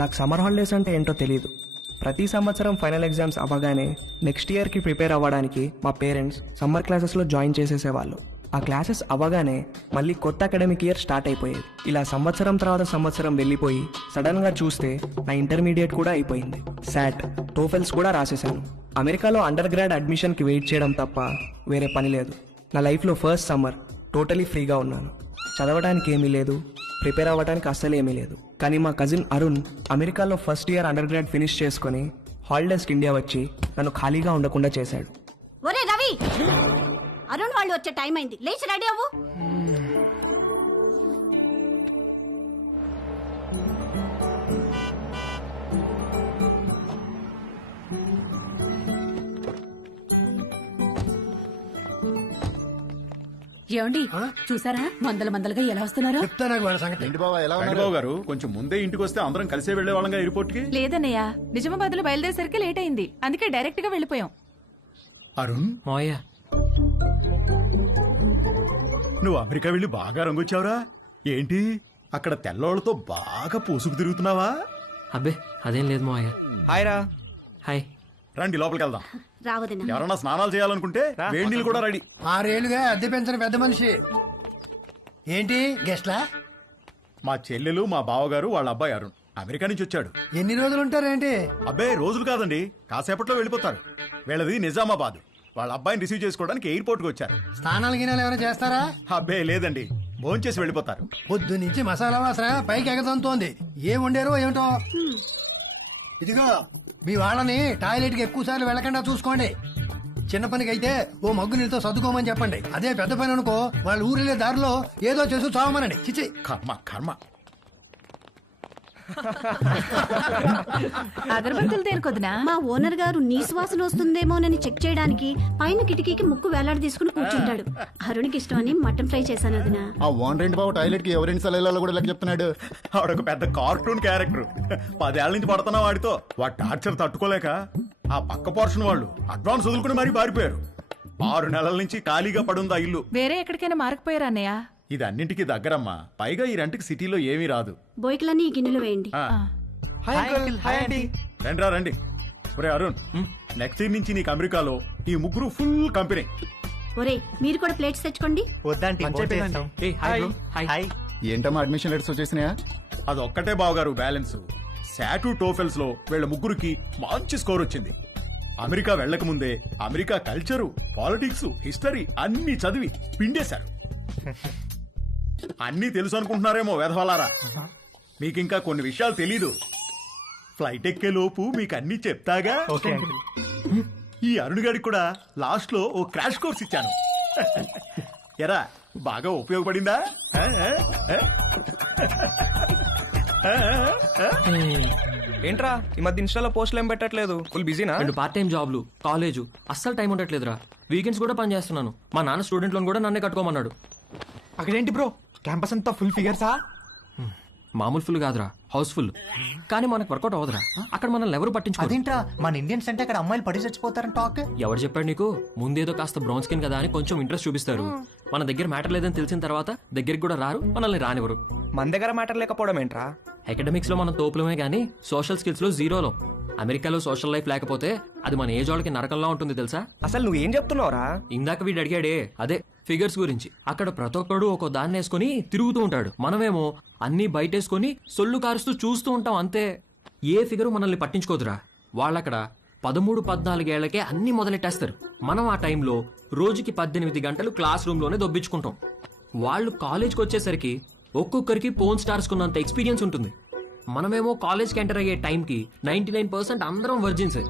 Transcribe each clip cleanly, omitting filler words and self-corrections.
నాకు summer holidays అంటే ఏంటో తెలియదు. ప్రతి సంవత్సరం ఫైనల్ ఎగ్జామ్స్ అవ్వగానే నెక్స్ట్ ఇయర్కి ప్రిపేర్ అవ్వడానికి మా పేరెంట్స్ సమ్మర్ క్లాసెస్లో జాయిన్ చేసేసేవాళ్ళు. ఆ క్లాసెస్ అవ్వగానే మళ్ళీ కొత్త అకాడమిక్ ఇయర్ స్టార్ట్ అయిపోయేది. ఇలా సంవత్సరం తర్వాత సంవత్సరం వెళ్ళిపోయి సడన్గా చూస్తే నా ఇంటర్మీడియట్ కూడా అయిపోయింది. శాట్, టోఫెల్స్ కూడా రాసేసాను. అమెరికాలో అండర్ గ్రాడ్ అడ్మిషన్కి వెయిట్ చేయడం తప్ప వేరే పని లేదు. నా లైఫ్లో ఫస్ట్ సమ్మర్ టోటలీ ఫ్రీగా ఉన్నాను. చదవడానికి ఏమీ లేదు, ప్రిపేర్ అవ్వడానికి అస్సలు ఏమీ లేదు. కానీ మా కజిన్ అరుణ్ అమెరికాలో first year under grad finish చేసుకుని హాలిడేస్కి ఇండియా వచ్చి నన్ను ఖాళీగా ఉండకుండా చేశాడు. ఒరే రవి, అరుణ్ వాళ్ళు వచ్చే టైం అయింది, లేచి రెడీ అవ్వు. ఏమండి చూసారా మందలుగా ఎలా వస్తున్నారో? బాబు గారు కొంచెం ముందే ఇంటికి వస్తే అందరం కలిసే వెళ్లే వాళ్ళంగా ఎయిర్పోర్ట్ కి. లేదన్నయ్య, నిజామాబాద్ లో బయలుదేరేసరికి లేట్ అయింది, అందుకే డైరెక్ట్ గా వెళ్ళిపోయాం. అరుణ్, మాయా, నువ్వు అమెరికా వెళ్ళి బాగా రంగొచ్చావురా. ఏంటి అక్కడ తెల్లోళ్ళతో బాగా పూసుకు తిరుగుతున్నావా? అబ్బే అదేం లేదు మావయ్య. హాయ్ రా. హాయ్. రండి లోపలికి వెళ్దాం. రావదిన ఎవరన్నా స్నానాలు చేయాలనుకుంటే వేడి నీళ్ళు కూడా రెడీ. 6 ఏళ్లుగా అద్దె పెంచిన పెద్ద మనిషి. ఏంటి గెస్ట్లా? మా చెల్లెలు, మా బావగారు, వాళ్ళ అబ్బాయి అరుణ్ అమెరికా నుంచి వచ్చాడు. ఎన్ని రోజులు ఉంటారేంటి? అబ్బాయి రోజులు కాదండి, కాసేపట్లో వెళ్ళిపోతారు. వీళ్ళది నిజామాబాద్. వాళ్ళ అబ్బాయిని రిసీవ్ చేసుకోవడానికి ఎయిర్పోర్ట్ కి వచ్చారు. స్నానాలు గినాలు ఏమైనా చేస్తారా? అబ్బాయి లేదండి, భోంచేసి వెళ్ళిపోతారు. పొద్దు నుంచి మసాలా వాసన పైకి ఎగతంతోంది. ఏం వండారో ఏమిటో. ఇదిగో మీ వాళ్ళని టాయిలెట్ కి ఎక్కువ సార్లు వెళ్ళకుండా చూసుకోండి. చిన్న పనికి అయితే ఓ మగ్గు నీళ్ళతో సర్దుకోమని చెప్పండి. అదే పెద్ద పని అనుకో, వాళ్ళు ఊరెళ్ళే దారిలో ఏదో చేసి చావమనండి. చిచి కర్మ కర్మ. అగరబత్తులు దేనికొద్దునా? మా ఓనర్ గారు నీ సువాసన వస్తుందేమోనని చెక్ చేయడానికి పైన కిటికీకి ముక్కు వేలాడి తీసుకుని కూర్చుంటాడు. అరుణ్కి ఇష్టమని మటన్ ఫ్రై చేశాను వదిన. ఆ ఓనర్ బాబు టాయిలెట్ కి ఎవరైనా సలహాలు కూడా ఇలా చెప్తున్నాడు. ఆవిడొక పెద్ద కార్టూన్ క్యారెక్టర్. 10 ఏళ్ల నుంచి పడుతున్నా వాడితో. వాడి టార్చర్ తట్టుకోలేక ఆ పక్క పోర్షన్ వాళ్ళు అడ్వాన్స్ వదులుకుని మరీ పారిపోయారు. 6 నెలల నుంచి ఖాళీగా పడుంది ఆ ఇల్లు. వేరే ఎక్కడికైనా మారకపోయారా అన్నయ్య? ఇది అన్నింటికి దగ్గరమ్మా. పైగా ఈ రెంట్కి సిటీలో ఏమీ రాదు. బోయికలన్నీ ఈ గిన్నెలు వేయండి. రండిరా రండి. ఒరే అరుణ్, నెక్స్ట్ ఇయర్ నుంచి నీకు అమెరికాలో ఈ ముగ్గురు ఫుల్ కంపెనీ. ఒరే మీరు కూడా ప్లేట్స్ తెచ్చుకోండి. ఏంటమ్మా అడ్మిషన్ లెటర్స్ వచ్చేసినాయా? అదొక్కటే బావగారు బ్యాలెన్స్. శాటు టోఫెల్స్ లో వీళ్ళ ముగ్గురికి మంచి స్కోర్ వచ్చింది. అమెరికా వెళ్లక ముందే అమెరికా కల్చరు, పాలిటిక్స్, హిస్టరీ అన్ని చదివి పిండేశారు. అన్నీ తెలుసు అనుకుంటున్నారేమో వెధవలారా. మీకింకా కొన్ని విషయాలు తెలీదు. ఫ్లైట్ ఎక్కే లోపు మీకు అన్ని చెప్తాగా. ఈ అరుణ్ గారికి కూడా లాస్ట్ లో ఓ క్రాష్ కోర్స్ ఇచ్చాను. ఎరా బాగా ఉపయోగపడిందా? ఏంట్రా ఈ మధ్య ఇన్స్టాలో పోస్టులు ఏం పెట్టట్లేదు? ఫుల్ బిజీనా? 2 పార్ట్ టైం జాబ్లు, కాలేజు, అస్సలు టైం ఉండట్లేదురా. వీకెండ్స్ కూడా పని చేస్తున్నాను. మా నాన్న స్టూడెంట్ లోన్ కూడా నన్నే కట్టుకోమన్నాడు. అక్కడేంటి బ్రో, క్యాంపస్ అంతా ఫుల్ ఫిగర్సా? మామూలు ఫుల్ కాదురా, హౌస్ఫుల్. కానీ మనకు వర్కౌట్ అవ్వదురా. అక్కడ మనల్ని ఎవరు పట్టించుకోరు. అదేంట్రా, మన ఇండియన్స్ అంటే అక్కడ అమ్మాయిలు పడి చచ్చిపోతారని టాక్. ఎవరు చెప్పాడు నీకు? ముందేదో కాస్త బ్రౌన్ స్కిన్ కదా అని కొంచెం ఇంట్రెస్ట్ చూపిస్తారు. మన దగ్గర మ్యాటర్ లేదని తెలిసిన తర్వాత దగ్గరికి కూడా రారు, మనల్ని రానివ్వరు. మన దగ్గర మ్యాటర్ లేకపోవడం ఏంట్రా? అకాడమిక్స్ లో మనం తోపులమే గానీ సోషల్ స్కిల్స్ లో జీరోలో. అమెరికాలో సోషల్ లైఫ్ లేకపోతే అది మన ఏజ్ వాళ్ళకి నరకంలా ఉంటుంది తెలుసా? అసలు నువ్వేం చెప్తున్నావురా? ఇందాక వీడు అడిగాడే అదే ఫిగర్స్ గురించి. అక్కడ ప్రతి ఒక్కడు ఒక దాన్ని వేసుకుని తిరుగుతూ ఉంటాడు. మనమేమో అన్ని బయటేసుకుని సొల్లు కారుస్తూ చూస్తూ ఉంటాం అంతే. ఏ ఫిగరు మనల్ని పట్టించుకోదురా. వాళ్ళక్కడ 13-14 ఏళ్లకే అన్ని మొదలెట్టేస్తారు. మనం ఆ టైంలో రోజుకి 18 గంటలు క్లాస్ రూమ్ లోనే దొబ్బించుకుంటాం. వాళ్ళు కాలేజ్కి వచ్చేసరికి ఒక్కొక్కరికి పోన్ స్టార్స్ కున్నంత ఎక్స్పీరియన్స్ ఉంటుంది. మనమేమో కాలేజ్కి ఎంటర్ అయ్యే టైంకి 99% అందరం వర్జిన్సే.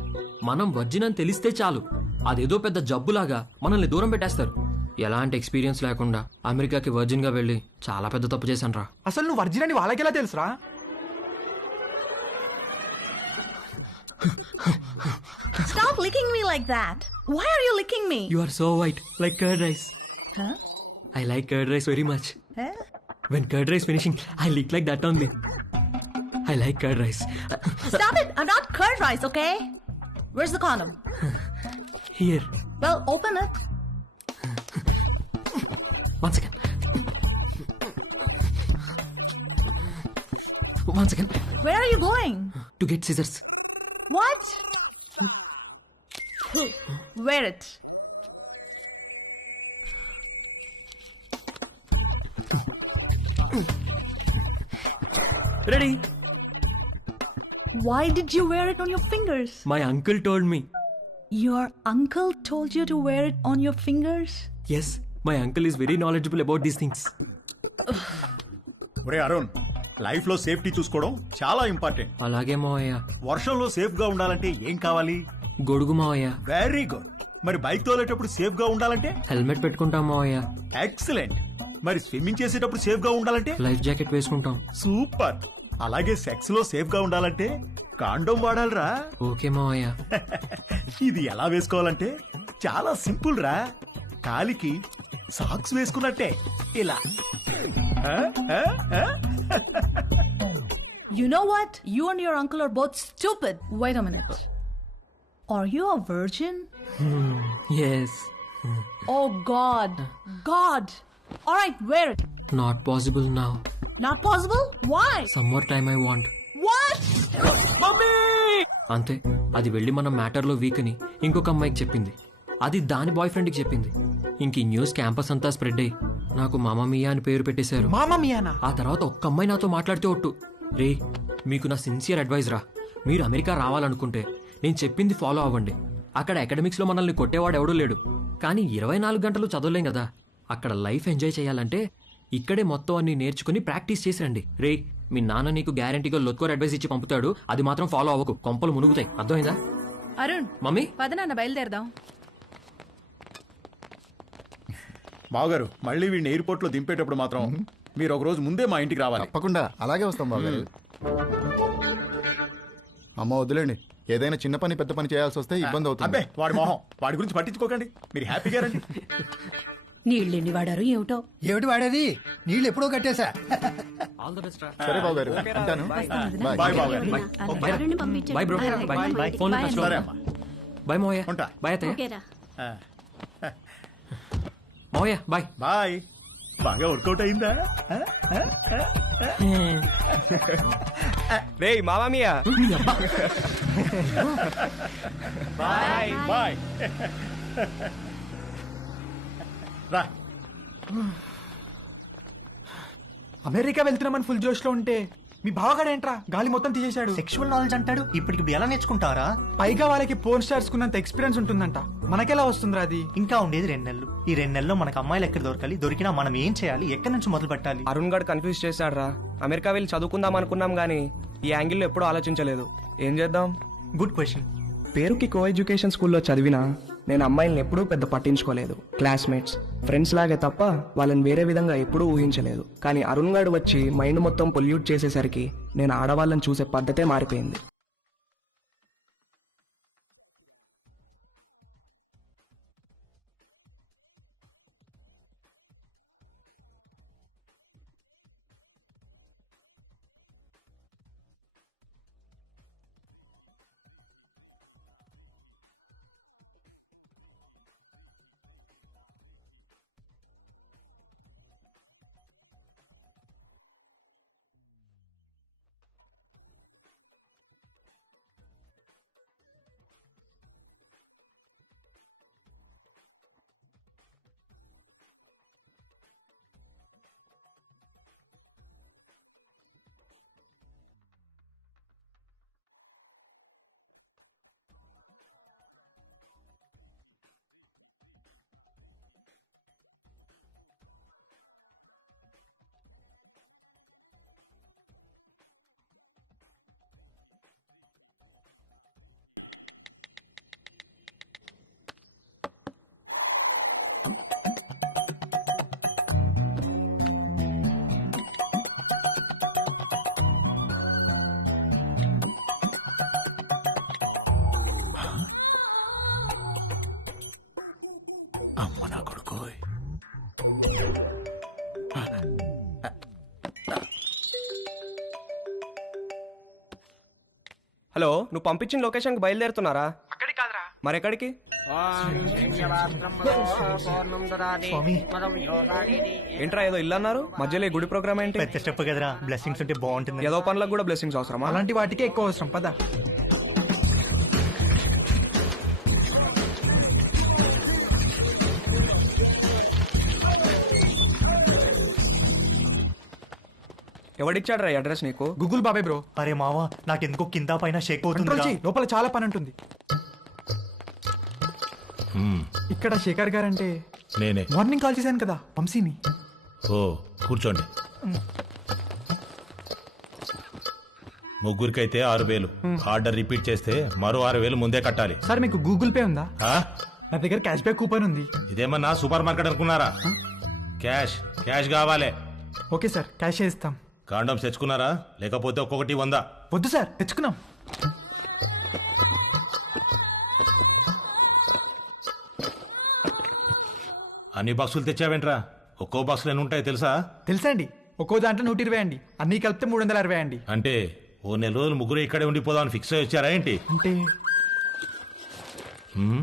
మనం వర్జిన్ అని తెలిస్తే చాలు, అదేదో పెద్ద జబ్బులాగా మనల్ని దూరం పెట్టేస్తారు. ఎలాంటి ఎక్స్పీరియన్స్ లేకుండా అమెరికాకి వర్జిన్ గా వెళ్ళి చాలా పెద్ద తప్పు చేశాను రా. అసలు నువ్వు వర్జిన్ అని వాళ్ళకెలా తెలుసురా? Stop licking me like that. Why are you licking me? You are so white, like curd rice. Huh? I like curd rice very much. Huh? When curd rice finishing, I lick like that only. I like curd rice. Stop it! I'm not curd rice, okay? Where's the condom? Here. Well, open it. One second. One second. Where are you going? To get scissors. What? Wear it. Ready. Why did you wear it on your fingers? My uncle told me. Your uncle told you to wear it on your fingers? Yes, my uncle is very knowledgeable about these things. ఒరే Arun, life లో safety చూసుకోవడం చాలా important. అలాగే మావయ్య. వర్షంలో safe గా ఉండాలంటే ఏం కావాలి? గొడుగు మావయ్య. Very good. మరి బైక్ తోలేటప్పుడు సేఫ్ గా ఉండాలంటే? హెల్మెట్ పెట్టుకుంటాం మావయ్య. ఎక్సలెంట్. మరి స్విమ్మింగ్ చేసేటప్పుడు సేఫ్ గా ఉండాలంటే? లైఫ్ జాకెట్ వేసుకుంటాం. సూపర్. అలాగే సెక్స్ లో సేఫ్ గా ఉండాలంటే కాండోమ్ వాడాలిరా. ఓకే మావయ్య. ఇది ఎలా వేసుకోవాలంటే చాలా సింపుల్ రా. కాలికి సాక్స్ వేసుకున్నట్టే ఇలా. You know what? You and your uncle are both stupid. Wait a minute. Are you a virgin? Yes. Oh God. God. All right, wear it. Not possible now. Not possible? Why? Some more time I want. What? అంతే. అది వెళ్ళి మన మ్యాటర్లో week అని ఇంకొక అమ్మాయికి చెప్పింది. అది దాని బాయ్ ఫ్రెండ్కి చెప్పింది. ఇంక ఈ న్యూస్ క్యాంపస్ అంతా స్ప్రెడ్ అయ్యి నాకు మామా మియా అని పేరు పెట్టేశారు. మామా మియానా? ఆ తర్వాత ఒక్క అమ్మాయి నాతో మాట్లాడితే ఒట్టు. రే, మీకు నా సిన్సియర్ అడ్వైజ్ రా. మీరు అమెరికా రావాలనుకుంటే నేను చెప్పింది ఫాలో అవ్వండి. అక్కడ అకాడమిక్స్లో మనల్ని కొట్టేవాడు ఎవడూ లేడు. కానీ 24 గంటలు చదవలేం కదా. అక్కడ లైఫ్ ఎంజాయ్ చేయాలంటే ఇక్కడే మొత్తం అన్ని నేర్చుకుని ప్రాక్టీస్ చేసి రండి. రే, మీ నాన్న నీకు గ్యారంటీగా లొత్కోర్ అడ్వైస్ ఇచ్చి పంపుతాడు. అది మాత్రం ఫాలో అవ్వకు, కొంపలు మునుగుతాయి. అర్థమైందా? అరుణ్, మమ్మీ. పద నాన్న బయలుదేరదాం. బావగారు, మళ్ళీ వీడిని ఎయిర్పోర్ట్ లో దింపేటప్పుడు మాత్రం మీరు ఒక రోజు ముందే మా ఇంటికి రావాలి. తప్పకుండా అలాగే వస్తాం బాబు. అమ్మ వద్దులేండి, ఏదైనా చిన్న పని పెద్ద పని చేయాల్సి వస్తే ఇబ్బంది అవుతుంది. అబ్బే, వాడి మొహం, వాడి గురించి పట్టించుకోకండి. మీరు హ్యాపీగా రండి. నీళ్ళెన్ని వాడారు ఏమిటో. ఏమిటి వాడేది? నీళ్ళు ఎప్పుడో కట్టేశా. ఆల్ ద బెస్ట్ రా. సరే బాబు గారు, ఉంటాను. బాయ్ బావగారు. ఎవరిని పంపించండి. Bye bro. Bye. Phone touch లో. సరే అమ్మా. బాయ్ మోయా. ఉంటా. బాయ్ అత్తయ్య. ఓకేరా. మోయా బాయ్. బాయ్. బాగా వర్కౌట్ అయిందా? రే మామా మియా. Bye bye. రా. అమెరికా వెళ్తున్నామని ఫుల్ జోష్ లో ఉంటే మీ బావగాడేంట్రా గాలి మొత్తం తీసేశాడు. సెక్షువల్ నాలెడ్జ్ అంటాడు. ఇప్పటికి ఎలా నేర్చుకుంటారా? పైగా వాళ్ళకి పోర్న్ స్టార్స్ కున్నంత ఎక్స్పీరియన్స్ ఉంటుందంట. మనకెలా వస్తుందిరా అది? ఇంకా ఉండేది 2 నెలలు. ఈ 2 నెలల్లో మనకు అమ్మాయిలు ఎక్కడ దొరకాలి? దొరికినా మనం ఏం చేయాలి? ఎక్కడి నుంచి మొదలు పెట్టాలి? అరుణ్ గడ్ కన్ఫ్యూజ్ చేశాడు రా. అమెరికా వెళ్ళి చదువుకుందాం అనుకున్నాం గానీ ఈ యాంగిల్లో ఎప్పుడూ ఆలోచించలేదు. ఏం చేద్దాం? Good question. పేరుకి కో ఎడ్యుకేషన్ స్కూల్లో చదివినా నేను అమ్మాయిల్ని ఎప్పుడూ పెద్ద పట్టించుకోలేదు. క్లాస్మేట్స్, ఫ్రెండ్స్ లాగే తప్ప వాళ్ళని వేరే విధంగా ఎప్పుడూ ఊహించలేదు. కానీ అరుణ్ గాడు వచ్చి మైండ్ మొత్తం పొల్యూట్ చేసేసరికి నేను ఆడవాళ్ళని చూసే పద్ధతే మారిపోయింది. అమ్మ నా కొడుకు. హలో, నువ్వు పంపించిన లొకేషన్కి బయలుదేరుతున్నారా? అక్కడికి కాదురా. మరెక్కడికి? స్వామి ఏంట్రా ఏదో ఇల్లు అన్నారు మధ్యలో ఈ గుడి ప్రోగ్రామ్ ఏంటి? పెద్ద స్టెప్ కదరా, బ్లెస్సింగ్స్ ఉంటే బాగుంటుంది. ఏదో పనులకు కూడా బ్లెస్సింగ్స్ అవసరమా? అలాంటి వాటికే ఎక్కువ అవసరం పద. ఎవడిచ్చాడు రా అడ్రస్ నీకు? గూగుల్ బాబాయ్ బ్రో. అరే మావా, నాకెందుకో కింద పైన షేక్ కంట్రోల్ అవుతుంది. చెయ్యి, లోపల చాలా పని ఉంటుంది. ఇక్కడ శేఖర్ గారంటే నేనే. మార్నింగ్ కాల్ చేశాను కదా వంశీని. ఓ కూర్చోండి. ముగ్గురికైతే 6,000. ఆర్డర్ రిపీట్ చేస్తే మరో 6,000 ముందే కట్టాలి. సార్ మీకు గూగుల్ పే ఉందా? ఆ? నా దగ్గర క్యాష్ బ్యాక్ కూపన్ ఉంది. ఇదేమన్నా సూపర్ మార్కెట్ అనుకున్నారా? క్యాష్ క్యాష్ కావాలి. ఓకే సార్, క్యాష్ ఇస్తాం. కాండమ్స్ తెచ్చుకున్నారా? లేకపోతే ఒక్కొక్కటి 100. వద్దు సార్, తెచ్చుకున్నాం. అన్ని బాక్సులు తెచ్చావేంట్రా? ఒక్కో బాక్సులు ఎన్ని ఉంటాయి తెలుసా? తెలుసా అండి, ఒక్కో దాంట్లో 120 అండి, అన్ని కలిపితే 360 అండి. అంటే ఓ నెల రోజులు ముగ్గురు ఇక్కడే ఉండిపోదామని ఫిక్స్ అయ్యి వచ్చారా ఏంటి? అంటే హ్మ్?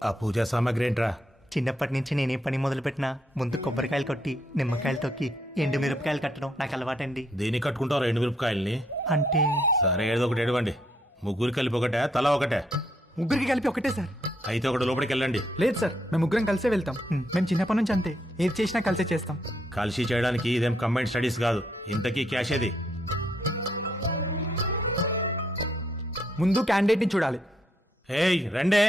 ఆ పూజా సామాగ్రి ఏంట్రా? చిన్నప్పటి నుంచి నేనే పని మొదలు పెట్టినా ముందు కొబ్బరికాయలు కొట్టి నిమ్మకాయలు తొక్కి ఎండు మిరపకాయలు కట్టడం నాకు అలవాటండి. దేనికి కట్టుకుంటారు 2 మిరపకాయల్ని? అంటే సరే ఏదో ఒకటి ఎడవండి. ముగ్గురు కలిపి ఒకటే, తలా ఒకటే? ముగ్గురికి కలిపి ఒకటే సార్. అయితే ఒకటి లోపలికి వెళ్ళండి. లేదు సార్, మేము ముగ్గురం కలిసే వెళ్తాం. మేము చిన్నప్పటి నుంచి అంతే, ఏది చేసినా కలిసే చేస్తాం. కలిసి చేయడానికి ఇదేం కంబైన్డ్ స్టడీస్ కాదు. ఇంతకీ క్యాష్ ఏది? ముందు క్యాండిడేట్ ని చూడాలి. ఏయ్ రండే.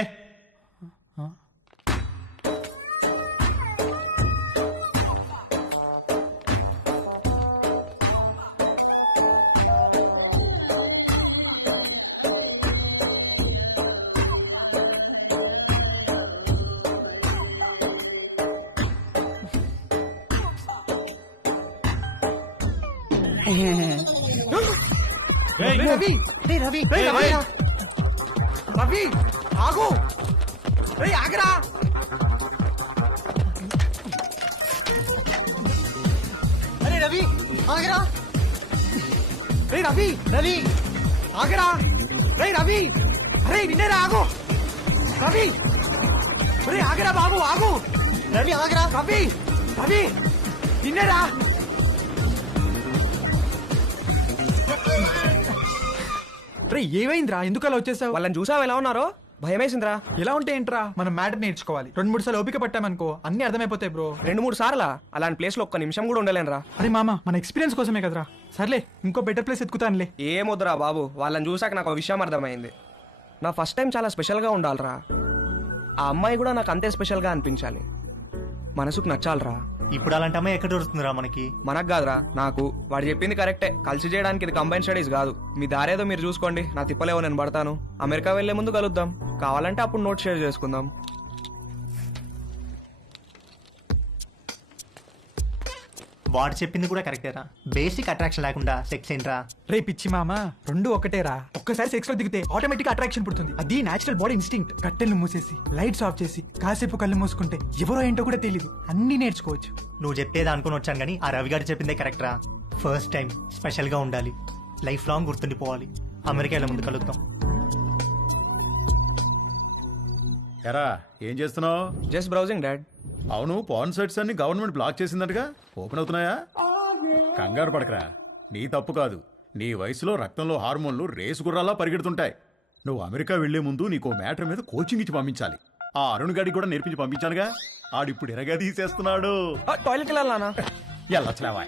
ఏయ్, రవి, రవి రవి ఆగు, రేయ్ ఆగరా. అరే రవి ఆగరా. రేయ్ రవి, రవి ఆగరా. రేయ్ రవి, అరే వినేరా, ఆగు. రవి, రేయ్ ఆగరా బాబు, ఆగు. రవి ఆగరా. రవి, రవి వినేరా. రే ఏమైందిరా, ఎందుకు అలా వచ్చేసావు? వాళ్ళని చూసావు ఎలా ఉన్నారో? భయమేసిందిరా. ఎలా ఉంటే ఏంట్రా, మనం మ్యాటర్ నేర్చుకోవాలి. 2-3 సార్లు ఓపిక పట్టామనుకో అన్ని అర్థమైపోతాయి బ్రో. 2-3 సార్లా? అలాంటి ప్లేస్ లో ఒక్క నిమిషం కూడా ఉండలేనురా. అరే మామ, మన ఎక్స్పీరియన్స్ కోసమే కదరా. సర్లే, ఇంకో బెటర్ ప్లేస్ ఎత్తుకుతానులే. ఏమొద్దురా బాబు, వాళ్ళని చూసాక నాకు ఒక విషయం అర్థమైంది. నా ఫస్ట్ టైం చాలా స్పెషల్గా ఉండాలిరా. ఆ అమ్మాయి కూడా నాకు అంతే స్పెషల్గా అనిపించాలి. మనసుకు నచ్చాలిరా. ఇప్పుడు అలాంటి అమ్మాయి ఎక్కడ దొరుకుతుందిరా మనకి? మనకు కాదురా, నాకు. వాడు చెప్పింది కరెక్టే. కలిసి చేయడానికి ఇది కంబైన్ స్టడీస్ కాదు. మీ దారేదో మీరు చూసుకోండి, నా తిప్పలేవో నేను పడతాను. అమెరికా వెళ్లే ముందు కలుద్దాం, కావాలంటే అప్పుడు నోట్ షేర్ చేసుకుందాం. వాడు చెప్పింది కూడా కరెక్టేరా. బేసిక్ అట్రాక్షన్ లేకుండా సెక్స్ ఏంట్రా? రే పిచ్చి మామ, 2 ఒకటేరా. ఒక్కసారి సెక్స్ లో దిగితే ఆటోమేటిక్ అట్రాక్షన్ పుడుతుంది. అది నేచురల్ బాడీ ఇన్స్టింక్ట్. కట్టెలు మూసేసి లైట్స్ ఆఫ్ చేసి కాసేపు కళ్ళు మూసుకుంటే ఎవరో ఏంటో కూడా తెలియదు, అన్ని నేర్చుకోవచ్చు. నువ్వు చెప్పేది అనుకుని వచ్చాను కానీ ఆ రవి గారు చెప్పిందే కరెక్టరా. ఫస్ట్ టైం స్పెషల్ గా ఉండాలి, లైఫ్ లాంగ్ గుర్తుండిపోవాలి. అమెరికాలో ముందు కలుద్దాం. ఎరా ఏం చేస్తున్నావు? Just browsing dad. అవును, పాన్ సైట్స్ అన్ని గవర్నమెంట్ బ్లాక్ చేసిందటగా, ఓపెన్ అవుతున్నాయా? కంగారు పడకరా, నీ తప్పు కాదు. నీ వయసులో రక్తంలో హార్మోన్లు రేసు గుర్రాలా పరిగెడుతుంటాయి. నువ్వు అమెరికా వెళ్లే ముందు నీకో మ్యాటర్ మీద కోచింగ్ ఇచ్చి పంపించాలి. ఆ అరుణ్ గాడికి కూడా నేర్పించి పంపించానుగా, ఆడిప్పుడు ఎరగా తీసేస్తున్నాడు. టాయిలెట్ వెళ్ళాలనా? ఎల్లట్లేవా,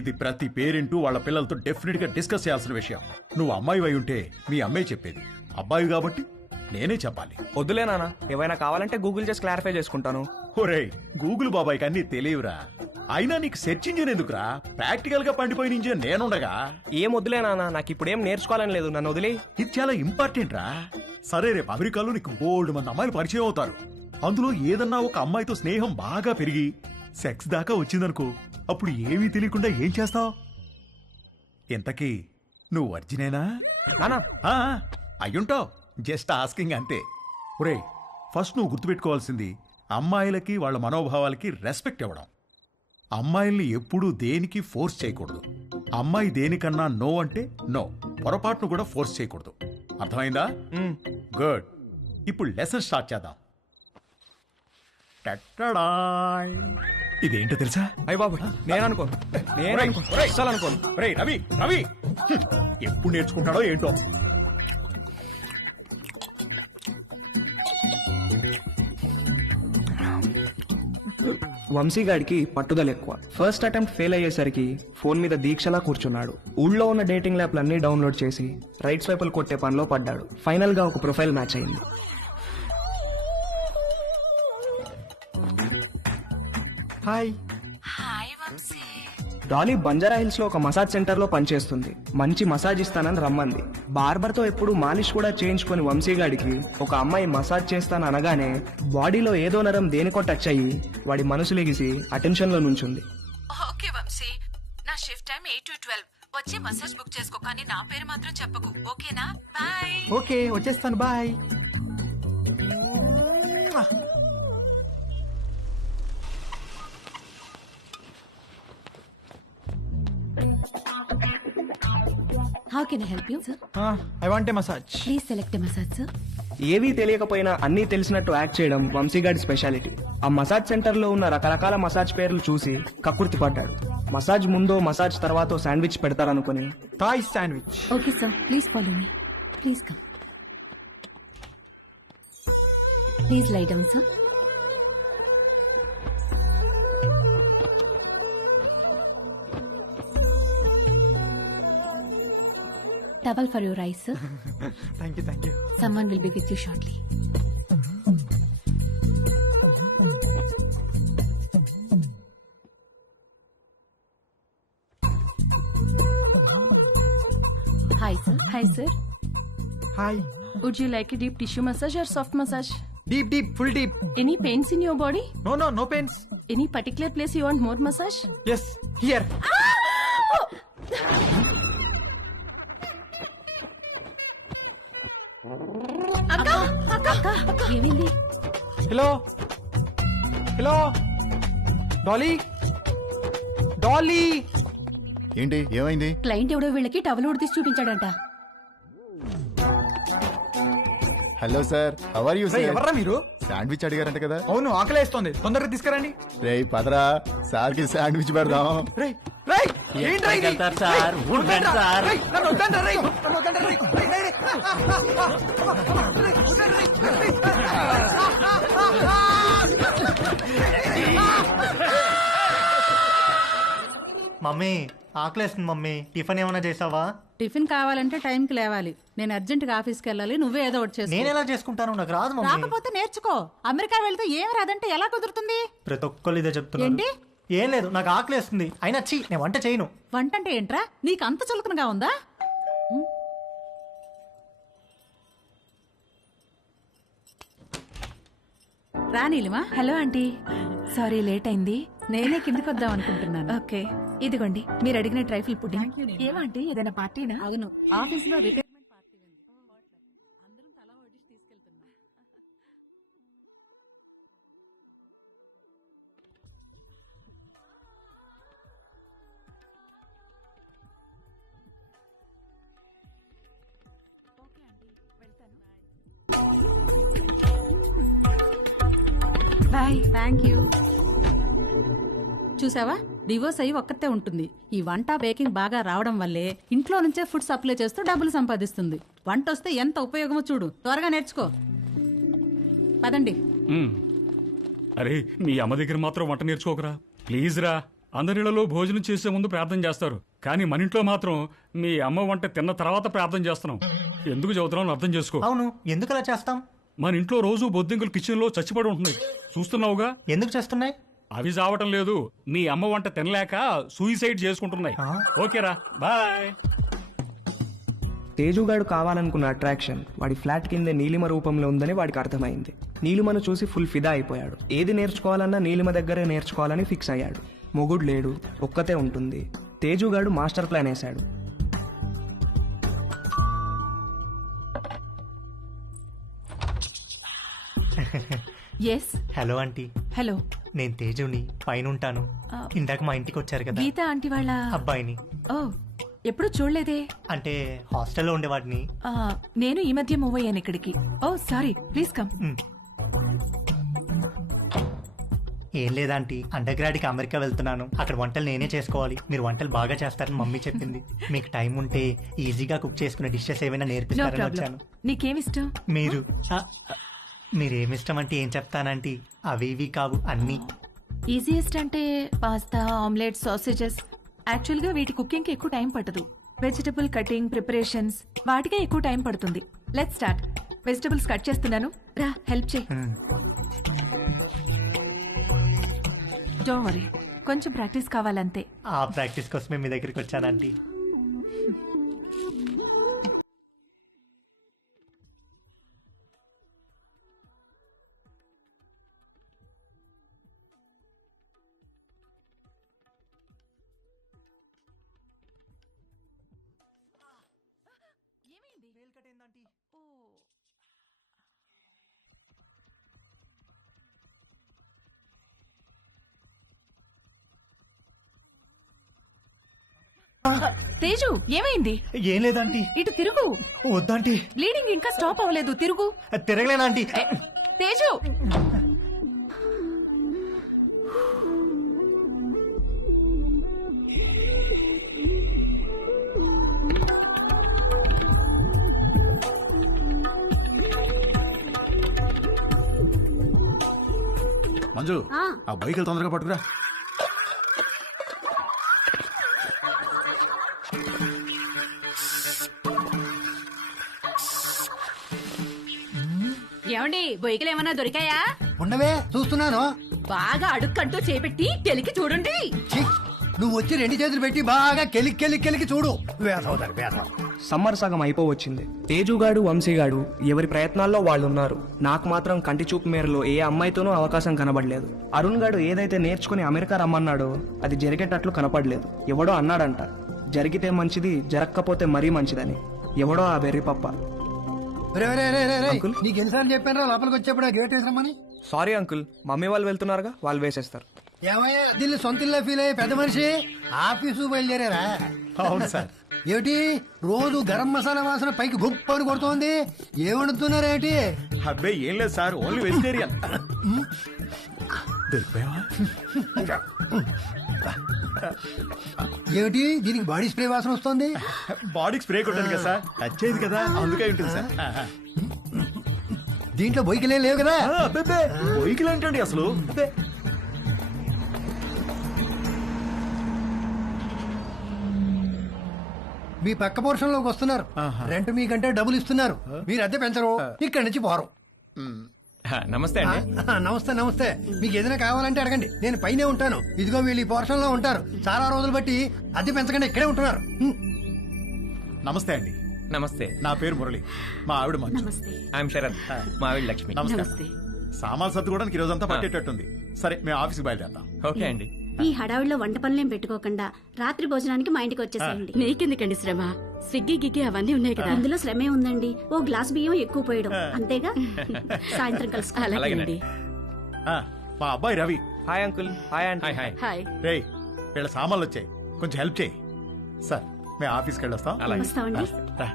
ఇది ప్రతి పేరెంట్ వాళ్ళ పిల్లలతో డెఫినెట్ గా డిస్కస్ చేయాల్సిన విషయం. నువ్వు అమ్మాయి అయి ఉంటే మీ అమ్మాయి చెప్పేది, అబ్బాయి కాబట్టి నేనే చెప్పాలి. వద్దులే నాన్న, ఏమైనా కావాలంటే గూగుల్ చేసి క్లారిఫై చేసుకుంటాను. ఒరేయ్, గూగుల్ బాబాయ్కి అన్ని తెలియవురా. అయినా నీకు సెర్చ్ ఇంజిన్ ఎందుకురా? ప్రాక్టికల్ గా పండిపోయిన ఇంజిన్ నేనుండగా. ఏం వద్దులే నాన్న, నాకు ఇప్పుడు ఏం నేర్చుకోవాలని లేదు, నన్ను వదిలే. ఇది చాలా ఇంపార్టెంట్ రా. సరే, రేపు అమెరికాలో నీకు బోల్డ్ మంది అమ్మాయిలు పరిచయం అవుతారు. అందులో ఏదన్నా ఒక అమ్మాయితో స్నేహం బాగా పెరిగి సెక్స్ దాకా వచ్చిందనుకో, అప్పుడు ఏమీ తెలియకుండా ఏం చేస్తావు? ఇంతకీ నువ్వు వర్జినేనా? నానా అయ్యుంటావు, జస్ట్ ఆస్కింగ్ అంతే. ఒరేయ్, ఫస్ట్ నువ్వు గుర్తుపెట్టుకోవాల్సింది అమ్మాయిలకి వాళ్ళ మనోభావాలకి రెస్పెక్ట్ ఇవ్వడం. అమ్మాయిల్ని ఎప్పుడూ దేనికి ఫోర్స్ చేయకూడదు. అమ్మాయి దేనికన్నా నో అంటే నో, పొరపాటును కూడా ఫోర్స్ చేయకూడదు. అర్థమైందా? గుడ్. ఇప్పుడు లెసన్ స్టార్ట్ చేద్దాం. టట్టడాయ్. ఇదేంటో తెలుసా? అయ్య బాబు నేను అనుకోను, అస్సలు అనుకోను. రేయ్ రవి, రవి ఎప్పుడు నేర్చుకుంటాడో ఏంటో. వంశీగాడికి పట్టుదల ఎక్కువ. ఫస్ట్ అటెంప్ట్ ఫెయిల్ అయ్యేసరికి ఫోన్ మీద దీక్షలా కూర్చున్నాడు. ఊళ్ళో ఉన్న డేటింగ్ యాప్లన్నీ డౌన్లోడ్ చేసి రైట్ స్వైపులు కొట్టే పనిలో పడ్డాడు. ఫైనల్ గా ఒక ప్రొఫైల్ మ్యాచ్ అయింది. హాయ్. డాలీ బంజారా హిల్స్ లో ఒక మసాజ్ సెంటర్ లో పనిచేస్తుంది. మంచి మసాజ్ ఇస్తానని రమ్మంది. బార్బర్ తో ఎప్పుడు మాలిష్ కూడా చేయించుకుని వంశీగాడికి ఒక అమ్మాయి మసాజ్ చేస్తాను అనగానే బాడీలో ఏదో నరం దేనికో టచ్ అయ్యి వాడి మనసు లెగిసి అటెన్షన్ లో నుంచుంది. ఓకే వంశీ, నా షిఫ్ట్ టైం 8 to 12. వచ్చి మసాజ్ బుక్ చేసుకో, కానీ నా పేరు మాత్రం చెప్పకు, ఓకేనా? బాయ్. ఓకే వచ్చేస్తాను, bye. How can I help you sir? I want a massage. Please select a massage sir. ఏవీ తెలియకపోయినా అన్నీ తెలిసినట్టు యాక్ట్ చేయడం వంశీగాడి స్పెషాలిటీ. ఆ మసాజ్ సెంటర్ లో ఉన్న రకరకాల మసాజ్ పేర్లు చూసి కక్కుర్తి పడ్డాడు. మసాజ్ ముందో మసాజ్ తర్వాతో శాండ్విచ్ పెడతారనుకుని Thai sandwich. Okay sir, please follow me. Please come. Please lie down sir. Towel for your eyes, sir. Thank you, thank you. Someone will be with you shortly. Hi, sir. Hi sir, hi. would you like a deep tissue massage or soft massage? Deep deep, full deep. Any pains in your body? No pains. Any particular place you want more massage? Yes, here. ఏమైంది? Hello hello, Dolly Dolly. ఏంటి ఏమైంది? Client ఎవడో వీళ్ళకి towel ఉడితీసి చూపించాడంట. Hello sir, how are you sir? ఎవర్రా మీరు? Sandwich అడిగారంట కదా? అవును, ఆకలేస్తోంది, తొందరగా తీసుకురండి. రేయ్ పదరా, సార్కి శాండ్విచ్ పెడదాం. రేయ్ రేయ్, ఏంట్రా ఇది? రేయ్, నన్ను వద్దండ్రా, రేయ్, నన్ను వద్దండ్రా, రేయ్, రేయ్, రేయ్, మమ్మీ ఆకలేస్తుంది మమ్మీ, టిఫిన్ ఏమైనా చేసావా? టిఫిన్ కావాలంటే టైంకి లేవాలి. నేను అర్జెంట్గా ఆఫీస్కి వెళ్ళాలి, నువ్వే ఏదో ఒకటి చేసుకో. నేను ఎలా చేసుకుంటాను, నాకు రాదు మమ్మీ. రాకపోతే నేర్చుకో. అమెరికా వెళ్తే ఏం రాదంటే ఎలా కుదురుతుంది? ప్రతి ఒక్కళ్ళు ఇదే చెప్తున్నారు. ఏంటి? ఏం లేదు, నాకు ఆకలేస్తుంది. అయినా నేను వంట చేయను. వంట అంటే ఏంట్రా? నీకు అంత చులకనగా ఉందా? రా Neelima. Hello aunty, sorry late అయింది. నేనే కిందికి వద్దాం అనుకుంటున్నాను. ఓకే, ఇదిగోండి మీరు అడిగిన ట్రైఫుల్ పుడ్డింగ్. ఏమంటే ఏదైనా పార్టీనా? అవును, ఆఫీస్ లో రిటైర్మెంట్ పార్టీ ఉంది. అందరం తలా ఓ డిష్ తీసుకెళ్తున్నాం. బాయ్. Thank you. చూసావా, డివోర్స్ అయ్యి ఒక్కతే ఉంటుంది. ఈ వంట బేకింగ్ బాగా రావడం వల్లే ఇంట్లో నుంచే ఫుడ్ సప్లై చేస్తూ డబ్బులు సంపాదిస్తుంది. వంట వస్తే ఎంత ఉపయోగమో చూడు. త్వరగా నేర్చుకో. పదండి. అరే, మీ అమ్మ దగ్గర మాత్రం వంట నేర్చుకోకరా ప్లీజ్ రా. అందరిలో భోజనం చేసే ముందు ప్రార్థన చేస్తారు, కానీ మన ఇంట్లో మాత్రం మీ అమ్మ వంట తిన్న తర్వాత ప్రార్థన చేస్తున్నాం. ఎందుకు చదువుతున్నాం అర్థం చేసుకో. అవును, ఎందుకు అలా చేస్తాం? మన ఇంట్లో రోజు బొద్దింకలు కిచెన్ లో చచ్చిపడి ఉంటున్నాయి, చూస్తున్నావుగా. ఎందుకు చేస్తున్నాయి? అవి చావటం లేదు, మీ అమ్మ వంట తినలేక సూసైడ్ చేసుకుంటున్నాయి. ఓకేరా, బాయ్. తేజుగాడు కావాలనుకున్న అట్రాక్షన్ వాడి ఫ్లాట్ కిందే నీలిమ రూపంలో ఉందని వాడికి అర్థమైంది. నీలిమను చూసి ఫుల్ ఫిదా అయిపోయాడు. ఏది నేర్చుకోవాలన్నా నీలిమ దగ్గరే నేర్చుకోవాలని ఫిక్స్ అయ్యాడు. మొగుడు లేడు, ఒక్కతే ఉంటుంది. తేజుగాడు మాస్టర్ ప్లాన్ వేశాడు. ఎస్ హలో ఆంటీ, హలో, నేను తేజుని, పైన ఉంటాను. ఇందాక మా ఇంటికి వచ్చారు కదా గీత ఆంటీ వాళ్ళ అబ్బాయిని. ఓ, ఎప్పుడు చూడలేదే. అంటే హాస్టల్లో ఉండేవాడిని. ఆ, నేను ఈ మధ్య మూవ్ అయ్యాను ఇక్కడికి. ఓ సారీ, ప్లీజ్ కమ్. ఏం లేదాంటీ, అండర్ గ్రాడ్కి అమెరికా వెళ్తున్నాను. అక్కడ వంటలు నేనే చేసుకోవాలి. మీరు వంటలు బాగా చేస్తారని మమ్మీ చెప్పింది. మీకు టైం ఉంటే ఈజీగా కుక్ చేసుకునే డిషెస్ ఏమైనా నో నేర్పిస్తారని ప్రాబ్లం. వచ్చాను. నీకేమిష్టం? మీరేమిష్టం అంటే ఏం చెప్తానంటీ, అవి ఇవి కావు అన్నీ. ఈజియెస్ట్ అంటే పాస్తా, ఆమ్లెట్, సాసేజెస్. యాక్చువల్గా వీటి కుకింగ్కి ఎక్కువ టైం పట్టదు. వెజిటబుల్ కటింగ్, ప్రిపరేషన్స్ వాటికే ఎక్కువ టైం పడుతుంది. Let's start. వెజిటబుల్స్ కట్ చేస్తున్నాను, రా హెల్ప్ చేయి. డోంట్ వరీ, కొంచెం ప్రాక్టీస్ కావాలంతే. ఆ ప్రాక్టీస్ కోసమే మీ దగ్గరికి వచ్చానంటీ. తేజు, ఏమైంది? ఏం లేదంటీ. ఇటు తిరుగు. వద్దంటీ, బ్లీడింగ్ ఇంకా స్టాప్ అవ్వలేదు, తిరుగు. తిరగలేనంటీ. తేజు, మంజు, ఆ బైక్ తొందరగా పట్టుకురా. ఏమండి, బొయ్యికలు ఏమన్నా దొరికాయా? ఉండవే, చూస్తున్నాను. బాగా అడుక్కంటూ చేపెట్టి కెలికి చూడండి. ఛీ, నువ్వు వచ్చి 2 చేతులు పెట్టి బాగా కెలికి చూడు. వేసవుతారు వేసవ. సమ్మర్ సగం అయిపోవచ్చింది. తేజుగాడు, వంశీగాడు ఎవరి ప్రయత్నాల్లో వాళ్ళున్నారు. నాకు మాత్రం కంటి చూపు మేరలో ఏ అమ్మాయితోనూ అవకాశం కనబడలేదు. అరుణ్ గాడు ఏదైతే నేర్చుకుని అమెరికా రమ్మన్నాడో అది జరిగేటట్లు కనపడలేదు. ఎవడో అన్నాడంట, జరిగితే మంచిది, జరగకపోతే మరీ మంచిదని. ఎవడో ఆ వెర్రి పప్ప. నీకు ఎన్నిసార్లు చెప్పాను లోపలికి వచ్చేప్పుడు ఆ గేట్ వేసామని. సారీ అంకుల్, మమ్మీ వాళ్ళు వెళ్తున్నారుగా, వాళ్ళు వేసేస్తారు. ఏమయ్యా, దీన్ని సొంత ఇల్లు ఫీల్ అయ్యే పెద్ద మనిషి ఆఫీసు బయలుదేరారా? అవును సార్. ఏమిటి రోజు గరం మసాలా వాసన పైకి గుప్పని కొడుతోంది? ఏమడుతున్నారేంటి? అబ్బాయి ఏం లేదు సార్, ఓన్లీ వెజిటేరియన్. ఏమిటి దీనికి బాడీ స్ప్రే వాసన వస్తుంది? బాడీకి స్ప్రే కొట్టాను కదా సార్, టచ్ అయింది కదా, అందుకే ఉంటుంది సార్. దీంట్లో బొయ్యికలే లేవు కదా? బొయ్యికలు ఏంటండి అసలు? మీ పక్క పోర్షన్ లోకి వస్తున్నారు. రెంట్ మీకంటే డబ్బులు ఇస్తున్నారు. మీరు అద్దె పెంచరు, ఇక్కడి నుంచి పోరు. నమస్తే అండి. నమస్తే నమస్తే. మీకు ఏదైనా కావాలంటే అడగండి, నేను పైనే ఉంటాను. ఇదిగో వీళ్ళు ఈ పోర్షన్ లో ఉంటారు. చాలా రోజులు బట్టి అద్దె పెంచకుండా ఇక్కడే ఉంటున్నారు. నమస్తే అండి. నమస్తే, నా పేరు మురళి, మా ఆవిడ మంజు. ఐఎమ్ శరత్, మా ఆవిడ లక్ష్మి. నమస్తే. సామాన్ సర్దుకోవడానికి ఈ రోజంతా పట్టేటట్టుంది. సరే, మేము ఆఫీస్కి బయలుదేరుతాం. ఓకే అండి. ఈ హడావిడిలో వంట పనులేం పెట్టుకోకుండా రాత్రి భోజనానికి మా ఇంటికి వచ్చేసేయండి. నీకెందుకండి శ్రమ? స్విగ్గీ గిగ్గి అవన్నీ ఉన్నాయి కదా. అందులో శ్రమే ఉందండి. ఓ గ్లాస్ బియ్యం ఎక్కువ పోయడం అంతేగా. సాయంత్రం కలుసు. అలాగేనండి. మా అబ్బాయి Ravi. Hi uncle. Hi aunty. Hi. రేయ్, వీళ్ళ సామాన్లు వచ్చాయి, కొంచెం హెల్ప్ చేయి. సార్, మేము ఆఫీస్కి వెళ్ళొస్తాం. వస్తామండి. రా.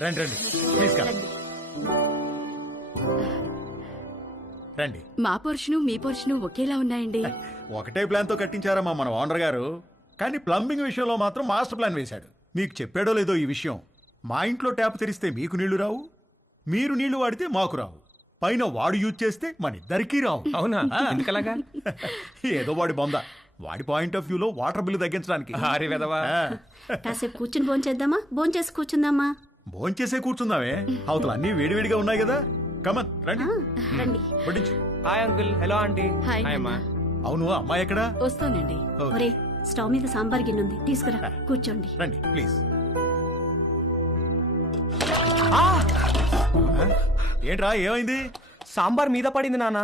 రండి రండి, తీసుకు రండి. మా పోర్షను మీ పోర్షను ఒకేలా ఉన్నాయండి. ఒకటే ప్లాన్ తో కట్టించారమ్మా మన ఓనర్ గారు, కానీ ప్లంబింగ్ విషయంలో మాత్రం మాస్టర్ ప్లాన్ వేశాడు. మీకు చెప్పాడో లేదో ఈ విషయం, మా ఇంట్లో ట్యాప్ తెరిస్తే మీకు నీళ్లు రావు, మీరు నీళ్లు వాడితే మాకు రావు, పైన వాడు యూజ్ చేస్తే మన ఇద్దరికీ రావు. అవునా? ఎందుకలాగా? ఏదో వాడి బొంద, వాడి పాయింట్ ఆఫ్ వ్యూలో వాటర్ బిల్లు తగ్గించడానికి. కాసేపు కూర్చుని భోంచేద్దామా? భోంచేసి కూర్చుందామా? భోంచేసే కూర్చుందామే, అవతల అన్ని వేడివేడిగా ఉన్నాయి కదా. కమన్ రండి. రండి. వడ్డించు. Hi uncle. Hello aunty. Hi. అవును, అమ్మాయి ఎక్కడా? వస్తానండి. ఒరే, స్టవ్ మీద సాంబార్ గిన్నె ఉంది, తీసుకురా. కూర్చోండి. రండి ప్లీజ్. ఏంట్రా, ఏమైంది? సాంబార్ మీద పడింది నాన్న.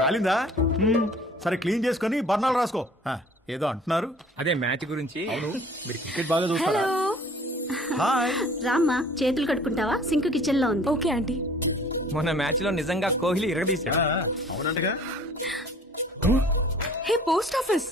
కాలిందా? సరే క్లీన్ చేసుకొని బర్ణాలు రాసుకో. ఏదో అంటున్నారు. అదే మ్యాచ్ గురించి. అవును, మీరు క్రికెట్ బాగా చూస్తారా? హాయ్. రామ్మా, చేతులు కట్టుకుంటావా? సింక్ కిచెన్ లో ఉంది. Okay aunty. మొన్న మ్యాచ్ లో నిజంగా కోహ్లీ ఇరగదీశాడు. అవునంటగా. Hey post office.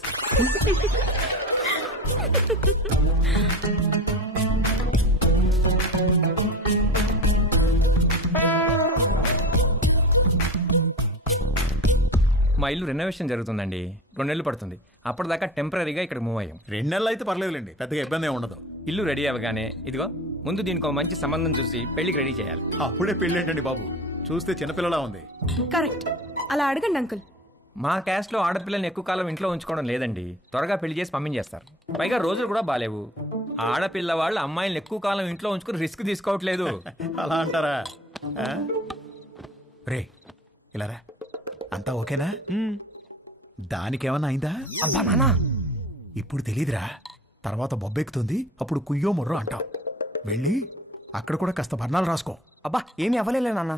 మా ఇల్లు రెనోవేషన్ జరుగుతుందండి. 2 నెలలు పడుతుంది. అప్పటిదాకా టెంపరీగా ఇక్కడ మూవ్ అయ్యాం. 2 నెలలు అయితే పర్లేదులేండి, పెద్దగా ఇబ్బంది ఏమి ఉండదు. ఇల్లు రెడీ అవ్వగానే ఇదిగో ముందు దీనికి ఒక మంచి సంబంధం చూసి పెళ్లికి రెడీ చేయాలి. అప్పుడే పెళ్లి ఏంటండి బాబు, చూస్తే చిన్నపిల్లలా ఉంది. కరెక్ట్, అలా అడగండి అంకుల్. మా క్యాస్ట్ లో ఆడపిల్లని ఎక్కువ కాలం ఇంట్లో ఉంచుకోవడం లేదండి. త్వరగా పెళ్లి చేసి పంపించేస్తారు. పైగా రోజులు కూడా బాలేవు. ఆడపిల్ల వాళ్ళు అమ్మాయిలను ఎక్కువ కాలం ఇంట్లో ఉంచుకుని రిస్క్ తీసుకోవట్లేదు. అలా అంటారా? రే ఇలా రా, అంతా ఓకేనా? దానికేమన్నా అయిందా? అబ్బా నాన్న, ఇప్పుడు తెలీదురా, తర్వాత బొబ్బెక్కుతుంది, అప్పుడు కుయ్యో మొర్రో అంటావు. వెళ్ళి అక్కడ కూడా కాస్త బర్ణాలు రాసుకో. అబ్బా ఏమీ అవ్వలేలే నాన్న.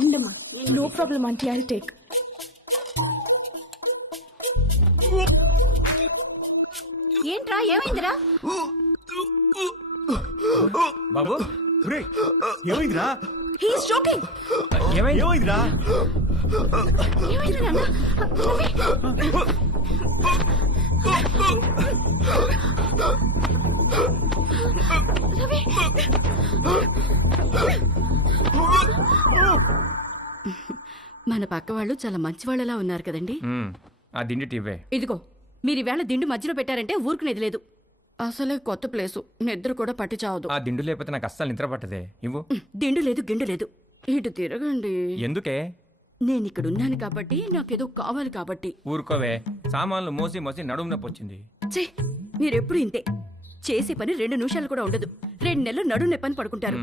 ఉండమ్మా, no problem aunty, I take. ఏంట్రా, ఏమైందిరా? బాబు ఏమైందిరా? He's joking. ఏమైందిరా? ఏమైందిరా నాన్న? రవి! మన పక్క వాళ్ళు చాలా మంచి వాళ్ళలా ఉన్నారు కదండి. ఆ దిండి టివ్వే. ఇదిగో, మీరు ఈవేళ దిండు మధ్యలో పెట్టారంటే ఊరుకునేది లేదు. అసలే కొత్త ప్లేసు, నిద్ర కూడా పట్టి చావదు. ఆ దిండు లేకపోతే నాకు అస్సలు నిద్ర పట్టదే. ఇవ్వు. దిండు లేదు, గిండు లేదు. ఇటు తిరగండి. ఎందుకే? నేను ఇక్కడ ఉన్నాను కాబట్టి, నాకేదో కావాలి కాబట్టి. ఊరుకోవే, సామాన్లు మోసి మోసి నడుము నొప్పి వచ్చింది. ఛే, మీరెప్పుడు ఇంతే. చేసే పని 2 నిమిషాలు కూడా ఉండదు. 2 నెలలు నడుము నొప్పని పడుకుంటారు.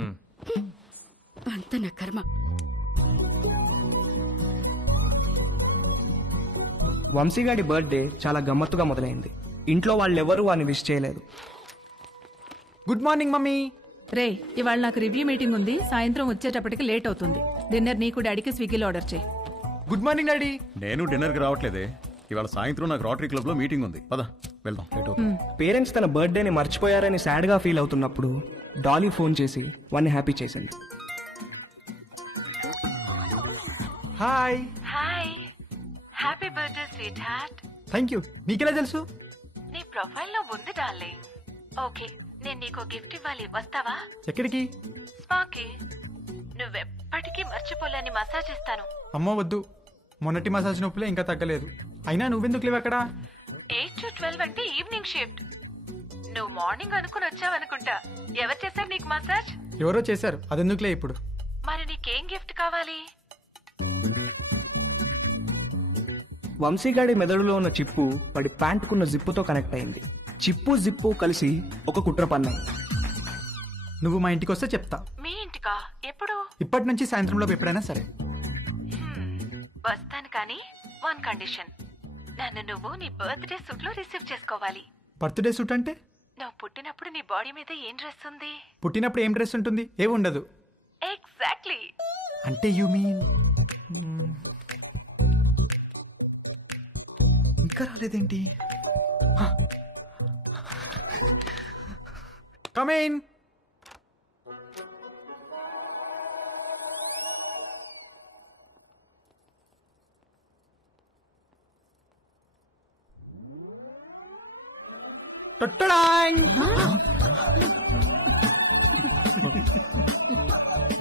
అంత నా కర్మ. వంశీగాడి బర్త్డే చాలా గమ్మత్తుగా మొదలైంది. ఇంట్లో వాళ్ళెవరూ వాడిని విష్ చేయలేదు. Good morning mummy. రే, ఇవాళ నాకు రివ్యూ మీటింగ్ ఉంది. సాయంత్రం వచ్చేటప్పటికి లేట్ అవుతుంది. డిన్నర్ నీకు డాడీకి స్విగ్గీలో ఆర్డర్ చేయి. Good morning daddy. నేను డిన్నర్కి రావట్లేదే, ఇవాళ సాయంత్రం నాకు రోటరీ క్లబ్ లో మీటింగ్ ఉంది. పద వెళ్దాం. పేరెంట్స్ తన బర్త్డేని మర్చిపోయారని సాడ్గా ఫీల్ అవుతున్నప్పుడు డాలీ ఫోన్ చేసి వాడిని హ్యాపీ చేసింది. Hi. Hi, happy birthday sweet heart. Thank you. మీకెలా తెలుసు? నీ ప్రొఫైల్ లో ఉంది డార్లింగ్. ఓకే, నేను నీకు గిఫ్ట్ ఇవ్వాలి, వస్తావా? ఎక్కడికి? స్పాకి. నువ్వెప్పటికీ మర్చిపోలేని మసాజ్ ఇస్తాను. అమ్మో వద్దు, మొన్నటి మసాజ్ నొప్పులే ఇంకా తగ్గలేదు. అయినా నువ్వెందుకు లేవు అక్కడ? 8 to 12 అంటే ఈవినింగ్ షిఫ్ట్. నువ్వు మార్నింగ్ అనుకుని వచ్చావనుకుంటా. ఎవరు చేశారు నీకు మసాజ్? ఎవరో చేశారు, అదెందుకులే ఇప్పుడు. మరి నీకేం గిఫ్ట్ కావాలి? వంశీగాడి మెదడులో ఉన్న చిప్పు వాడి ప్యాంటుకున్న జిప్పుతో కనెక్ట్ అయింది. చిప్పు జిప్పు కలిసి ఒక కుట్ర పన్నాయి. నువ్వు మా ఇంటికి వస్తే చెప్తా. మీ ఇంటికా? ఎప్పుడు? ఇప్పటి నుంచి సాయంత్రంలో ఎప్పుడైనా సరే. వస్తాను, కానీ 1 కండిషన్. నన్ను నువ్వు నీ బర్త్డే సూట్ లో రిసీవ్ చేసుకోవాలి. బర్త్డే సూట్ అంటే? నువ్వు పుట్టినప్పుడు నీ బాడీ మీద ఏం డ్రెస్ ఉంది? పుట్టినప్పుడు ఏం డ్రెస్ ఉంటుంది? ఏమి ఉండదు. ఎగ్జాక్ట్లీ. అంటే యు మీన్ ఇంకా రాలేదేంటి? Come in.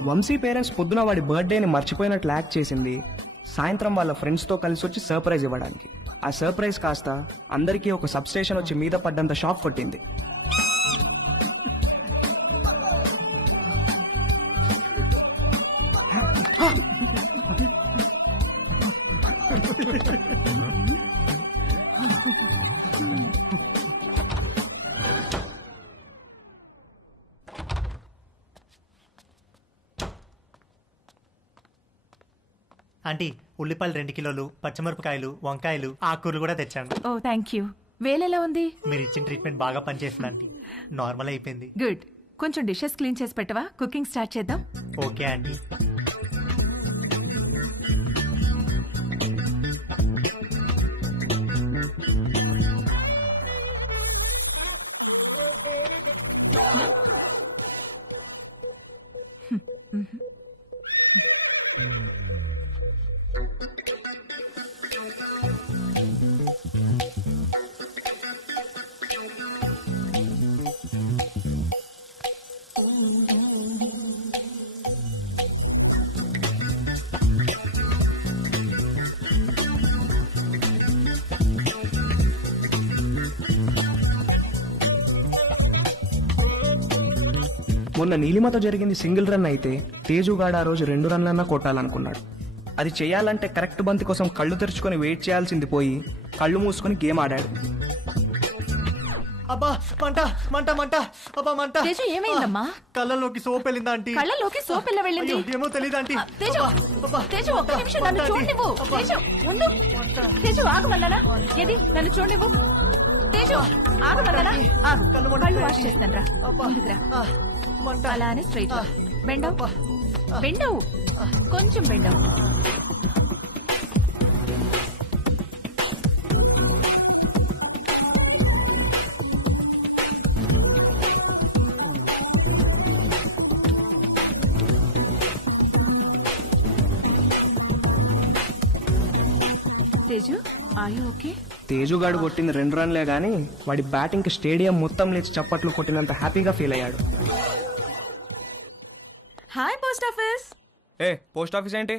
వంశీ పేరెంట్స్ పొద్దున వాడి బర్త్డేని మర్చిపోయినట్లు యాక్ట్ చేసింది సాయంత్రం వాళ్ళ ఫ్రెండ్స్తో కలిసి వచ్చి సర్ప్రైజ్ ఇవ్వడానికి. ఆ సర్ప్రైజ్ కాస్త అందరికీ ఒక సబ్స్టేషన్ వచ్చి మీద పడ్డంత షాక్ కొట్టింది. ఆంటీ, ఉల్లిపాయలు 2 కిలోలు, పచ్చిమిరపకాయలు, వంకాయలు, ఆకుకూరలు కూడా తెచ్చాను. ఓ థ్యాంక్ యూ. వేలెలా ఉంది? మీరు ఇచ్చిన ట్రీట్మెంట్ బాగా పనిచేసింది ఆంటీ. నార్మల్ అయిపోయింది. గుడ్. కొంచెం డిషెస్ క్లీన్ చేసి పెట్టవా? కుకింగ్ స్టార్ట్ చేద్దాం. Okay aunty. మొన్న నీలిమతో జరిగింది సింగిల్ రన్ అయితే తేజుగాడు ఆ రోజు 2 రన్లన్నా కొట్టాలనుకున్నాడు. అది చేయాలంటే కరెక్ట్ బంతి కోసం కళ్ళు తెరుచుకొని వెయిట్ చేయాల్సింది పోయి కళ్ళు మూసుకొని గేమ్ ఆడాడు. అబ్బా మంట మంట మంట అబ్బా మంట. తేజు ఏమైందమ్మా? కళ్ళలోకి సోప్ వెళ్ళిందా ఆంటీ? కళ్ళలోకి సోప్ ఎలా వెళ్ళింది? ఏమో తెలియదు ఆంటీ. తేజు తేజు ఒక్క నిమిషం నన్ను చూడనివ్వు. తేజు ఉండు. తేజు ఆగమన్నానా? ఏది నన్ను చూడనివ్వు. తేజు ఆగమన్నానా? ఆగు. కళ్ళు వాష్ చేస్తాను రా. ముందుకురా. అలానే స్ట్రైట్ బెండవు బెండవు కొంచెం బెండవు. Teju are you okay? తేజుగాడు కొట్టింది 2 రన్లే గానీ వాడి బ్యాటింగ్కి స్టేడియం మొత్తం లేచి చప్పట్లు కొట్టినంత హ్యాపీగా ఫీల్ అయ్యాడు. Hi post office. ఏ పోస్ట్ ఆఫీస్ ఏంటి?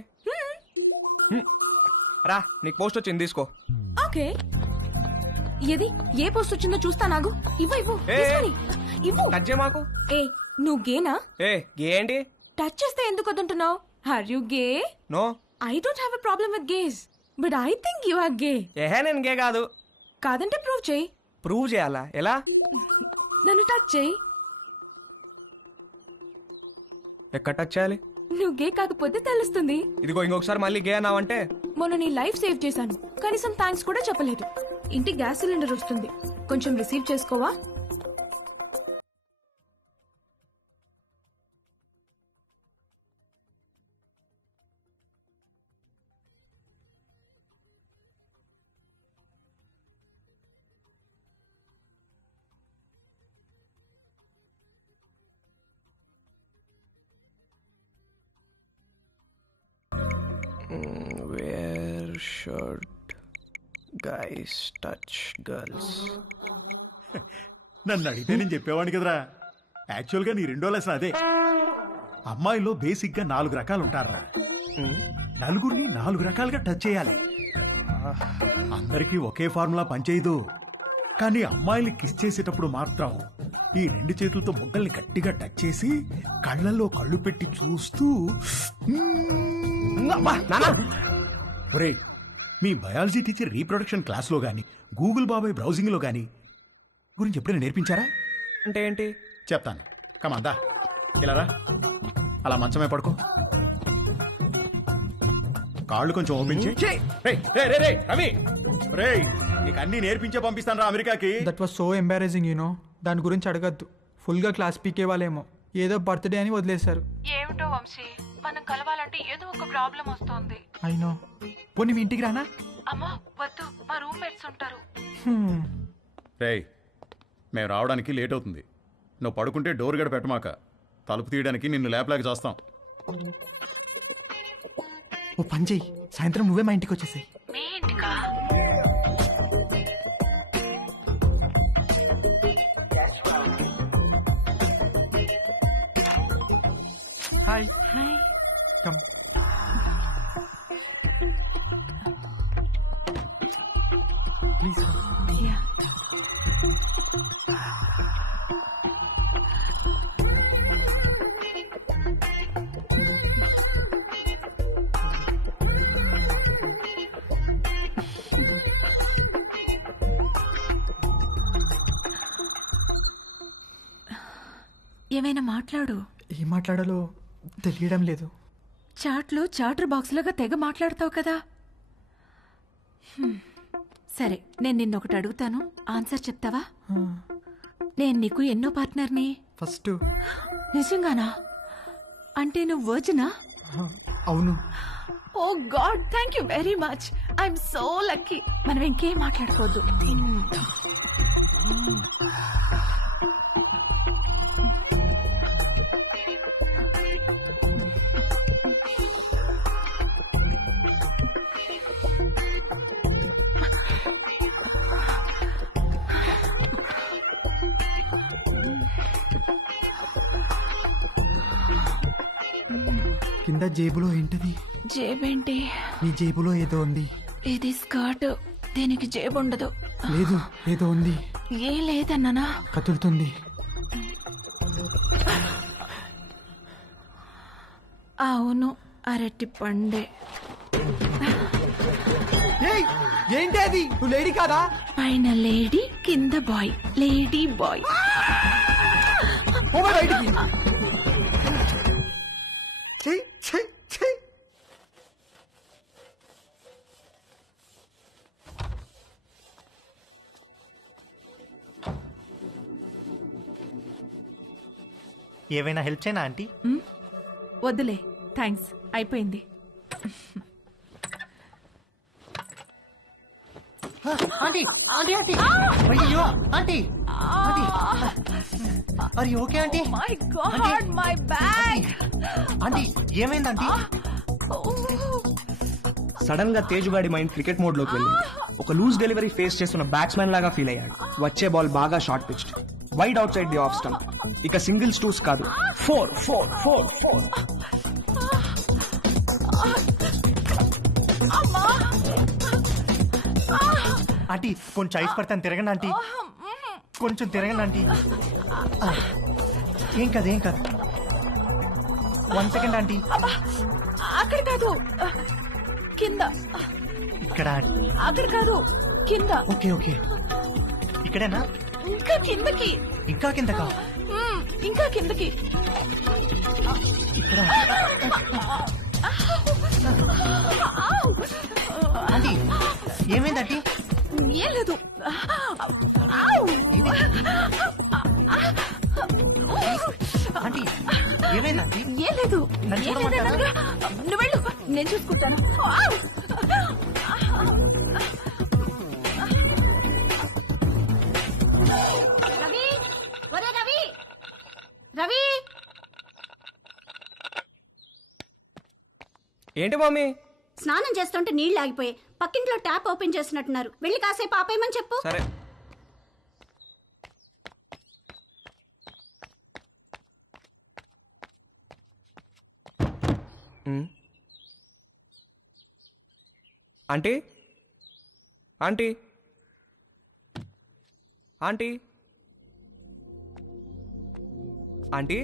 రా నీకు పోస్ట్ వచ్చింది తీసుకో. ఓకే. ఏది ఏ పోస్ట్ వచ్చిందో చూస్తా. నాగు ఇవ్వు ఇవ్వు ఏ, తీసుకొని. ఇవ్వు. టచ్ చేయ మాకు. ఏ నువ్వు గేనా? ఏ గే ఏంటి? టచ్ చేస్తే ఎందుకు వద్దంటున్నావు? Are you gay? No. I don't have a problem with gays but I think you are gay. ఏహే నేను గే కాదు. కాదంటే ప్రూవ్ చేయి. ప్రూవ్ చేయాలా? ఎలా? నన్ను టచ్ చేయి. ఎక్కడ టచ్ చేయాలి? నువ్వు గే కాకపోతే తెలుస్తుంది. ఇదిగో ఇంకొకసారి మళ్ళీ గే అన్నావంటే. మొన్న నీ లైఫ్ సేవ్ చేశాను, కనీసం థ్యాంక్స్ కూడా చెప్పలేదు. ఇంటికి గ్యాస్ సిలిండర్ వస్తుంది, కొంచెం receive చేసుకోవా? Where should guys touch girls? నన్ను అడిగితే నేను చెప్పేవాడిని కదరా. యాక్చువల్గా నీ 2వ లెసన్ అదే. అమ్మాయిలో బేసిక్గా 4 రకాలు ఉంటారా. నలుగురిని 4 రకాలుగా టచ్ చేయాలి. అందరికీ ఒకే ఫార్ములా పనిచేయదు. కానీ అమ్మాయిల్ని కిస్ చేసేటప్పుడు మాత్రం ఈ 2 చేతులతో బొగ్గల్ని గట్టిగా టచ్ చేసి కళ్ళల్లో కళ్ళు పెట్టి చూస్తూ ఒరేయ్, మీ బయాలజీ టీచర్ రీప్రొడక్షన్ క్లాస్లో గానీ గూగుల్ బాబాయ్ బ్రౌజింగ్లో గానీ గురించి ఎప్పుడైనా నేర్పించారా? అంటే ఏంటి చెప్తాను. కమాందా ఇలా రా. అలా మంచమే పడుకో. కాళ్ళు కొంచెం ఓపెన్ చేయి. రవి రేయ్, నీకు అన్ని నేర్పించే పంపిస్తాను రా అమెరికాకి. That was so embarrassing you know. దాని గురించి అడగద్దు. ఫుల్గా క్లాస్ పీకే వాళ్ళేమో ఏదో బర్త్డే అని వదిలేశారు. ఏమిటో వంశీ, మనం కలవాలంటే ఏదో ఒక ప్రాబ్లం వస్తోంది. అయినో. పోనీ మీ ఇంటికి రానా? అమ్మా వద్దు, మా రూమ్మేట్స్ ఉంటారు. రేయ్, మేము రావడానికి లేట్ అవుతుంది. నువ్వు పడుకుంటే డోర్ గడ పెట్టమాక. తలుపు తీయడానికి నిన్ను లేపలేక చేస్తాం. ఓ పని చెయ్యి, సాయంత్రం నువ్వే మా ఇంటికి వచ్చేసాయి. మీ ఇంటికా? Hi. Hi. Come. Please. Yeah. ఏమైనా మాట్లాడు. ఏం మాట్లాడాలో తెలియడం లేదు. చాట్లో చాటర్ బాక్స్ లాగా తెగ మాట్లాడతావు కదా. సరే, నేను నిన్నొకటి అడుగుతాను, ఆన్సర్ చెప్తావా? నేను నీకు ఎన్నో పార్ట్నర్ని? ఫస్ట్. నిజంగానా? అంటే నువ్వు వర్జినా? అవును. Oh God, thank you very much. I'm so lucky. మనం ఇంకేం మాట్లాడుకోవద్దు. కింద జేబులో ఏంటది? జేబేంటి? నీ జేబులో ఏదో ఉంది. ఇది స్కర్ట్, దీనికి జేబు ఉండదు. లేదు, ఏదో ఉంది. ఏం లేదన్నానా? కదులుతుంది. అవును, అరటి పండే. ఏంటి అది? నువ్వు లేడీ కాదా? పైన లేడీ, కింద బాయ్. Lady bye. బయటికి. ఏవైనా హెల్ప్ చేయనా ఆంటీ? వద్దులే, థ్యాంక్స్, అయిపోయింది. ఆంటీ ఆంటీ ఆంటీ అయ్యో aunty aunty are you okay aunty? My god, my bag. Aunty ఏమైంది ఆంటీ? సడన్ గా తేజుగాడి మైండ్ క్రికెట్ మోడ్ లోకి వెళ్ళింది. ఒక లూజ్ డెలివరీ ఫేస్ చేస్తున్న బ్యాట్స్మెన్ లాగా ఫీల్ అయ్యాడు. వచ్చే బాల్ బాగా short pitched, wide outside the off stump. ఇక సింగిల్స్ టూస్ కాదు, 4 4 4 4. ఆంటీ కొంచెం ఐస్ పడతాను, తిరగండి ఆంటీ. కొంచెం తిరగండి ఆంటీ. ఏం కాదు ఏం కాదు. 1 సెకండ్ ఆంటీ. అక్కడ కాదు, కింద. ఇక్కడ అక్కడ కాదు, కింద. ఓకే ఓకే, ఇక్కడేనా? ఇంకా కిందకి. ఇంకా కిందకా? ఇంకా కిందకి. ఇక్కడ ఆంటీ ఏమైంది ఆంటీ? ఏం లేదు. ఆంటీ ఏమైంది ఆంటీ? ఏం లేదు. నన్ను ఏం చూడమంటారా? లేదనగా. నువ్వు వెళ్ళు, నేను చూసుకుంటాను. రవి, ఒరే రవి, రవి. ఏంటి మమ్మీ? స్నానం చేస్తుంటే నీళ్లు ఆగిపోయాయి. పక్కింట్లో ట్యాప్ ఓపెన్ చేసినట్టున్నారు. వెళ్ళి కాసేపు ఆపేయమని చెప్పు. సరే. Aunty aunty aunty aunty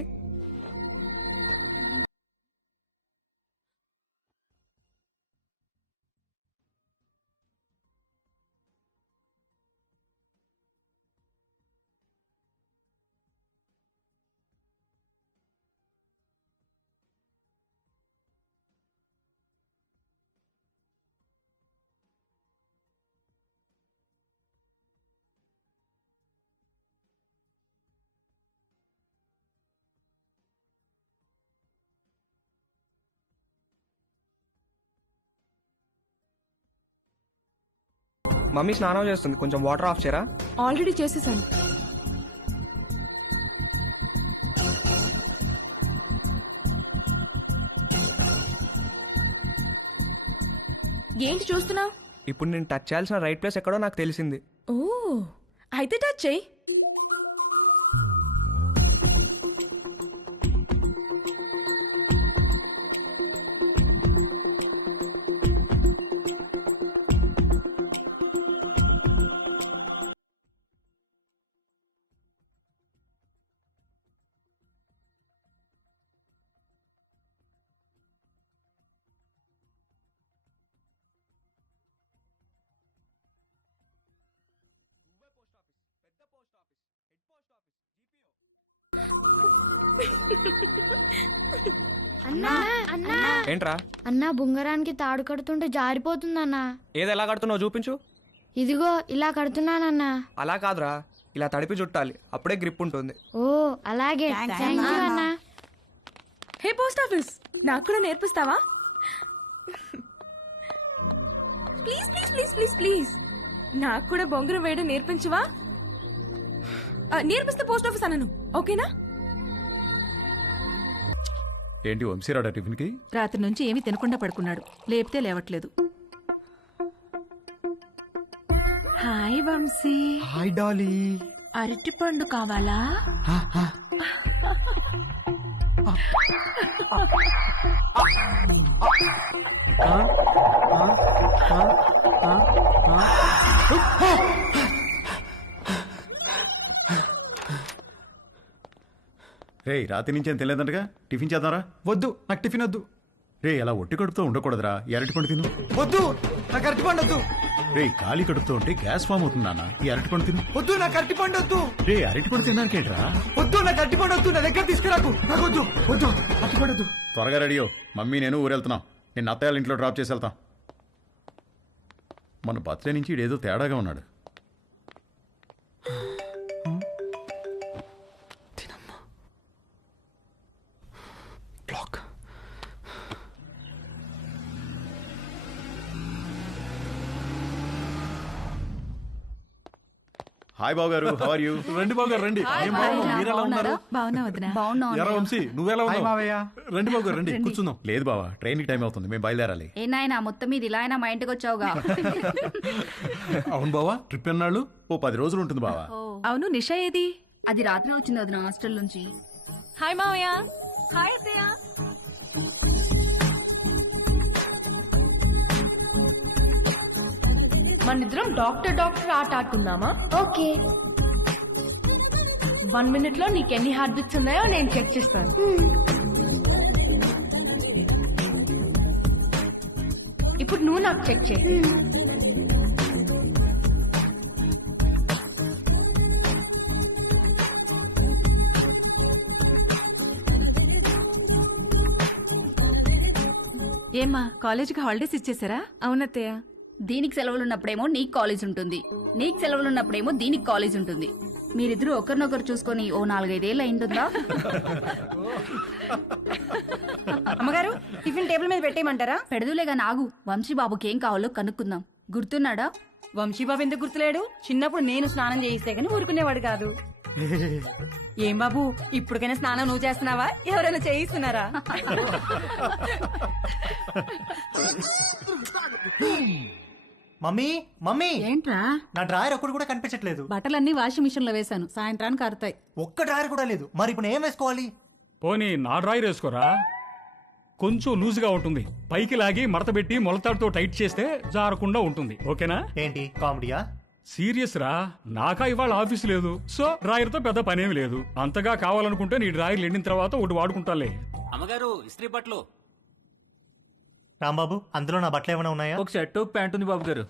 mummy స్నానం చేస్తుంది, కొంచెం వాటర్ ఆఫ్ చేయరా? ఆల్రెడీ చేసేసాను. ఏంటి చూస్తున్నావు? ఇప్పుడు నేను టచ్ చేయాల్సిన రైట్ ప్లేస్ ఎక్కడో నాకు తెలిసింది. ఓ, అయితే టచ్ చెయ్యి. అన్నా అన్నా ఏంట్రా? అన్నా బుంగరానికి తాడు కడుతుంటే జారిపోతుందన్నా. ఏది ఎలా కడుతున్నావు చూపించు. ఇదిగో ఇలా కడుతున్నానన్నా. అలా కాదురా, ఇలా తడిపి చుట్టాలి, అప్పుడే గ్రిప్ ఉంటుంది. ఓ అలాగే థ్యాంక్ యూ అన్న. హే పోస్ట్ ఆఫీస్, నాకు కూడా నేర్పిస్తావా? Please please please please please నాకు కూడా బొంగరం వేయడం నేర్పించవా? నేర్పిస్తే పోస్ట్ ఆఫీస్ అన్నను, ఓకేనా? ఏంటి వంశీరాడా టిఫిన్కి? రాత్రి నుంచి ఏమీ తినకుండా పడుకున్నాడు, లేపితే లేవట్లేదు. హాయ్ వంశీ. Hi Dolly. అరటిపండు కావాలా? రే రాత్రి నుంచి ఏం తెలియదంటగా, టిఫిన్ చేద్దాంరా. వద్దు, నాకు టిఫిన్ వద్దు. రే అలా ఒట్టి కడుపుతో ఉండకూడదురా, ఈ అరటిపండు తిను. వద్దు, నాకు అరటిపండు వద్దు. రే ఖాళీ కడుపుతో ఉంటే గ్యాస్ ఫామ్ అవుతుంది నాన్న, ఈ అరటిపండు తిను. వద్దు, నాకు అరటిపండు వద్దు. రే అరటిపండు తినడానికేంట్రా? వద్దు, నాకు అరటిపండు వద్దు, నా దగ్గర తీసుకురాకు. నాకు వద్దు, వద్దు, అరటిపండు వద్దు. త్వరగా రెడీ అయ్యో, మమ్మీ నేను ఊరెళ్తున్నాం. నేను అత్తయ్య వాళ్ళ ఇంట్లో డ్రాప్ చేసి వెళ్తాం. మన బర్త్డే నుంచి ఇడేదో తేడాగా ఉన్నాడు. హాయ్ బాబు గారు, హౌ ఆర్ యు? రండి బాబు గారు రండి. ఏం బాగున్నావు, మీరు ఎలా ఉన్నారు? బాగున్నా వదినా. ఎరా వంశీ, నువ్వెలా హాయ్ ఉన్నావు? మావయ్య. రండి బాబు గారు రండి, కూర్చుందాం. లేదు బావా, ట్రైన్కి టైం అవుతుంది, మేము బయలుదేరాలి. ఏ నాయనా మొత్తం మీద ఇలా అయినా మా ఇంటికి వచ్చావుగా? అవును బావా, ట్రిప్ ఎన్నాళ్ళు? ఓ 10 రోజులు ఉంటుంది బావా. అవును, నిషా ఏది? అది రాత్రి వచ్చింది వదిన హాస్టల్ నుంచి. హాయ్ మావయ్య. హాయ్ అత్తయ్య. మనిద్దరం డాక్టర్ డాక్టర్ ఆట ఆడుకుందామా? ఓకే. 1 minute లో నీకు ఎన్ని హార్ట్ బీట్స్ ఉన్నాయో నేను చెక్ చేస్తాను. ఇప్పుడు నువ్వు నాకు చెక్ చేయి. ఏమ్మా, కాలేజీకి హాలిడేస్ ఇచ్చేసారా? అవునత్తయ్య. దీనికి సెలవులు ఉన్నప్పుడేమో నీకు కాలేజ్ ఉంటుంది, నీకు సెలవులు ఉన్నప్పుడేమో దీనికి కాలేజ్ ఉంటుంది. మీరిద్దరూ ఒకరినొకరు చూసుకొని ఓ 4-5 ఏళ్ళు అయింటుందా? అమ్మగారు, టిఫిన్ టేబుల్ మీద పెట్టేయమంటారా? పెడదులేగా నాగు, వంశీ బాబుకి ఏం కావాలో కనుక్కుందాం. గుర్తున్నాడా? వంశీబాబు ఎందుకు గుర్తులేడు? చిన్నప్పుడు నేను స్నానం చేయిస్తే గానీ ఊరుకునేవాడు కాదు. ఏం బాబు, ఇప్పటికైనా స్నానం నువ్వు చేస్తున్నావా, ఎవరైనా చేయిస్తున్నారా? మమ్మీ మమ్మీ, ఏంట్రా? నా డ్రాయర్ ఒక్కడు కూడా కనిపించట్లేదు. బట్టలన్నీ వాషింగ్ మిషన్ లో వేశాను, సాయంత్రానికి ఆరుతాయి. ఒక్క డ్రాయర్ కూడా లేదు. మరి ఇప్పుడు ఏం వేసుకోవాలి? పోనీ నా డ్రాయర్ వేసుకోరా, కొంచెం లూజ్గా ఉంటుంది. పైకి లాగి మడత పెట్టి మొలతాడుతో టైట్ చేస్తే జారకుండా ఉంటుంది. ఓకేనా? ఏంటి కామెడీయా? సీరియస్ రా, నాకా ఇవాళ ఆఫీస్ లేదు, సో డ్రాయర్ తో పెద్ద పనేమి లేదు. అంతగా కావాలనుకుంటే నీ డ్రాయర్ ఎండిన తర్వాత ఒకటి వాడుకుంటాలే. అమ్మగారు, ఇస్త్రీ బట్టలు. రాంబాబు, అందులో నా బట్టలు ఏమైనా ఉన్నాయా? ఒక షర్ట్ ఒక ప్యాంట్ ఉంది బాబు గారు.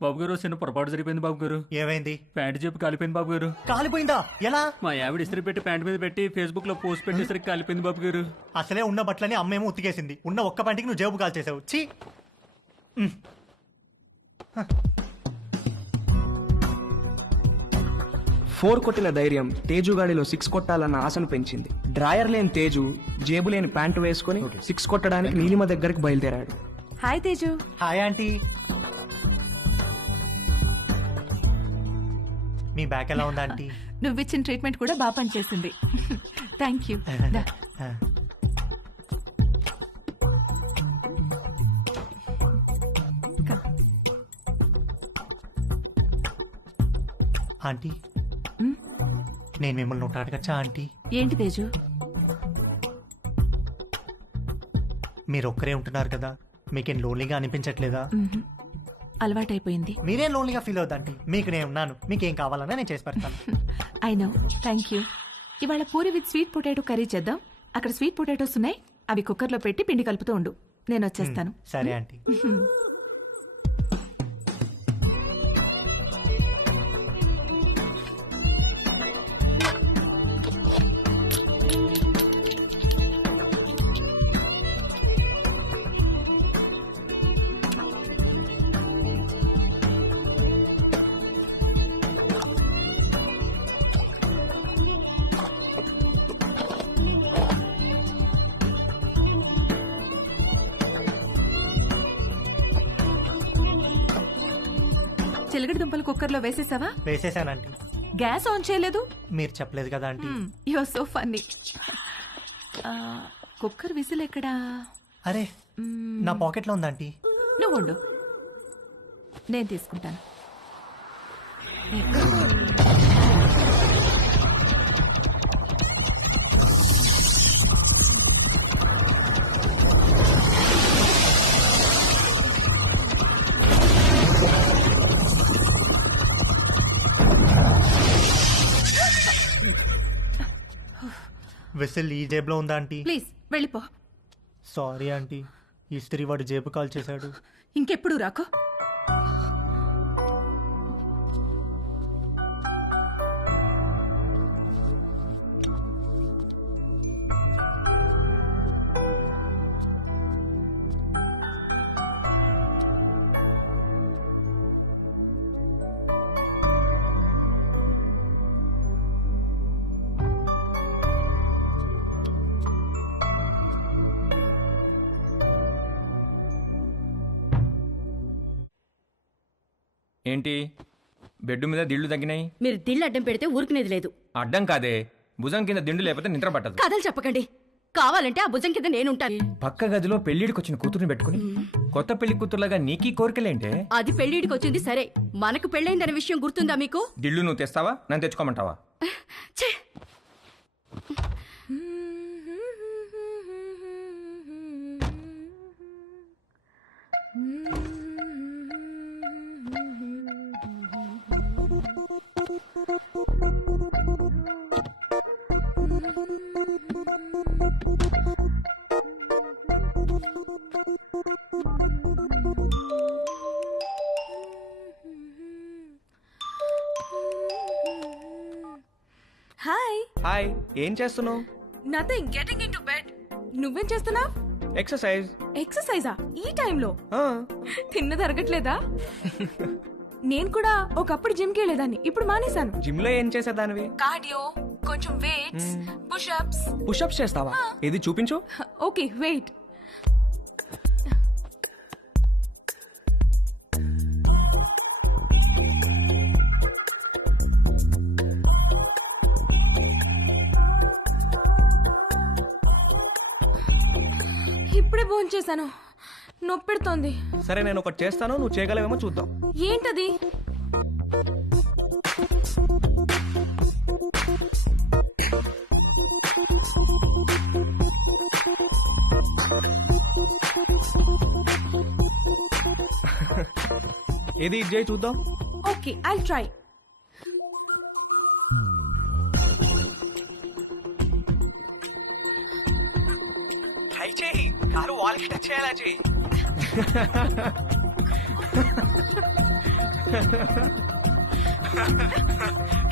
బాబు గారు, చిన్న పొరపాటు జరిపోయింది బాబు గారు. ఏమైంది? ప్యాంట్ చెప్పి కాలిపోయింది బాబు గారు. కాలిపోయిందా? ఎలా? మా ఆవిడ ఇస్త్రీ పెట్టి ప్యాంట్ మీద పెట్టి ఫేస్బుక్ లో పోస్ట్ పెట్టేసరికి కాలిపోయింది బాబు గారు. అసలే ఉన్న బట్టలని అమ్మేమో ఉతికేసింది. ఉన్న ఒక్క ప్యాంటుకి నువ్వు జేబు కాల్ చేసావు. ఛీ! 4 కొట్టిన ధైర్యం తేజుగాడిలో 6 కొట్టాలన్న ఆశను పెంచింది. డ్రాయర్ లేని తేజు జేబు లేని ప్యాంటు వేసుకుని 6 కొట్టడానికి నీలిమ దగ్గరికి బయలుదేరాడు. హాయ్ తేజు. Hi aunty. మీ బ్యాక్ ఎలా ఉందా ఆంటీ? నువ్విచ్చిన ట్రీట్మెంట్ కూడా బాగా పనిచేసింది. Thank you. ఆంటీ, నేను మిమ్మల్ని ఒకటి అడగచ్చా ఆంటీ? ఏంటి తేజు? మీరు ఒక్కరే ఉంటున్నారు కదా, మీకేం లోన్లీగా అనిపించట్లేదా? అలవాటైపోయింది. మీరేం లోన్లీగా ఫీల్ అవుతాంటీ, మీకు నేను ఉన్నాను. మీకేం కావాలన్నా నేను చేసి పెడతాను. I know, thank you. ఇవాళ puri with sweet potato curry చేద్దాం. అక్కడ స్వీట్ పొటాటోస్ ఉన్నాయి, అవి కుక్కర్లో పెట్టి పిండి కలుపుతూ ఉండు, నేను వచ్చేస్తాను. సరే ఆంటీ. చిలకడ దుంపలు కుక్కర్లో వేసేసావా? వేసేసానంటీ. గ్యాస్ ఆన్ చేయలేదు? మీరు చెప్పలేదు కదా ఆంటీ. You are so funny. Cooker whistle ఎక్కడా? అరే నా పాకెట్లో ఉందంటీ. నువ్వు ఉండు, నేను తీసుకుంటాను. విసిల్ ఈ జేబులో ఉందా ఆంటీ? ప్లీజ్ వెళ్ళిపో. సారీ ఆంటీ, ఇస్త్రీ వాడు జేబు కాల్ చేశాడు. ఇంకెప్పుడు రాకో. ఏంటి బెడ్ మీద దిళ్ళు తగ్గినాయి? మీరు దిళ్ళు అడ్డం పెడితే ఊరుకునేది లేదు. అడ్డం కాదే, భుజం కింద దిండు లేకపోతే నిద్ర పట్టదు. కథలు చెప్పకండి, కావాలంటే ఆ భుజం కింద నేనుంటాను. పక్క గదిలో పెళ్లిడికి వచ్చిన కూతురుని పెట్టుకుని కొత్త పెళ్లి కూతురులాగా నీకీ కోరికలేంటే? అది పెళ్లిడికి వచ్చింది సరే, మనకు పెళ్ళైందనే విషయం గుర్తుందా మీకు? దిళ్ళు నువ్వు తెస్తావా, నన్ను తెచ్చుకోమంటావా? ఛే! హాయ్ హాయ్, ఏం చేస్తున్నావు? Nothing, getting in to bed. నువ్వేం చేస్తున్నావు? ఎక్సర్సైజ్. ఎక్సర్సైజా ఈ టైంలో? తిన్నది అరగట్లేదా? నేను కూడా ఒకప్పుడు జిమ్ కి వెళ్ళేదాన్ని, ఇప్పుడు మానేశాను. జిమ్ లో ఏం చేసేదానివి? కార్డియో, కొంచెం వెయిట్స్, పుషప్స్. పుషప్స్ చేస్తావా? ఏది చూపించు. Okay wait. ఇప్పుడే భోంచేశాను, నొప్పెడుతోంది. సరే నేను ఒకటి చేస్తాను, నువ్వు చేయగలవేమో చూద్దాం. ఏంటది? ఏది ఇది చేయి చూద్దాం. Okay I try. ట్రై చేయి, కారు వాల్కి టచ్ చేయాలా చేయి.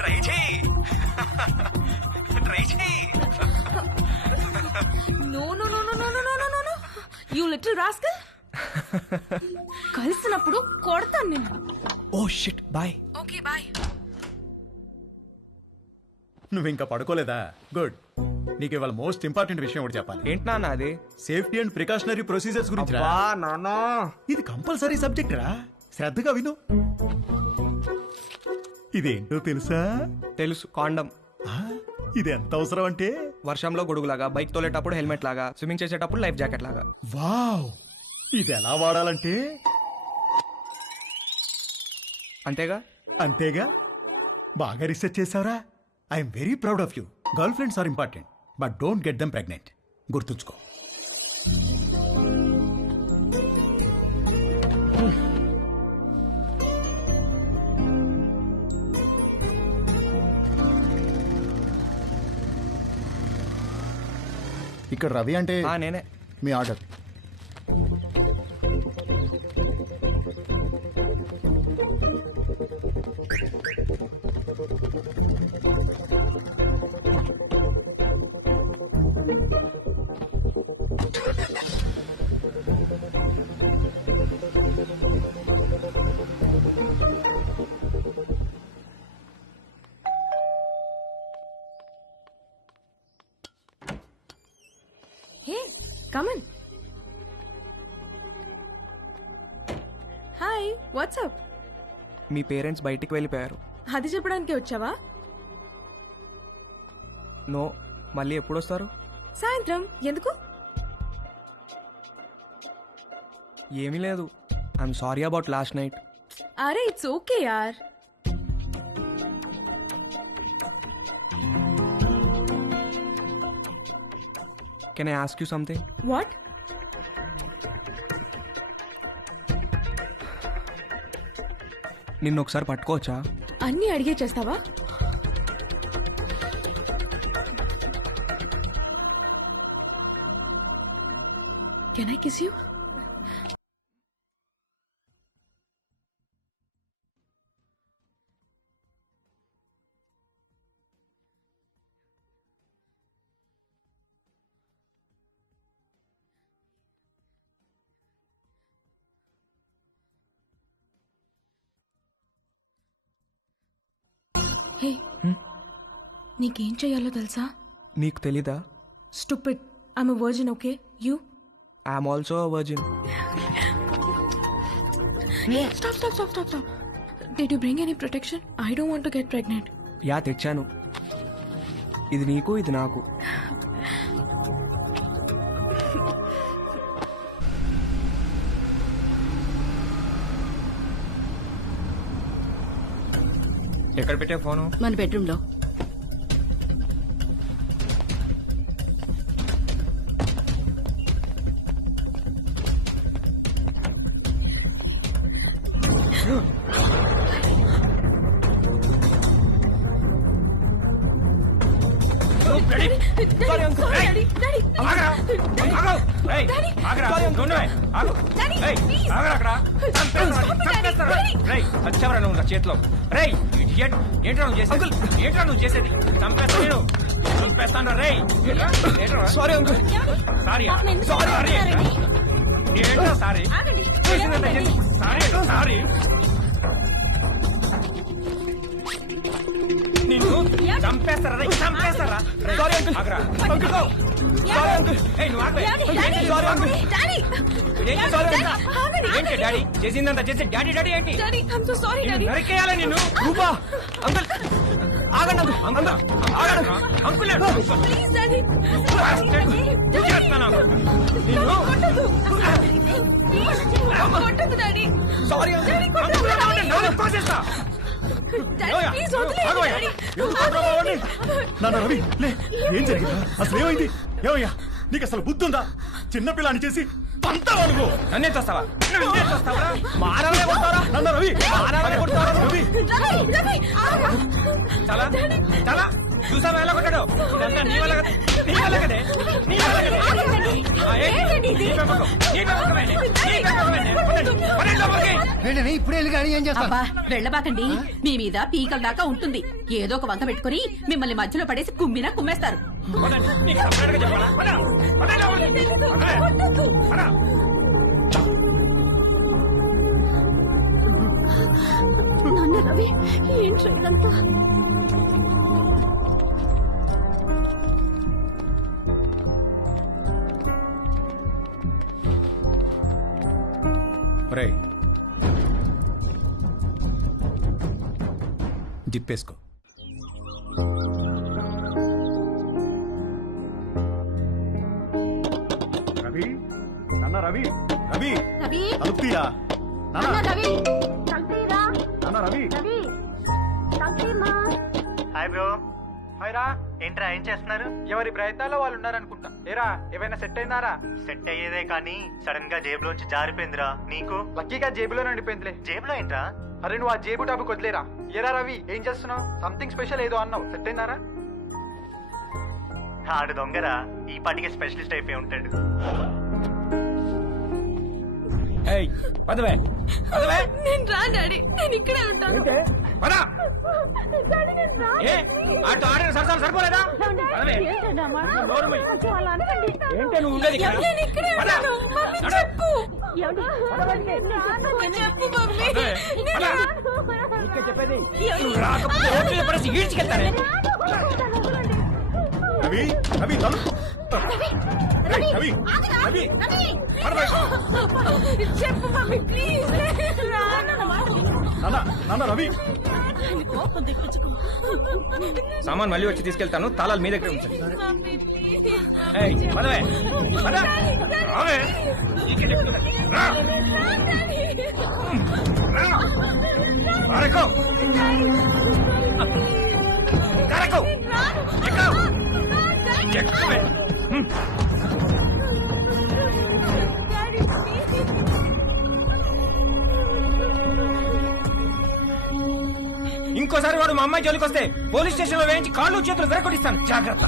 ట్రై చేయి, ట్రై చేయి. No no no no no no no no no, you little rascal. కలిసినప్పుడు కొడతాను నిన్ను. Oh shit, bye. Okay bye. నువ్వు ఇంకా పడుకోలేదా? గుడ్. నీకు ఇవాళ మోస్ట్ ఇంపార్టెంట్ విషయం ఒకటి చెప్పాలి. ఏంటి నాన్న అది? సేఫ్టీ అండ్ ప్రికాషనరీ ప్రొసీజర్స్ గురించి రా. నాన్నా, ఇది కంపల్సరీ సబ్జెక్ట్ రా, శ్రద్ధగా విను. ఇదేంటో తెలుసా? తెలుసు, కాండం. ఇది ఎంత అవసరం అంటే వర్షంలో గొడుగులాగా, బైక్ తోలేటప్పుడు హెల్మెట్ లాగా, స్విమ్మింగ్ చేసేటప్పుడు లైఫ్ జాకెట్ లాగా. వావ్, ఇది ఎలా వాడాలంటే అంతేగా? అంతేగా. బాగా రీసెర్చ్ చేసావురా. I'm very proud of you. Girl friends are important, but don't get them pregnant. గుర్తుంచుకో. ఇక్కడ రవి అంటే నేనే. మీ order. Hey, come in. Hi, what's up? మీ పేరెంట్స్ బయటికి వెళ్ళిపోయారు. అది చెప్పడానికి వచ్చావా? నో, మళ్ళీ ఎప్పుడు వస్తారు? సాయంత్రం. ఎందుకు? ఏమీ లేదు. I'm sorry about last night. అరే ఇట్స్ ఓకే యార్. Can I ask you something? What? నిన్ను ఒకసారి పట్టుకోవచ్చా? అన్నీ అడిగే చేస్తావా? Can I kiss you? Hey, నీకేం చెయ్యాలో తెలుసా? నీకు తెలీదా? Stupid. I'm a virgin, okay? You? I'm also a virgin. Stop. Did you bring any protection? I don't want to get pregnant. Yeah, తెచ్చాను. ఇది నీకు, ఇది నాకు. ఎక్కడ పెట్టే ఫోను? మన బెడ్రూమ్ లో. చేతిలో ఏంట్రా నువ్వు చేసేది? చంపేస్తాను రే. Sorry uncle. సారీ ఏంట్రా సారీ? సారీ నిన్ను చంపేస్తారా? Sorry uncle. Sorry uncle. ఏంటి డాడీ చేసిందంతా చేసి డాడీ ఏంటి? నరికేయాలా నిన్ను? రూపా అంకుల్ ఆగండి అంకుల్. అంకుల్ సారీ కోసేస్తా. నాన్న రవి, లే, ఏం జరిగిందా? అసలు ఏమైంది? ఏమయ్యా, నీకు అసలు బుద్ధి ఉందా? చిన్నపిల్లని చేసి పంతావా నువ్వు? నన్నే చూస్తావా? మానవే కొడతారా? నాన్న రవి, మానవే కొడతారా? రవి చాలా చూసావా ఎలా కొట్టాడు? ఇదంతా నీ వల్ల కదే. ఇప్పుడే వెళ్ళి గాడి ఏం చేస్తా? వెళ్ళబాకండి. మీ మీద పీకల దాకా ఉంటుంది. ఏదో ఒక వంక పెట్టుకుని మిమ్మల్ని మధ్యలో పడేసి కుమ్మేస్తారు. నాన్న రవి, ఏంట్రా ఇదంతా? జిప్పేసుకో. రవి, నాన్న రవి, రవి తలుపుతీరా? నాన్న రవి. Hi bro. హాయ్ రా. ఏంట్రా ఏం చేస్తున్నారు? ఎవరి ప్రయత్నాల్లో వాళ్ళు ఉన్నారనుకుంటా. ఏరా ఏమైనా సెట్ అయినారా? సెట్ అయ్యేదే కానీ సడన్ గా జేబులోంచి జారిపోయిందిరా. నీకు? లక్కీగా జేబులో ఉండిపోయిందిలే. జేబులో ఏంట్రా? అరే నువ్వు ఆ జేబు టాపిక్ వదిలేరా. ఏరా రవి, ఏం చేస్తున్నావు? సంథింగ్ స్పెషల్ ఏదో అన్నావు, సెట్ అయినారా? ఆడు దొంగరా. ఈ పాటికి స్పెషలిస్ట్ అయిపోయి ఉంటాడు. నేను రా డాడీ, నేను ఇక్కడే ఉంటాను. సరిపోలేదా? ఏంటే నువ్వు ఉండేది? చెప్పేది ఈడ్చుకెళ్తారే. రవి, రవి రవి, చెప్పు మమ్మీ ప్లీజ్. నాన్న రవి సామాన్ మళ్ళీ వచ్చి తీసుకెళ్తాను, తాళాలు మీ దగ్గర ఉంచండి. ఏయ్, పదవే, పద. రావే. రా. కారెక్కు. కారెక్కు. ఎక్కు. ఎక్కువే. ఇంకోసారి వాడు మా అమ్మాయి జోలికి వస్తే పోలీస్ స్టేషన్ లో వేయించి కాళ్ళు చేతులు విరగొట్టిస్తాను, జాగ్రత్త.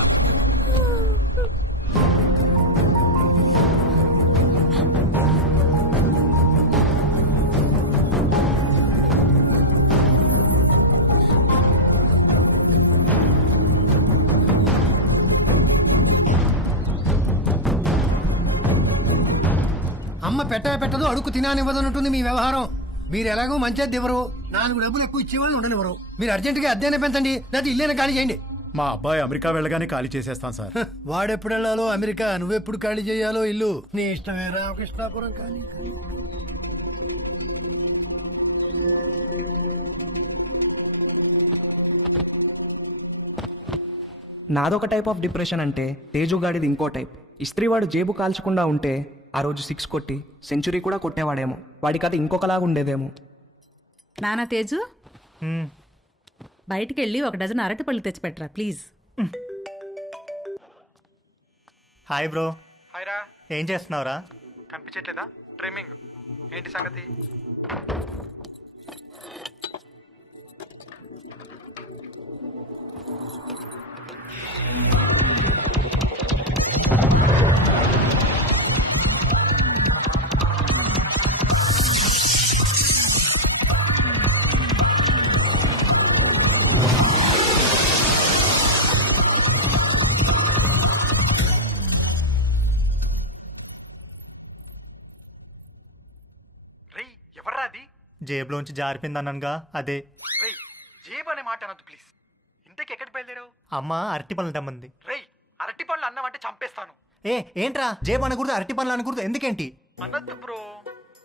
అమ్మ పెట్టదు అడుగు తినానివ్వదన్నట్టుంది మీ వ్యవహారం. మీరు ఎలాగో మంచిది ఇవ్వరు, 4 డబ్బులు ఎక్కువ ఇచ్చేవాళ్ళు ఉండనివ్వరు. మీరు అర్జెంటుగా అద్దెనే పెంచండి, లేదా ఇల్లేనా ఖాళీ చేయండి. మా అబ్బాయి అమెరికా వెళ్ళగానే ఖాళీ చేసేస్తాం సార్. వాడెప్పుడు వెళ్ళాలో అమెరికా, నువ్వెప్పుడు ఖాళీ చేయాలో ఇల్లు నీ ఇష్టమే. రామకృష్ణాపురం ఖాళీ. నాదొక టైప్ ఆఫ్ డిప్రెషన్ అంటే తేజుగాడిది ఇంకో టైప్. ఇస్త్రీవాడు జేబు కాల్చకుండా ఉంటే ఆ రోజు 6 కొట్టి సెంచురీ కూడా కొట్టేవాడేమో. వాడికి అది ఇంకొకలాగా ఉండేదేమో. నానా తేజు, బయటికి వెళ్ళి 1 డజన్ అరటిపళ్ళు తెచ్చిపెట్టరా ప్లీజ్. Hi bro. హాయ్ రా. ఏం చేస్తున్నావురా? కనిపించట్లేదా? ట్రిమ్మింగ్. ఏంటి సంగతి? జేబులోంచి జారిపోయిందన్నానుగా, అదే. రేయ్, జేబు అనే మాట అనొద్దు ప్లీజ్. ఇంతకి ఎక్కడికి బయలుదేరావు? అమ్మ అరటి పనులు తెమ్మంది. రేయ్, అరటి పండ్లు అన్నావంటే చంపేస్తాను. ఏంట్రా జేబు అనకూడదు, అరటి పనులు అనకూడదు, ఎందుకేంటి? అనొద్దు బ్రో,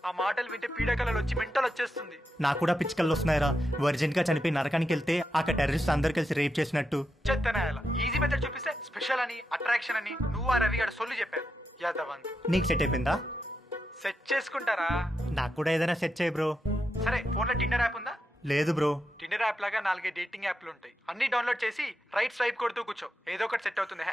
ఆ మాటలు వింటే పీడకలలు వచ్చి మెంటల్ వచ్చేస్తుంది. నాకు కూడా పిచ్చికల్లో వస్తున్నాయిరా. వర్జెంట్ గా చనిపోయి నరకానికి వెళ్తే అక్కడ టెర్రరిస్ట్ అందరు కలిసి రేప్ చేసినట్టు. చెత్తనాయాల ఈజీ మెథడ్ చూపిస్తే స్పెషల్ అని, అట్రాక్షన్ అని నువ్వు ఆ రవి గారు సొల్లు చెప్పారు. యాదవ్ నీకు సెట్ అయిపోయిందా? సెట్ చేసుకుంటారా? నాకు కూడా ఏదైనా సెట్ చేయి బ్రో. సరే, ఫోన్లో టిండర్ యాప్ ఉందా? లేదు బ్రో. టిండర్ యాప్ లాగా 4 డేటింగ్ యాప్లు ఉంటాయి. అన్ని డౌన్లోడ్ చేసి రైట్ స్వైప్ కొడుతూ కూర్చో, ఏదో ఒకటి సెట్ అవుతుంది.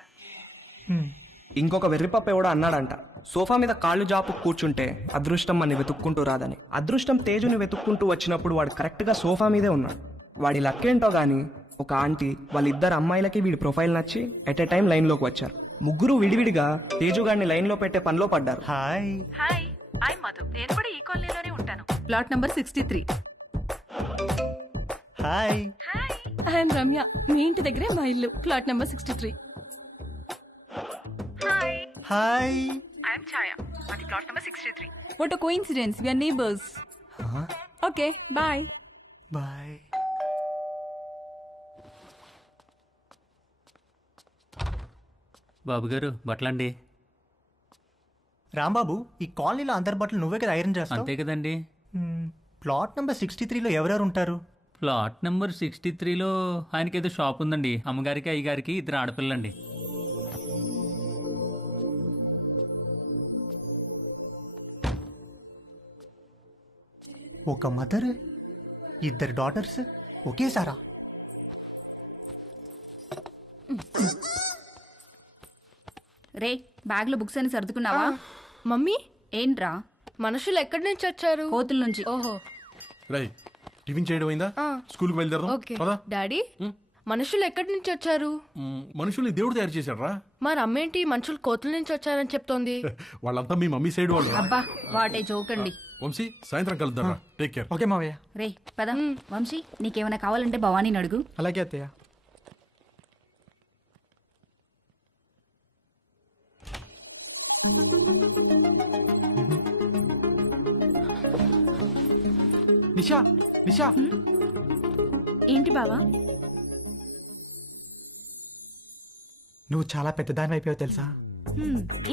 ఇంకొక వెర్రిపప్ప ఎవడో అన్నాడంట, సోఫా మీద కాళ్ళు జాపు కూర్చుంటే అదృష్టం అని వెతుక్కుంటూ రాదని. అదృష్టం తేజుని వెతుక్కుంటూ వచ్చినప్పుడు వాడు కరెక్ట్గా సోఫా మీదే ఉన్నాడు. వాడి లక్కేంటో గానీ ఒక ఆంటీ వాళ్ళిద్దరు అమ్మాయిలకి వీడి ప్రొఫైల్ నచ్చి ఎట్ ఎ టైం లైన్లోకి వచ్చారు. ముగ్గురు విడివిడిగా తేజుగాడిని లైన్లో పెట్టే పనిలో పడ్డారు. హాయ్. Hi, I Madhu. నేను కూడా ఈ కాలనీలోనే ఉంటాను. Plot number 63. Hi. I'm Ramya. మీ ఇంటి దగ్గరే మా ఇల్లు. Plot number 63. Hi. I'm Chhaya. అది plot number 63. What a coincidence, we are neighbours. Okay, bye. Bye. బాబు గారు బట్టలండి. రాంబాబు, ఈ కాలనీలో అందరి బట్టలు నువ్వే కదా ఐరన్ చేస్తావు? అంతే కదండి. ప్లాట్ నెంబర్ 63లో ఎవరెవరు ఉంటారు? ప్లాట్ నెంబర్ 63లో ఆయనకి ఏదో షాప్ ఉందండి. అమ్మగారికి అయ్యగారికి 2 ఆడపిల్లండి. ఒక మదర్, 2 డాటర్స్ ఒకేసారా? రే, బ్యాగ్ లో బుక్స్ అని సర్దుకున్నావా? మమ్మీ, ఏంట్రా? మనుషులు ఎక్కడి నుంచి వచ్చారు? కోతుల నుంచి. ఓహో. రై, టిఫిన్ చేయడం అయిందా? స్కూల్కి బయలుదేరదాం. ఓకే. పదా. డాడీ, మనుషులు ఎక్కడి నుంచి వచ్చారు? మనుషుల్ని దేవుడు తయారు చేశాడు రా. మరి అమ్మేంటి మనుషులు కోతుల నుంచి వచ్చారని చెప్తోంది? వాళ్ళంతా మీ మమ్మీ సైడ్ వాళ్ళు. అబ్బా, వాటే జోకండి. వంశీ, సాయంత్రం కలుద్దాం. Take care. ఓకే మావయ్య. రే పద. వంశీ, నీకేమైనా కావాలంటే భవానీని అడుగు. అలాగే అత్తయ్య. నిషా, నిషా. ఏంటి బావా? నువ్వు చాలా పెద్దదాని అయిపోయావు తెలుసా?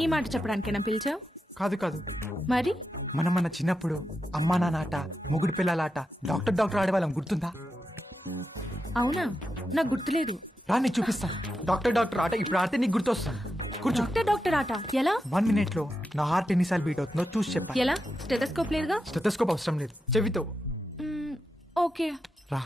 ఈ మాట చెప్పడానికేనా పిలిచావు? కాదు కాదు, మరి మన చిన్నప్పుడు అమ్మా నాన్న ఆట, మొగుడు పిల్లల ఆట, డాక్టర్ ఆడేవాళ్ళం, గుర్తుందా? అవునా, నాకు గుర్తులేదు. రా నీకు చూపిస్తా. డాక్టర్ ఆట ఇప్పుడు ఆడితే నీకు గుర్తొస్తాను. కూర్చో. డాక్టర్ ఆట ఎలా? 1 minute లో నా హార్ట్ ఎన్నిసార్లు బీట్ అవుతుందో చూసి చెప్పా. ఎలా? స్టెథోస్కోప్ లేదుగా? స్టెథోస్కోప్ అవసరం లేదు, చెవితో. ఓకే రా.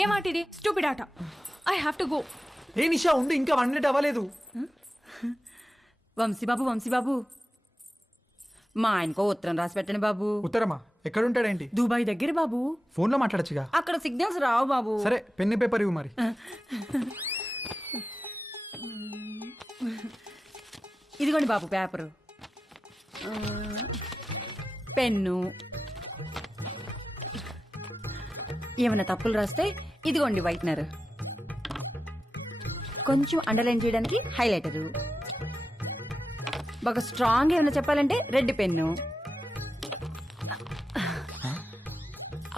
ఏం ఆట ఇది? స్టూపిడ్ ఆట. I have to go. ఏ నిషా ఉండు, ఇంకా 1 minute అవ్వలేదు. వంశీబాబు మా ఆయనకో ఉత్తరం రాసి పెట్టండి బాబు. ఉత్తరమా? ఎక్కడుంటాడేంటి? దుబాయ్ దగ్గర బాబు. ఫోన్ లో మాట్లాడచ్చుగా. అక్కడ సిగ్నల్స్ రావు బాబు. సరే పెన్ను పేపర్ ఇవ్వు మరి. ఇదిగోండి బాబు పేపరు, పెన్ను. ఏమైనా తప్పులు రాస్తే ఇదిగోండి వైట్నర్, కొంచెం అండర్లైన్ చేయడానికి హైలైటరు, బాగా స్ట్రాంగ్ ఏమైనా చెప్పాలంటే రెడ్ పెన్ను,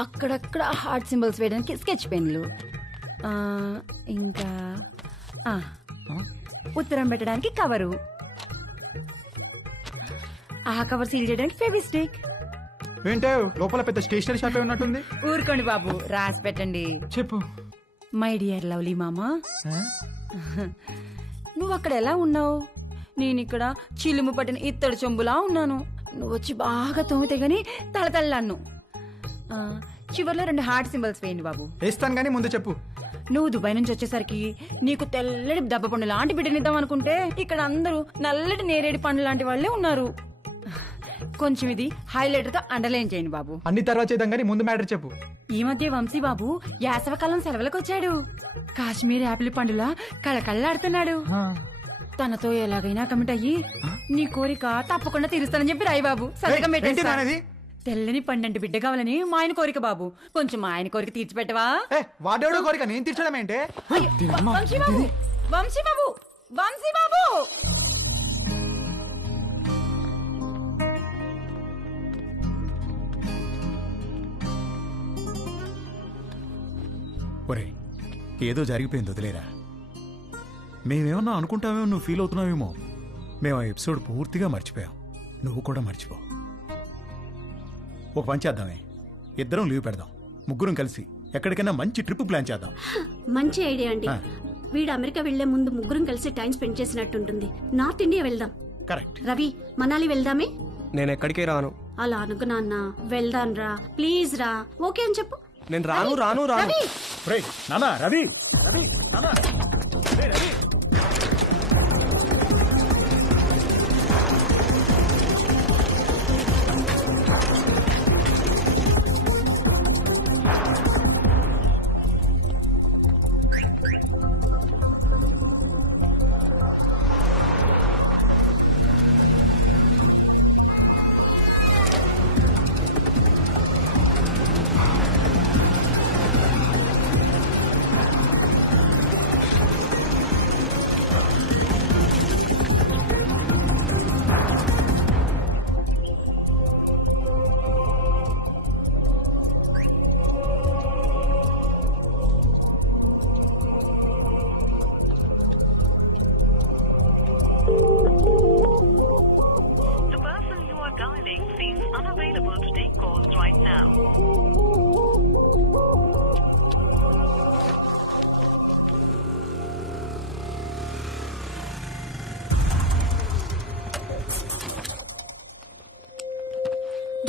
అక్కడక్కడ హార్ట్ సింబల్స్ వేయడానికి స్కెచ్ పెన్లు, ఇంకా ఉత్తరం పెట్టడానికి కవరు, ఆ కవర్ సీల్ చేయడానికి ఫెవిస్టిక్. ఏంటో లోపల పెద్ద స్టేషనరీ షాప్ ఉన్నట్టుంది. ఊరుకోండి బాబు, రాసి పెట్టండి. చెప్పు. మై డియర్ లవ్లీ మామా, నువ్వు అక్కడ ఎలా ఉన్నావు? నేను ఇక్కడ చిలుము పట్టిన ఇత్తడి చెంబులా ఉన్నాను. నువ్వు వచ్చి బాగా తోమితే గాని తళతళ్ళాను. చివర్లో 2 హార్ట్ సింబల్స్ వేయండి బాబు. వేస్తాను కానీ ముందు చెప్పు. నువ్వు దుబాయ్ నుంచి వచ్చేసరికి నీకు తెల్లటి దెబ్బ పండు లాంటి బిడ్డనిద్దాం అనుకుంటే ఇక్కడ అందరూ నల్లటి నేరేడు పండు లాంటి వాళ్ళే ఉన్నారు. కొంచెం ఇది హైలైటర్ తో అండర్లైన్ చేయండి బాబు. అన్ని తర్వాత చేద్దాం కానీ ముందు మ్యాటర్ చెప్పు. ఈ మధ్య వంశీ బాబు యాసవకాలం సెలవులకు వచ్చాడు. కాశ్మీర్ యాపిల్ పండులా కళకళ్ళాడుతున్నాడు. తనతో ఎలాగైనా కమిట్ అయ్యి నీ కోరిక తప్పకుండా తీరుస్తానని చెప్పి రాయి బాబు. సంతకం పెట్టేసి. తెల్లని పండంటి బిడ్డ కావాలని మా ఆయన కోరిక బాబు. కొంచెం మా ఆయన కోరిక తీర్చిపెట్టవా? వాడేవాడో కోరిక నేను తీర్చడం ఏంటే? వంశీ బాబు ఒరే, ఏదో జరిగిపోయింది, వదిలేరా. మేమేమన్నా అనుకుంటామేమో, నువ్వు ఫీల్ అవుతున్నావేమో. మేము ఆ ఎపిసోడ్ పూర్తిగా మర్చిపోయాం. నువ్వు కూడా మర్చిపో. ఒక పని చేద్దామే, ఇద్దరం లీవ్ పెడదాం, ముగ్గురం కలిసి ఎక్కడికైనా మంచి ట్రిప్ ప్లాన్ చేద్దాం. మంచి ఐడియా అండి. వీడు అమెరికా వెళ్లే ముందు ముగ్గురం కలిసి టైం స్పెండ్ చేసినట్టుంటుంది. నార్త్ ఇండియా వెళ్దాం. కరెక్ట్. రవి, మనాలి వెళ్దామే. నేను ఎక్కడికి రాను. అలా అనుకు నాన్న. వెళ్దాం రా, ప్లీజ్ రా. ఓకే అని చెప్పు. నేను రాను. రవి నానా, రవి నానా, రవి.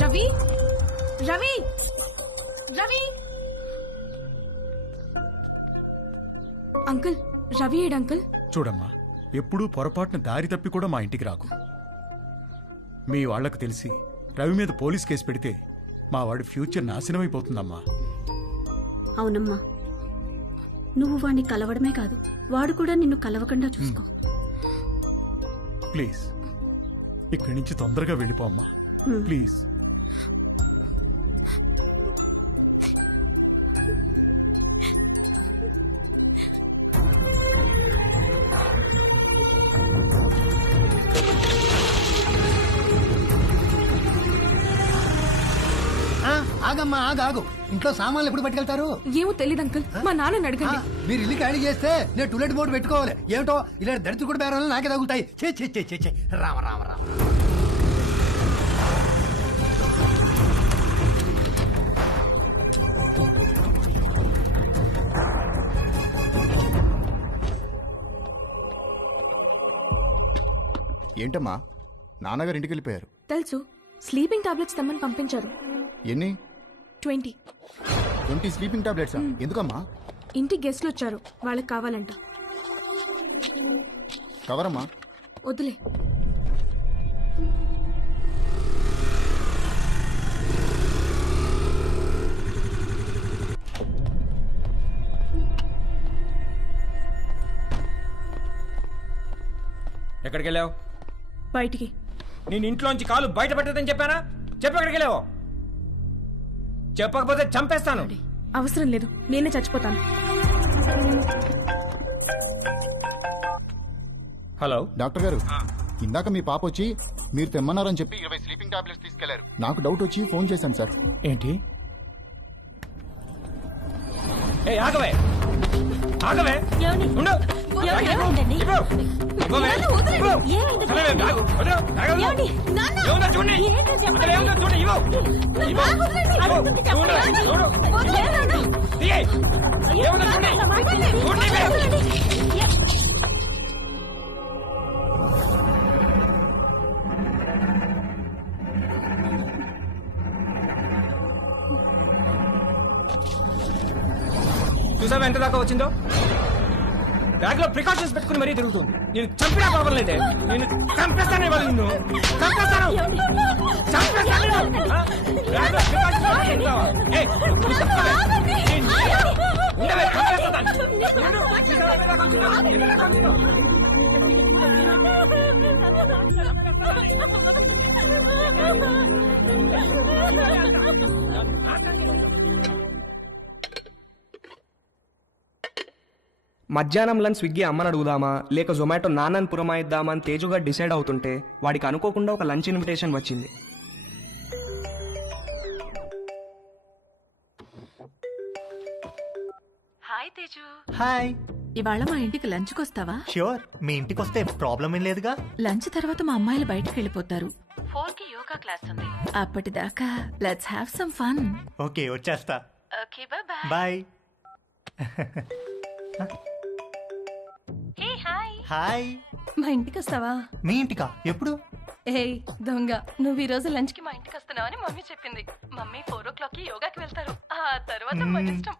రవి రవి రవి అంకుల్ రవి ఏడు అంకుల్? చూడమ్మా, ఎప్పుడూ పొరపాటున దారి తప్పి కూడా మా ఇంటికి రాకు. మీ వాళ్లకు తెలిసి రవి మీద పోలీస్ కేసు పెడితే మా వాడి ఫ్యూచర్ నాశనమైపోతుందమ్మా. అవునమ్మా, నువ్వు వాడిని కలవడమే కాదు, వాడు కూడా నిన్ను కలవకుండా చూసుకో. ప్లీజ్ ఇక్కడి నుంచి తొందరగా వెళ్ళిపోమ్మా, ప్లీజ్. ఆగమ్మా, ఆగు. ఇంట్లో సామాన్లు ఎప్పుడు పట్టుకెళ్తారు? ఏమో తెలియదు అంకుల్, మా నాన్నని అడగండి. మీరు ఇల్లు ఖాళీ చేస్తే నేను టూలెట్ బోర్డు పెట్టుకోవాలి. ఏమిటో ఇలా దరిద్ర కూడా బేరాలు నాకే తగులుతాయి. చే రామ రామ రామ. ఏంటమ్మా, నాన్నగారు ఇంటికి వెళ్ళిపోయారు. తెలుసు, స్లీపింగ్ టాబ్లెట్స్ తెమ్మని పంపించారు. ఎన్ని? 20. 20 స్లీపింగ్ టాబ్లెట్స్? ఎందుకమ్మా? ఇంటికి గెస్ట్లు వచ్చారు, వాళ్ళకి కావాలంట. కవరమ్మా. వద్దులే. ఎక్కడికి వెళ్ళావు? బయటికి. నేను ఇంట్లోంచి కాలు బయట పెట్టదని చెప్పానా? చెప్పు, ఎక్కడికి వెళ్ళావు? చెప్పకపోతే చంపేస్తాను. అవసరం లేదు, నేనే చచ్చిపోతాను. హలో డాక్టర్ గారు, ఇందాక మీ పాప వచ్చి మీరు తెమ్మన్నారని చెప్పి 20 స్లీపింగ్ టాబ్లెట్స్ తీసుకెళ్లారు. నాకు డౌట్ వచ్చి ఫోన్ చేశాను సార్. ఏంటి? ఆగవే ఉండు. చూసావా ఎంత దాకా వచ్చిందో? బ్యాగ్ లో ప్రికాషన్స్ పెట్టుకుని మరీ తిరుగుతుంది. నేను చంపినా పర్వాలేదే, నేను చంపేస్తానే వాళ్ళు, నిన్ను చంపేస్తాను. మధ్యాహ్నం లంచ్ స్విగ్గీ అమ్మని అడుగుదామా లేక జొమాటో నాన్నని పురమాయిద్దామా అని తేజుగా డిసైడ్ అవుతుంటే వాడికి అనుకోకుండా ఒక లంచ్ ఇన్విటేషన్ వచ్చింది. హాయ్ తేజు. హాయ్. ఇవాళ మా ఇంటికి లంచ్కి వస్తావా? ష్యూర్, మీ ఇంటికి వస్తే ప్రాబ్లం ఏం లేదుగా. లంచ్ తర్వాత మా అమ్మాయిలు బయటకు వెళ్ళిపోతారు. 4కి యోగా క్లాస్ ఉంది. అప్పటిదాకా let's have some fun. Okay, వచ్చేస్తా. Okay, bye bye. Hey hi. Hi. మా ఇంటికి వస్తావా? మీ ఇంటికా? ఎప్పుడు? ఏయ్ దొంగ, నువ్వు ఈ రోజు లంచ్ కి మా ఇంటికి వస్తున్నావని మమ్మీ చెప్పింది. మమ్మీ 4 o'clockకి యోగాకి వెళ్తారు. ఆ తర్వాత మన ఇష్టం.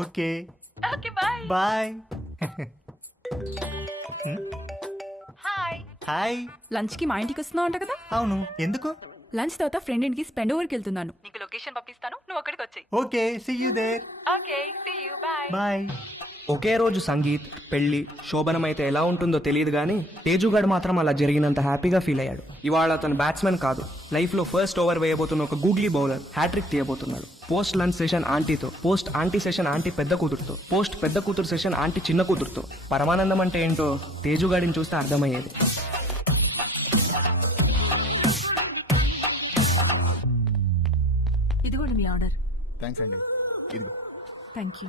Okay okay, bye bye. Hi. Hi. Lunch కి మా ఇంటికి వస్తున్నావు అంట కదా? అవును, ఎందుకు? లంచ్ తర్వాత ఫ్రెండ్ ఇంటికి స్పెండ్ ఓవర్కి వెళ్తున్నాను. నీకు లొకేషన్ పంపిస్తాను, నువ్వు అక్కడికి వచ్చేయ్. Okay, see you there. Okay, see you, bye bye. ఒకే రోజు సంగీత్, పెళ్లి, శోభనం అయితే ఎలా ఉంటుందో తెలియదు కానీ తేజుగాడు మాత్రం అలా జరిగినంత హ్యాపీగా ఫీల్ అయ్యాడు. ఇవాళ అతను బ్యాట్స్మెన్ కాదు, లైఫ్లో ఫస్ట్ ఓవర్ వేయబోతున్న ఒక గూగ్లీ బౌలర్ హ్యాట్రిక్ తీయబోతున్నాడు. పోస్ట్ లంచ్ సెషన్ ఆంటీతో, పోస్ట్ ఆంటీ సెషన్ ఆంటీ పెద్ద కూతురుతో, పోస్ట్ పెద్ద కూతురు సెషన్ ఆంటీ చిన్న కూతురుతో. పరమానందం అంటే ఏంటో తేజుగాడిని చూస్తే అర్థమయ్యేది. ఇదిగోండి మీ ఆర్డర్. థ్యాంక్స్ అండి. ఇదిగో. Thank you.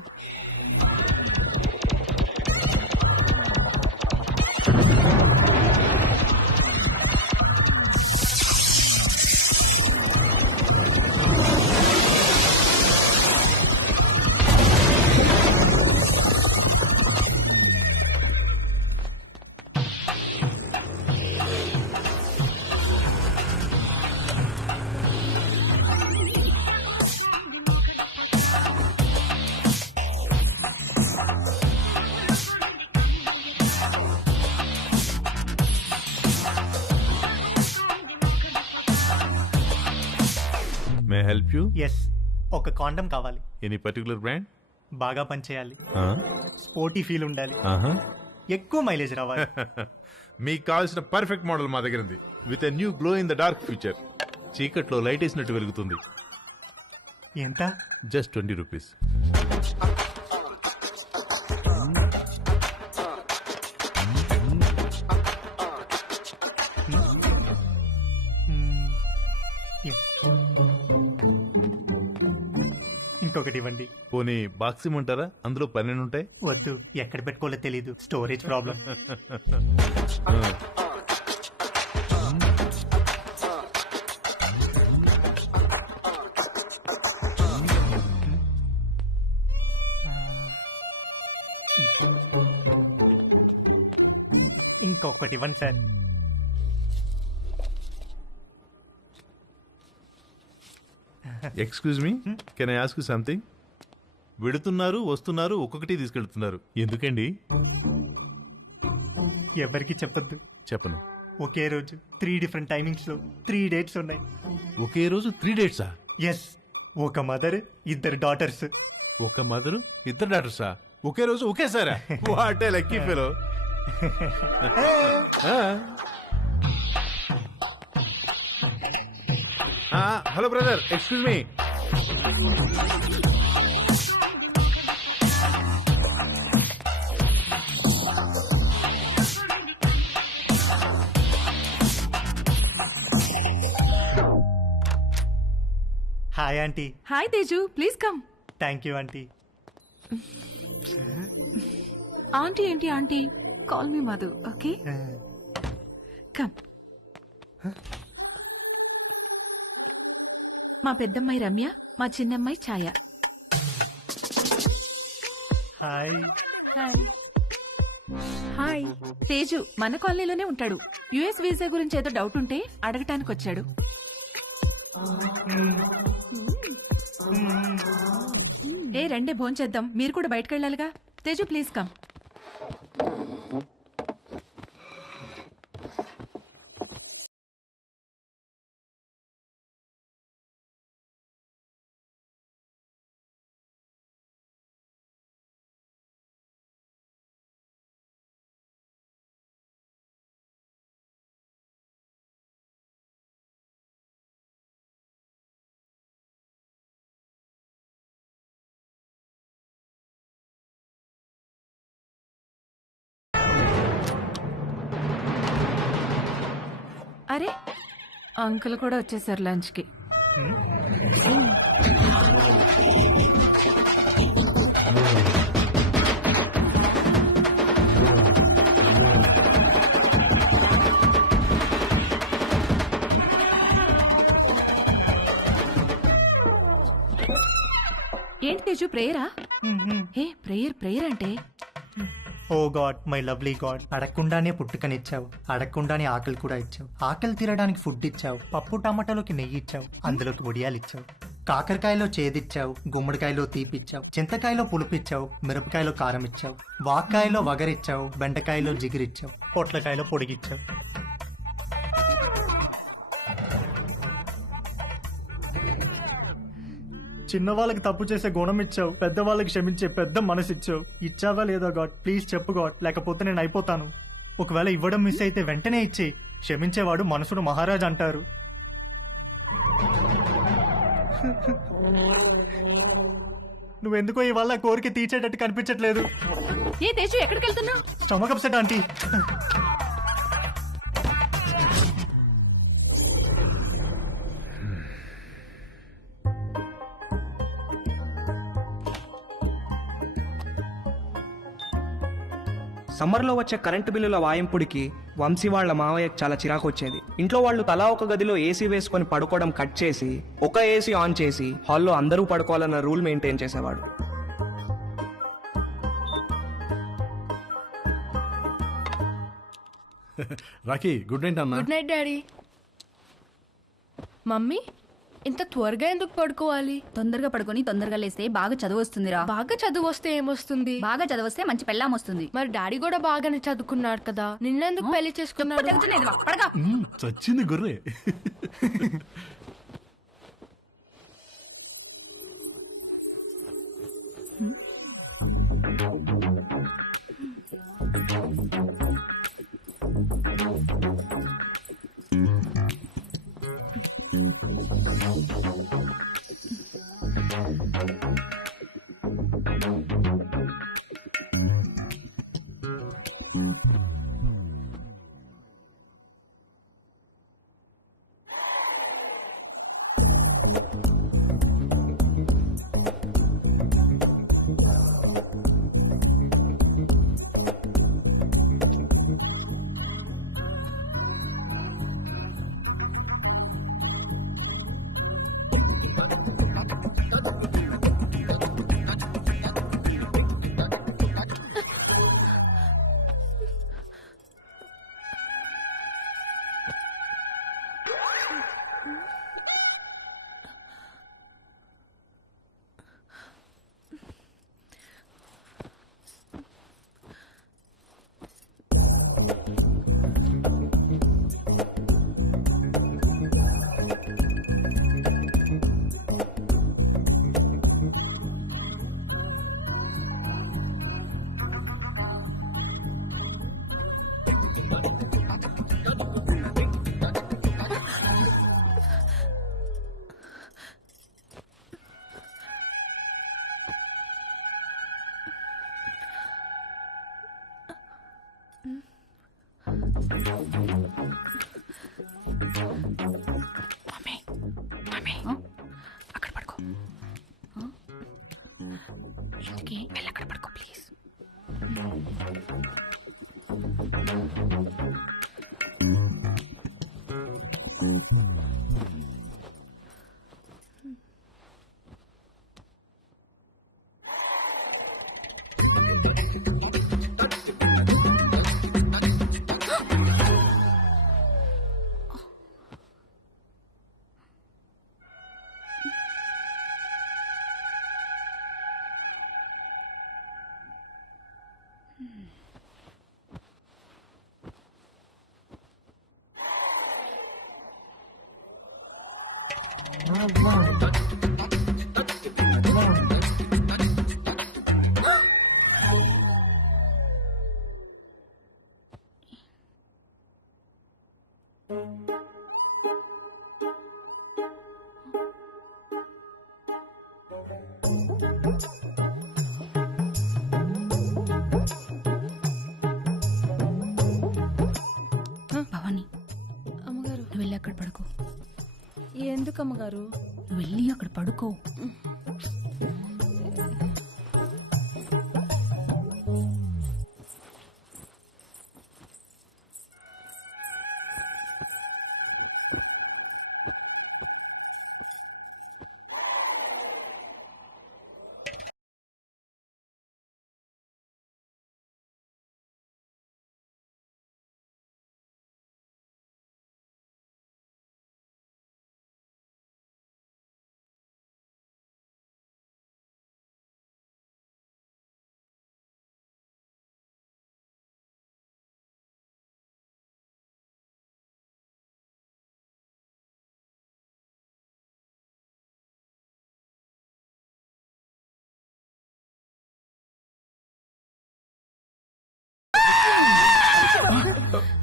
May help you? Yes, ఒక కాండం కావాలి. Any particular brand? బాగా పనిచేయాలి, స్పోర్టీ ఫీల్ ఉండాలి, ఎక్కువ మైలేజ్ రావాలి. మీకు కావాల్సిన పర్ఫెక్ట్ మోడల్ మా దగ్గర ఉంది. With a new glow in the dark future. చీకట్లో లైట్ వేసినట్టు వెలుగుతుంది. ఎంత? Just 20 rupees. ఇంకొకటి ఇవ్వండి. పోనీ బాక్స్ ఇమ్మంటారా? అందులో 12 ఉంటాయి. వద్దు, ఎక్కడ పెట్టుకోవాలో తెలీదు, స్టోరేజ్ ప్రాబ్లం. ఇంకొకటి ఇవ్వండి sir. Excuse me, can I ask you something? వెడుతున్నారు, వస్తున్నారు, ఒక్కొక్కటి తీసుకెళ్తున్నారు, ఎందుకండి? ఎవరికి చెప్పద్దు. చెప్పను. ఒకే రోజు 3 డిఫరెంట్ టైమింగ్స్ లో 3 డేట్స్ ఉన్నాయి. ఒకే రోజు 3 డేట్సా? ఎస్, ఒక మదర్, 2 డాటర్స్. ఒక మదరు, 2 డాటర్సా? ఒకే రోజు ఒకేసారా? What a lucky fellow. Hello brother, excuse me. Hi aunty. Hi Teju, please come. Thank you aunty. Aunty ఏంటి aunty? Call me Madhu, okay? Come. మా పెద్దమ్మాయి రమ్య, మా చిన్నమ్మాయి Chhaya. Hi. Hi. Hi. Teju మన కాలనీలోనే ఉంటాడు. యుఎస్ వీసా గురించి ఏదో డౌట్ ఉంటే అడగటానికి వచ్చాడు. ఏ రండే భోంచేద్దాం, మీరు కూడా బయటకు వెళ్ళాలిగా. Teju please come. అరే, అంకుల్ కూడా వచ్చేసారు లంచ్కి. ఏంటి తేజు, ప్రేయరా? ఏ ప్రేయర్ అంటే? Oh God, my lovely God, అడగకుండానే పుట్టుకనిచ్చావు, అడగకుండానే ఆకలి కూడా ఇచ్చావు, ఆకలి తీరడానికి ఫుడ్ ఇచ్చావు, పప్పు టమాటాలోకి నెయ్యి ఇచ్చావు, అందులోకి వడియాలు ఇచ్చావు, కాకరకాయలో చేదిచ్చావు, గుమ్మడికాయలో తీపిచ్చావు, చింతకాయలో పులుపిచ్చావు, మిరపకాయలో కారం ఇచ్చావు, వాక్కాయలో వగరిచ్చావు, బెండకాయలో జిగిరిచ్చావు, పొట్లకాయలో పొడిగిచ్చావు. చిన్నవాళ్ళకి తప్పు చేసే గుణం ఇచ్చావు, పెద్దవాళ్ళకి క్షమించే పెద్ద మనసు ఇచ్చావు. ఇచ్చావా లేదా గాడ్? ప్లీజ్ చెప్పు గాడ్, లేకపోతే నేను అయిపోతాను. ఒకవేళ ఇవ్వడం మిస్ అయితే వెంటనే ఇచ్చి, క్షమించేవాడు మనసును మహారాజ్ అంటారు. నువ్వెందుకో ఇవాళ కోరిక తీర్చేటట్టు కనిపించట్లేదు. ఏ తేజు, ఎక్కడికి వెళ్తున్నావు? Stomach upset aunty. సమ్మర్లో వచ్చే కరెంటు బిల్లుల వాయింపుడికి వంశీ వాళ్ళ మావయ్యకు చాలా చిరాకు వచ్చేది. ఇంట్లో వాళ్ళు తలా ఒక గదిలో ఏసీ వేసుకొని పడుకోవడం కట్ చేసి ఒక ఏసీ ఆన్ చేసి హాల్లో అందరూ పడుకోవాలన్న రూల్ మెయింటైన్ చేసేవాడు. రాకీ, గుడ్ నైట్ అన్న. Good night daddy. మమ్మీ, ఇంత త్వరగా ఎందుకు పడుకోవాలి? తొందరగా పడుకొని తొందరగా లేస్తే బాగా చదువు వస్తుందిరా. బాగా చదువు వస్తే ఏమొస్తుంది? బాగా చదివస్తే మంచి పెళ్ళాం వస్తుంది. మరి డాడీ కూడా బాగానే చదువుకున్నాడు కదా, నిన్నెందుకు పెళ్లి చేసుకున్నాడు? చచ్చింది గుర్రే. అక్కడ పడుకో. ఇంటికి వెళ్ళి అక్కడ పడుకో ప్లీజ్. భవాని, అమ్మగారు నువ్వు వెళ్ళి అక్కడ పడుకో. ఎందుకు అమ్మగారు? నువ్వు వెళ్ళి అక్కడ పడుకో.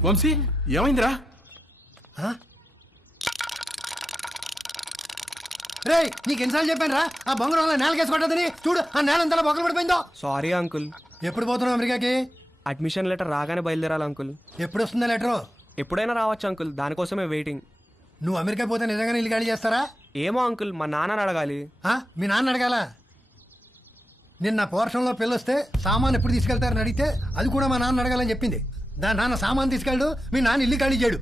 వంశీ ఏమైందిరా? రే, నీకు ఎన్నిసార్లు చెప్పాను రా ఆ బొంగరం నేలకేసి కొట్టదని. చూడు ఆ నేల అంతలా బొక్కలు పడిపోయిందో. Sorry uncle. ఎప్పుడు పోతున్నావు అమెరికాకి? అడ్మిషన్ లెటర్ రాగానే బయలుదేరాలి అంకుల్. ఎప్పుడు వస్తుందా లెటరు? ఎప్పుడైనా రావచ్చు అంకుల్, దానికోసమే వెయిటింగ్. నువ్వు అమెరికా పోతే నిజంగానే ఇల్లు ఖాళీ చేస్తారా? ఏమో అంకుల్, మా నాన్నని అడగాలి. మీ నాన్న అడగాల? నిన్న పోర్షన్లో పిల్లొస్తే సామాన్ ఎప్పుడు తీసుకెళ్తారని అడిగితే అది కూడా మా నాన్న అడగాలని చెప్పింది. దాని నాన్న సామాన్ తీసుకెళ్ళడు, మీ నాన్న ఇల్లు ఖాళీ చేయడు.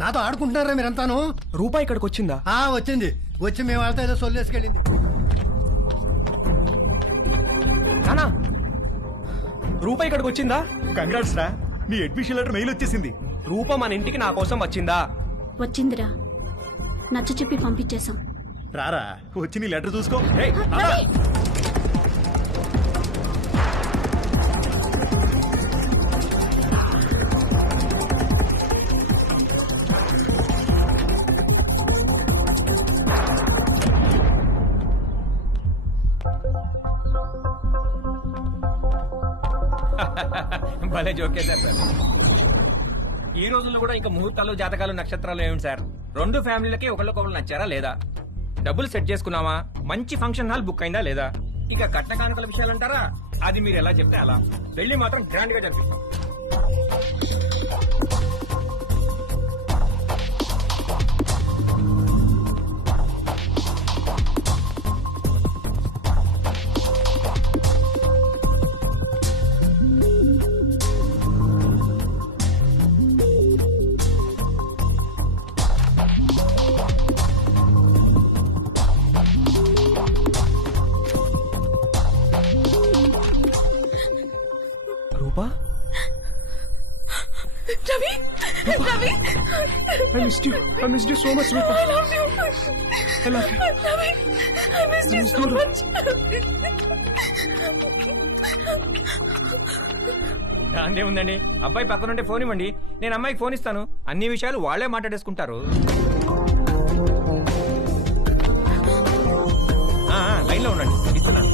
నాతో ఆడుకుంటున్నారా మీరంతాను? రూపాయి ఇక్కడికి వచ్చిందా? వచ్చింది. వచ్చి మేము వాళ్ళతో ఏదో సొల్లేసుకెళ్ళింది. నానా, రూపాయి ఇక్కడికి వచ్చిందా? కంగ్రాట్స్ రా, నీ అడ్మిషన్ లెటర్ మెయిల్ వచ్చేసింది. రూప మన ఇంటికి నా కోసం వచ్చిందా? వచ్చిందిరా, నచ్చ చెప్పి పంపించేశాం. రారా, వచ్చి నీ లెటర్ చూసుకో. భలే జోకేశారు సార్. ఈ రోజుల్లో కూడా ఇంకా ముహూర్తాలు జాతకాలు నక్షత్రాలు ఏమిటి సార్? రెండు ఫ్యామిలీలకి ఒకళ్ళకొకళ్ళు నచ్చారా లేదా? డబ్బులు సెట్ చేసుకున్నావా? మంచి ఫంక్షన్ హాల్ బుక్ అయిందా లేదా? ఇక కట్న కానుకల విషయాలు అంటారా? అది మీరు ఎలా చెప్తే అలా. పెళ్లి మాత్రం గ్రాండ్ గా జరిపి. రూపా, Ravi Ravi I missed you so much, Rupa. I love you. I love you. Ravi, I missed you so much. దాందే ఉందండి. అబ్బాయి పక్కనుంటే ఫోన్ ఇవ్వండి, నేను అమ్మాయికి ఫోన్ ఇస్తాను. అన్ని విషయాలు వాళ్లే మాట్లాడేసుకుంటారు. లైన్ లో ఉండండి, ఇస్తున్నాను.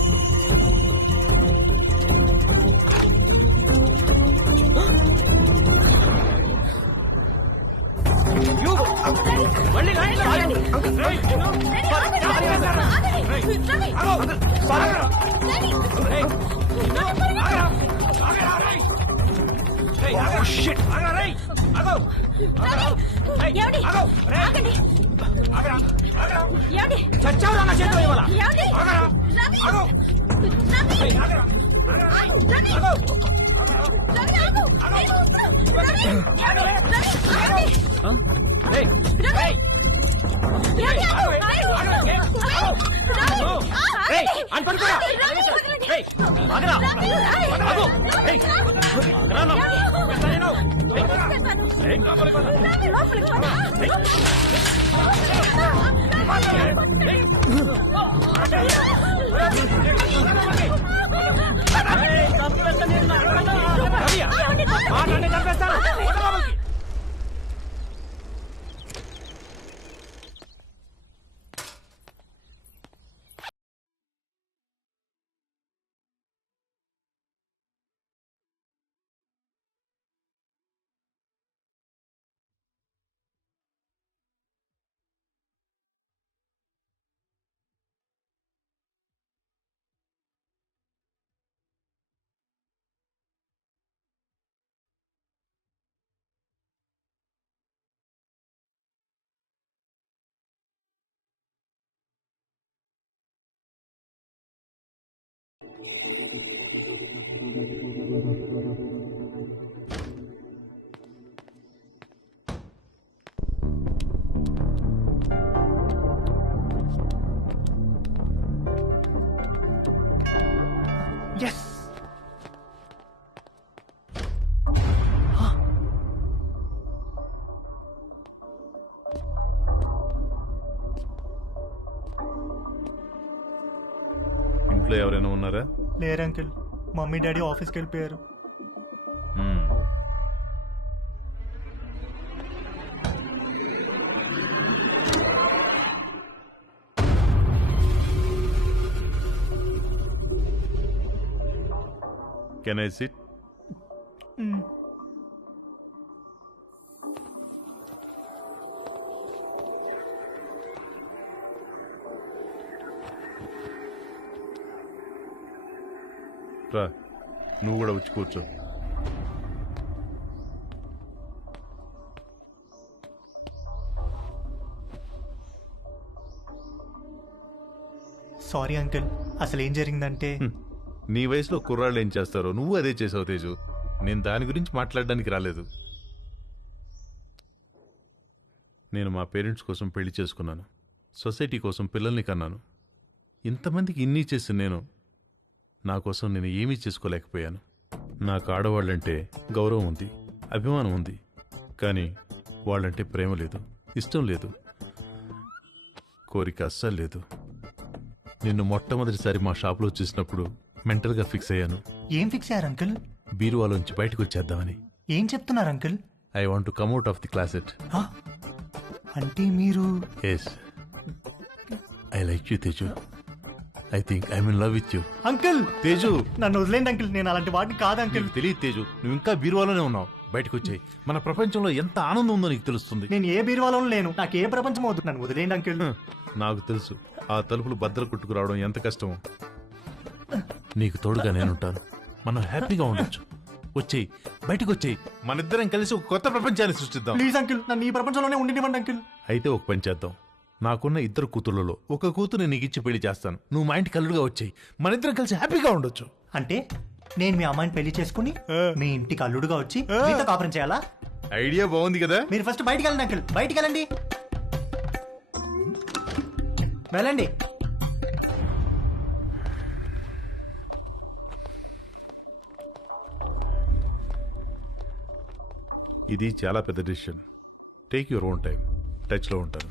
చచ్చావురా నా చేతిలో ఇవాళ. ఇంట్లో ఎవరైనా ఉన్నారా? లేరు అంకిల్, మమ్మీ డాడీ ఆఫీస్కి వెళ్ళిపోయారు. Can I SIT? రా, నువ్వు కూడా వచ్చి కూర్చో. సారీ అంకిల్, అసలు ఏం జరిగిందంటే నీ వయసులో కుర్రాళ్ళు ఏం చేస్తారో నువ్వు అదే చేసావు తేజు. నేను దాని గురించి మాట్లాడడానికి రాలేదు. నేను మా పేరెంట్స్ కోసం పెళ్లి చేసుకున్నాను, సొసైటీ కోసం పిల్లల్ని కన్నాను. ఇంతమందికి ఇన్ని చేసి నేను నా కోసం నేను ఏమీ చేసుకోలేకపోయాను. నాకు ఆడవాళ్ళంటే గౌరవం ఉంది, అభిమానం ఉంది, కానీ వాళ్ళంటే ప్రేమ లేదు, ఇష్టం లేదు, కోరిక అస్సలు లేదు. నిన్ను మొట్టమొదటిసారి మా షాప్లో చూసినప్పుడు మెంటల్గా ఫిక్స్ అయ్యాను. ఏం ఫిక్స్ అయ్యారు అంకిల్? బీరువాలోంచి బయటకు వచ్చేద్దామని. ఏం చెప్తున్నారు uncle? I want to come out of the closet. అంటే మీరు? Yes, I like you Teju. I think I mean love with you. Uncle Teju నన్ను వదిలేండి అంకుల్, నేను అలాంటి వాడిని కాదు అంకుల్. నీకు తెలియదు తేజు, నువ్వు ఇంకా బీరువాలోనే ఉన్నావు. బయటకు వచ్చాయి, మన ప్రపంచంలో ఎంత ఆనందం ఉందో నీకు తెలుస్తుంది. నేను ఏ బీరువాలో లేను, నాకు ఏ ప్రపంచం అవుతుంది, నన్ను వదిలేండి అంకుల్. నాకు తెలుసు ఆ తలుపులు బద్దలు కొట్టుకు రావడం ఎంత కష్టమో. నీకు తోడుగా నేనుంటాను, మనం హ్యాపీగా ఉండొచ్చు. వచ్చేయి, బయటకు వచ్చేయి, మనిద్దరం కలిసి ఒక కొత్త ప్రపంచాన్ని సృష్టిద్దాం. ప్లీజ్ అంకుల్, నన్ను ఈ ప్రపంచంలోనే ఉండినివ్వండి అంకుల్. అయితే ఒక పని చేద్దాం, నాకున్న 2 కూతుర్లలో ఒక కూతురు నీకు ఇచ్చి పెళ్లి చేస్తాను. నువ్వు మా ఇంటికి అల్లుడుగా వచ్చేయి, మనిద్దరం కలిసి హ్యాపీగా ఉండొచ్చు. అంటే నేను మీ అమ్మాయిని పెళ్లి చేసుకుని మీ ఇంటికి అల్లుడుగా వచ్చి మీతో కాపురం చేయాలా? ఐడియా బాగుంది కదా. మీరు ఫస్ట్ బయటికి వెళ్ళండి అంకుల్, బయటికి వెళ్ళండి. వెళ్ళండి. ఇది చాలా పెద్ద decision. Take your own time. టచ్లో ఉంటాను.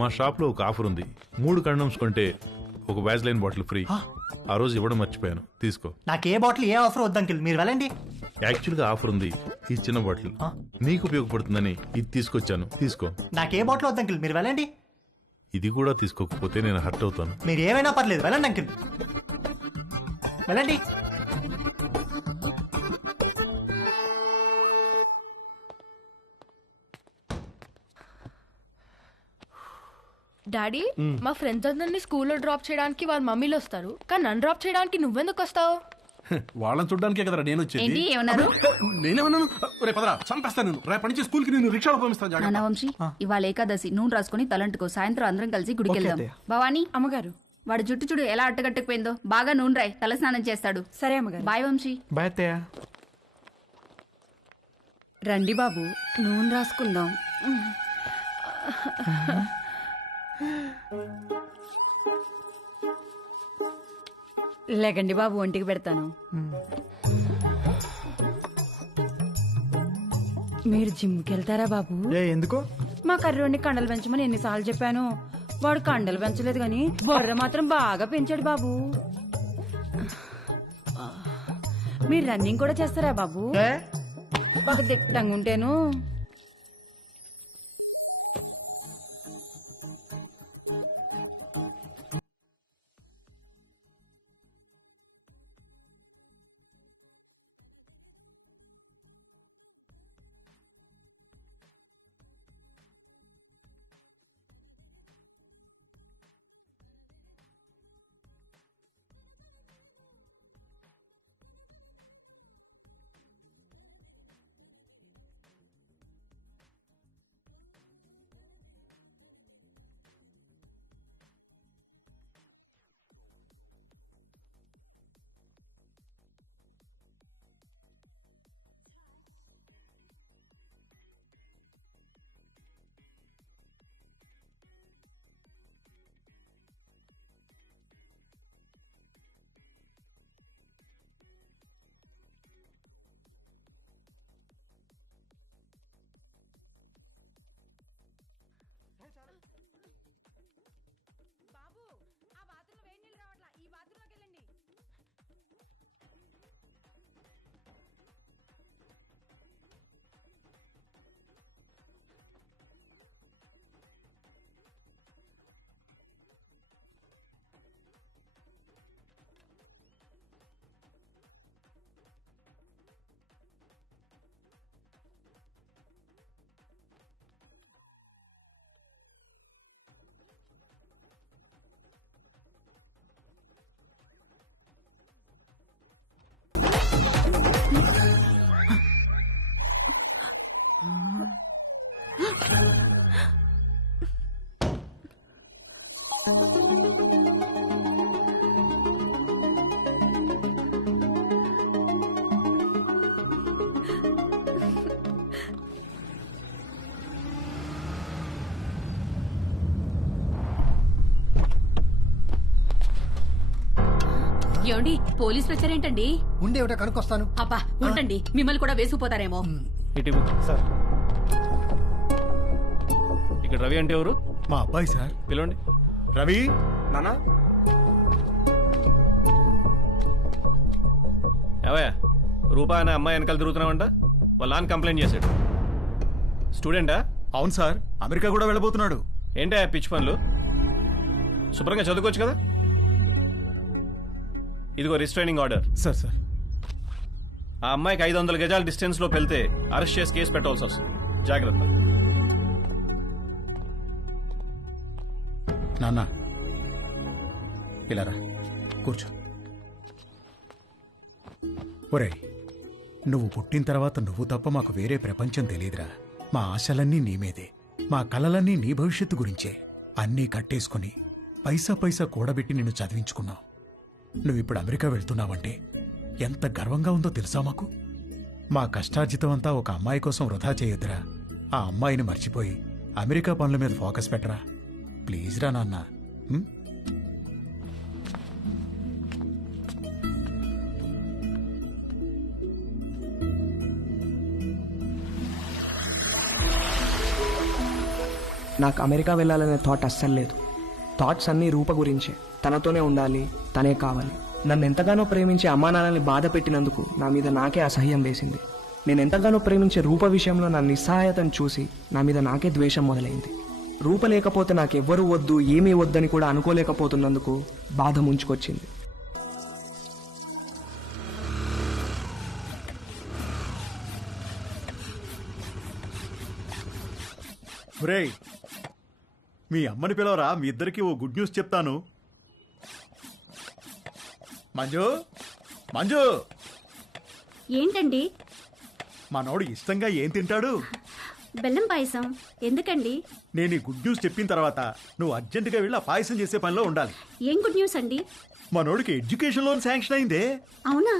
మా షాప్లో ఒక ఆఫర్ ఉంది. 3 కండమ్స్ కొంటే ఒక వ్యాజ్లైన్ బాటిల్ ఫ్రీ. ఆ రోజు ఇవ్వడం మర్చిపోయాను, తీసుకో. నాకు ఏ బాటిల్ ఏ ఆఫర్ వద్దు అంకుల్, మీరు వెళ్ళండి. యాక్చువల్గా ఆఫర్ ఉంది, ఈ చిన్న బాటిల్ నీకు ఉపయోగపడుతుందని ఇది తీసుకొచ్చాను, తీసుకో. నాకు ఏ బాటిల్ వద్దు అంకుల్, మీరు వెళ్ళండి. ఇది కూడా తీసుకోకపోతే నేను హర్ట్ అవుతాను. మీరు ఏమైనా పర్లేదు, వెళ్ళండి అంకుల్, వెళ్ళండి. డాడీ, మా ఫ్రెండ్స్ అందరినీ స్కూల్లో డ్రాప్ చేయడానికి వాళ్ళ మమ్మీలు వస్తారు, కానీ నన్ను డ్రాప్ చేయడానికి నువ్వెందుకు వస్తావు? వాళ్ళని చూడడానికే కదరా నేను వచ్చేది. ఏంటి ఏమన్నారు? నేనేమన్నాను? రేపు పదరా, చంపేస్తాను నేను. రేపటి నుంచి స్కూల్ కి నేను రిక్షాలో పంపిస్తాను. నాన్న వంశీ, ఇవాళ ఏకాదశి, నూనె రాసుకుని తలంటుకో. సాయంత్రం అందరం కలిసి గుడికి వెళ్దాం. భవానీ అమ్మగారు, వాడు జుట్టు చూడు ఎలా అట్టగట్టుకుపోయిందో. బాగా నూనె రాయి, తల స్నానం చేస్తాడు. సరే అమ్మగారు. బాయ్ వంశీ. బాయ్ అత్తయ్య. రండి బాబు, నూనె రాసుకుందాం. లేకండి బాబు, ఒంటికి పెడతాను. మీరు జిమ్కి వెళ్తారా బాబు? ఎందుకు? మా కర్రోడిని కండలు పెంచమని ఎన్నిసార్లు చెప్పాను. వాడు కండలు పెంచలేదు కానీ బొర్ర మాత్రం బాగా పెంచాడు బాబు. మీరు రన్నింగ్ కూడా చేస్తారా బాబు? బాగా దిట్టంగా ఉంటేను. ఏమండి, పోలీస్ వచ్చారేంటండి? ఉండే ఒకటి కనుక్కొస్తాను. అబ్బా ఉండండి, మిమ్మల్ని కూడా వేసుకుపోతారేమో. సార్, ఇక్కడ రవి అంటే ఎవరు? మా అబ్బాయి సార్. పిలవండి. రవి నానా, ఏవయ్యా, రూపా అనే అమ్మాయి వెనకాల తిరుగుతున్నావంట. వాళ్ళ నాన్న కంప్లైంట్ చేశాడు. స్టూడెంటా? అవును సార్, అమెరికా కూడా వెళ్ళబోతున్నాడు. ఏంటా పిచ్చి పనులు? శుభ్రంగా చదువుకోవచ్చు కదా. ఇదిగో రిస్ట్రైనింగ్ ఆర్డర్. సార్ సార్ ఆ అమ్మాయికి 500 గజాల డిస్టెన్స్ లో వెళ్తే అరెస్ట్ చేసి కేసు పెట్టాల్సి వస్తుంది. జాగ్రత్త. నాన్న ఇలా రా, కూర్చో. ఒరేయ్, నువ్వు పుట్టిన తర్వాత నువ్వు తప్ప మాకు వేరే ప్రపంచం తెలియదురా. మా ఆశలన్నీ నీ మీదే, మా కలలన్నీ నీ భవిష్యత్తు గురించే. అన్నీ కట్టేసుకుని పైసా పైసా కూడబెట్టి నిన్ను చదివించుకున్నావు. నువ్విప్పుడు అమెరికా వెళ్తున్నావంటే ఎంత గర్వంగా ఉందో తెలుసా మాకు. మా కష్టార్జితం అంతా ఒక అమ్మాయి కోసం వృధా చేయొద్దురా. ఆ అమ్మాయిని మర్చిపోయి అమెరికా పనుల మీద ఫోకస్ పెట్టరా. ప్లీజ్ రా నాన్న. నాకు అమెరికా వెళ్ళాలనే థాట్ అస్సలు లేదు. థాట్స్ అన్నీ రూప గురించే. తనతోనే ఉండాలి, తనే కావాలి. నన్ను ఎంతగానో ప్రేమించే అమ్మా నాన్నల్ని బాధ పెట్టినందుకు నా మీద నాకే అసహ్యం వేసింది. నేను ఎంతగానో ప్రేమించే రూప విషయంలో నా నిస్సహాయతను చూసి నా మీద నాకే ద్వేషం మొదలైంది. రూప లేకపోతే నాకెవ్వరూ వద్దు, ఏమీ వద్దని కూడా అనుకోలేకపోతున్నందుకు బాధ ముంచుకొచ్చింది. ఒరేయ్, మీ అమ్మని పిలవరా, మీ ఇద్దరికి ఓ గుడ్ న్యూస్ చెప్తాను. మంజు, మంజు, ఏంటండి? మనోడు ఇష్టంగా ఏం తింటాడు? బెల్లం పాయసం. ఎందుకండి? నేను ఈ గుడ్ న్యూస్ చెప్పిన తర్వాత నువ్వు అర్జెంటుగా వెళ్ళి ఆ పాయసం చేసే పనిలో ఉండాలి. ఏం గుడ్ న్యూస్ అండి? మనోడికి ఎడ్యుకేషన్ లోన్ శాంక్షన్ అయిందే. అవునా?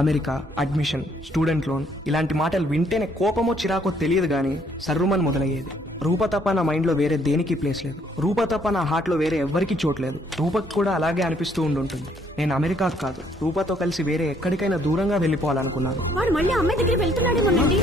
అమెరికా, అడ్మిషన్, స్టూడెంట్ లోన్ ఇలాంటి మాటలు వింటేనే కోపమో చిరాకో తెలియదు కానీ సర్రుమని మొదలయ్యేది. రూప తప్ప నా మైండ్లో వేరే దేనికి ప్లేస్ లేదు. రూప తప్ప నా హార్ట్లో వేరే ఎవ్వరికీ చోట్లేదు. రూపకు కూడా అలాగే అనిపిస్తూ ఉండుంటుంది. నేను అమెరికాకు కాదు, రూపతో కలిసి వేరే ఎక్కడికైనా దూరంగా వెళ్ళిపోవాలనుకున్నాను. వాడు మళ్ళీ అమ్మాయి దగ్గరికి వెళ్తున్నాడేమోనండి.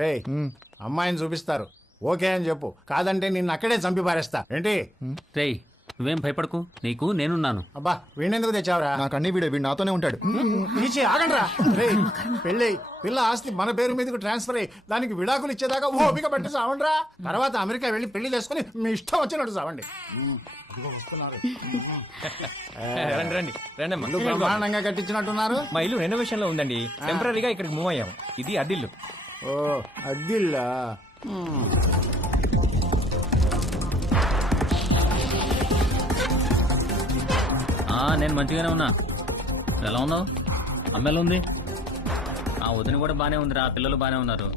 రే, అమ్మాయిని చూపిస్తారు, ఓకే అని చెప్పు. కాదంటే నిన్ను అక్కడే చంపి పారేస్తా. ఏంటి? రేయ్, నువ్వేం భయపడకు, నీకు నేనున్నాను. అబ్బా, వీణెందుకు తెచ్చావురా? నాకు అన్ని వీడు నాతోనే ఉంటాడు. ఆగండ్రా. రే, పెళ్ళి పిల్ల ఆస్తి మన పేరు మీదకి ట్రాన్స్ఫర్ అయ్యి దానికి విడాకులు ఇచ్చేదాకా ఓపిక పట్టి చావండ్రా. తర్వాత అమెరికా వెళ్ళి పెళ్లి చేసుకుని మీ ఇష్టం వచ్చినట్టు చావండి. రండి రండి రండి అమ్మా. ఇల్లు బ్రహ్మాండంగా కట్టించినట్టున్నారు. మా ఇల్లు రెనోవేషన్ లో ఉందండి. టెంపరీగా ఇక్కడికి మూవ్ అయ్యాం. ఇది అద్దిల్లు. ఓ, అద్దిల్లా? నేను మంచిగానే ఉన్నా. ఎలా ఉన్నావు? అమ్మాయిలు ఉంది. ఆ వదిన కూడా బానే ఉందిరా, పిల్లలు బానే ఉన్నారు.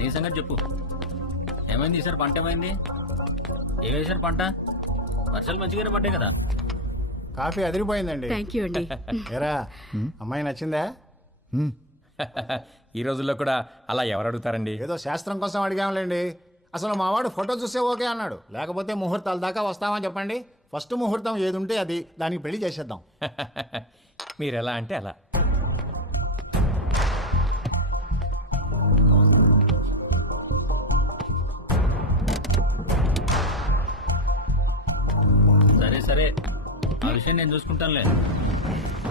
నీ సంగతి చెప్పు. ఏమైంది ఈసారి? పంట ఏమైంది? ఏం వేసారు పంట? వర్షాలు మంచిగానే పడ్డాయి కదా. కాఫీ అదిరిపోయిందండి. థ్యాంక్ యూ అండి. ఏరా, అమ్మాయి నచ్చిందా? ఈ రోజుల్లో కూడా అలా ఎవరు అడుగుతారండి? ఏదో శాస్త్రం కోసం అడిగాంలేండి. అసలు మావాడు ఫోటో చూస్తే ఓకే అన్నాడు. లేకపోతే ముహూర్తాల దాకా వస్తామని చెప్పండి. ఫస్ట్ ముహూర్తం ఏది ఉంటే అది, దానికి పెళ్లి చేసేద్దాం. మీరు ఎలా అంటే అలా. సరే సరే, ఆ విషయం నేను చూసుకుంటానులే.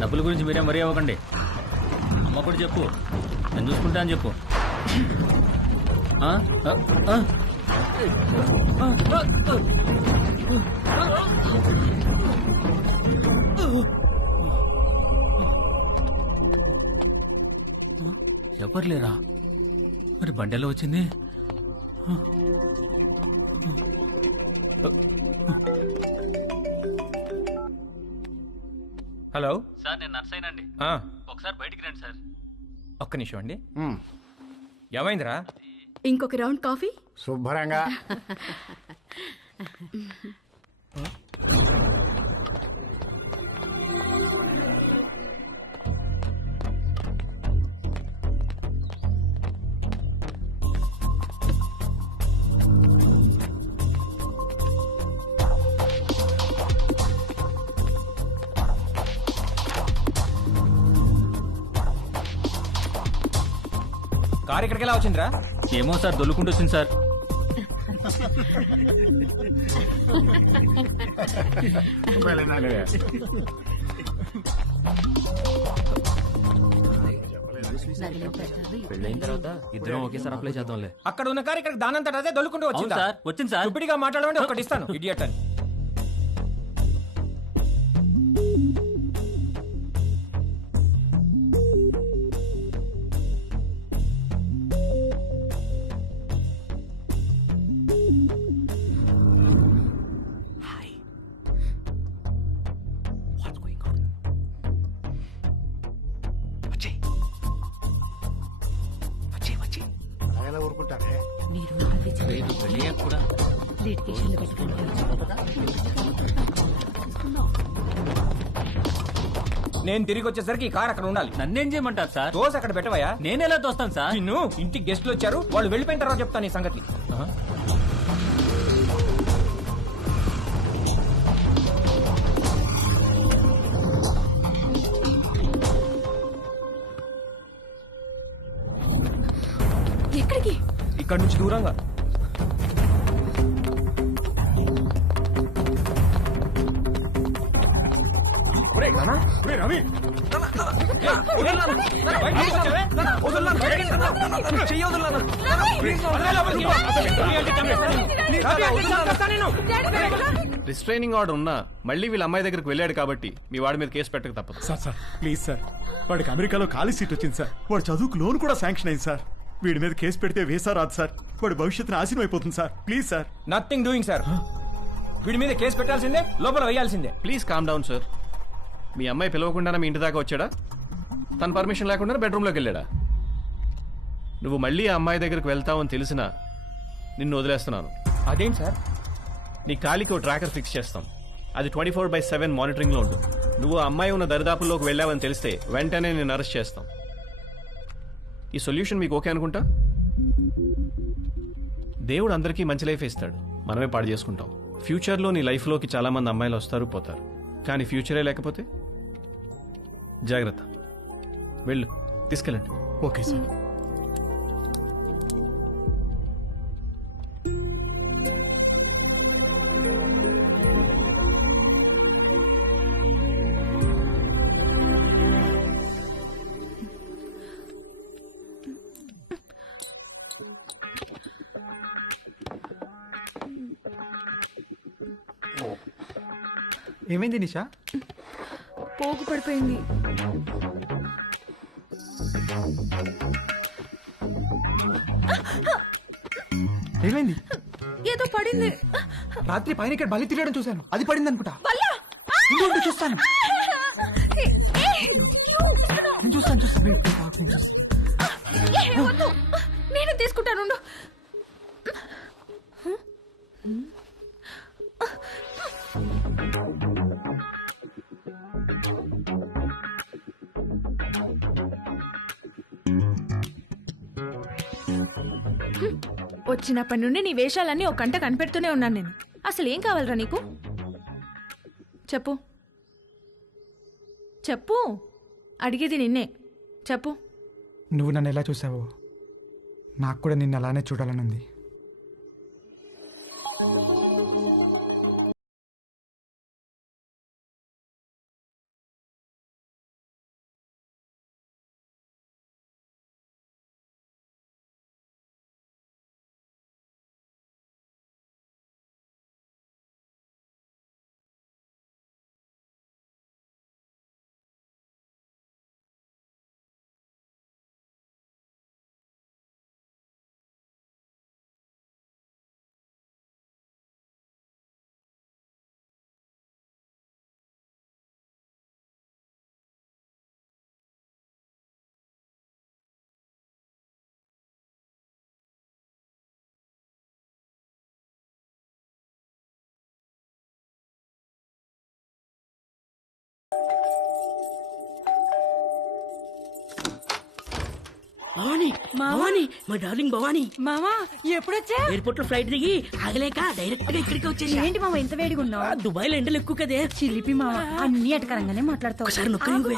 డబ్బుల గురించి మీరేం మరీ అవ్వకండి. అమ్మ కూడా చెప్పు, నేను చూసుకుంటా అని చెప్పు. ఎవరు లేరా? మరి బండెలో వచ్చింది. హలో సార్, నేను నర్సైనండి. ఒకసారి బయటికి రండి సార్. ఒక్క నిమిషం అండి. ఏమైందిరా? ఇంకొక రౌండ్ కాఫీ. శుభ్రంగా. కారు ఇక్కడికి ఎలా వచ్చిందిరా? ఏమో సార్, దొల్లుకుంటూ వచ్చింది సార్. పెళ్ళైన తర్వాత ఇద్దరం ఒకేసారి అప్లై చేద్దాంలే. అక్కడ ఉన్న కారు ఇక్కడ దానంతట అదే దొల్లుకుంటూ వచ్చిందా? అవును సార్, వచ్చింది సార్. ఇప్పటిగా మాట్లాడమంటే ఒకటి ఇస్తాను, ఇడియట్ అని. ఎలా ఊరుకుంటారే? నేను తిరిగి వచ్చేసరికి ఈ కార్ అక్కడ ఉండాలి. నన్నేం చేయమంటారు సార్? దోశ అక్కడ పెట్టవయా? నేను ఎలా తోస్తాను సార్? నిన్ను ఇంటికి గెస్ట్లు వచ్చారు, వాళ్ళు వెళ్ళిపోయిన తర్వాత చెప్తాను ఈ సంగతి. ఎక్కడికి? ఇక్కడ నుంచి దూరంగా. రిస్ట్రైనింగ్ ఆర్డర్ ఉన్నా మళ్ళీ వీళ్ళ అమ్మాయి దగ్గరికి వెళ్ళాడు కాబట్టి మీ వాడి మీద కేసు పెట్టక తప్పదు. సార్ ప్లీజ్ సార్, వాడికి అమెరికాలో ఖాళీ సీట్ వచ్చింది సార్. వాడు చదువుకు లోన్ కూడా శాంక్షన్ అయింది సార్. వీడి మీద కేసు పెడితే వేసా రాదు సార్. వాడి భవిష్యత్తు నాశనం అయిపోతుంది sir. Please sir. Nothing doing sir. వీడి మీద కేసు పెట్టాల్సిందే, లోపల వేయాల్సిందే. Please calm down sir. మీ అమ్మాయి పిలవకుండానే మీ ఇంటి దాకా వచ్చాడా? తన పర్మిషన్ లేకుండా బెడ్రూమ్లోకి వెళ్ళాడా? నువ్వు మళ్ళీ ఆ అమ్మాయి దగ్గరికి వెళ్తావని తెలిసినా నిన్ను వదిలేస్తున్నాను. అదేంటి సార్? నీ కాలికి ఓ ట్రాకర్ ఫిక్స్ చేస్తాం. అది 24/7 మానిటరింగ్లో ఉంటుంది. నువ్వు ఆ అమ్మాయి ఉన్న దరిదాపుల్లోకి వెళ్ళావని తెలిస్తే వెంటనే నేను అరెస్ట్ చేస్తాం. ఈ సొల్యూషన్ మీకు ఓకే అనుకుంటా? దేవుడు అందరికీ మంచి లైఫ్ ఇస్తాడు, మనమే పాడు చేసుకుంటాం. ఫ్యూచర్లో నీ లైఫ్లోకి చాలా మంది అమ్మాయిలు వస్తారు పోతారు, కానీ ఫ్యూచరే లేకపోతే జాగ్రత్త. వెళ్ళు, తీసుకెళ్ళండి. Okay sir. ఏమైంది నిషా? పోగు పడిపోయింది. ఏమైంది? ఏదో పడింది. రాత్రి పైన ఇక్కడ బలి తిరగడం చూశాను, అది పడింది అనుకుంటా. చూస్తాను, నేను చూస్తాను. నేను తీసుకుంటాను. వచ్చినప్పటి నుండి నీ వేషాలన్నీ ఒక గంట కనిపెడుతూనే ఉన్నాను నేను. అసలు ఏం కావాలరా నీకు? చెప్పు చెప్పు, అడిగేది నిన్నే. చెప్పు. నువ్వు నన్ను ఎలా చూసావో నాకు కూడా నిన్ను అలానే చూడాలని ఉంది. భవానీ భవానీ మా డార్లింగ్ భవానీ మామా ఎప్పుడొచ్చా? ఎయిర్పోర్ట్ లో ఫ్లైట్ దిగి ఆగలేక డైరెక్ట్ గా ఇక్కడికి వచ్చేసి. ఏంటి మామ ఇంత వేడిగా ఉన్నావు? దుబాయ్ లో ఎండలు ఎక్కువ కదే. చిలిపి మామ అన్ని అటకరంగానే మాట్లాడతావు. ఒకసారి నొక్కని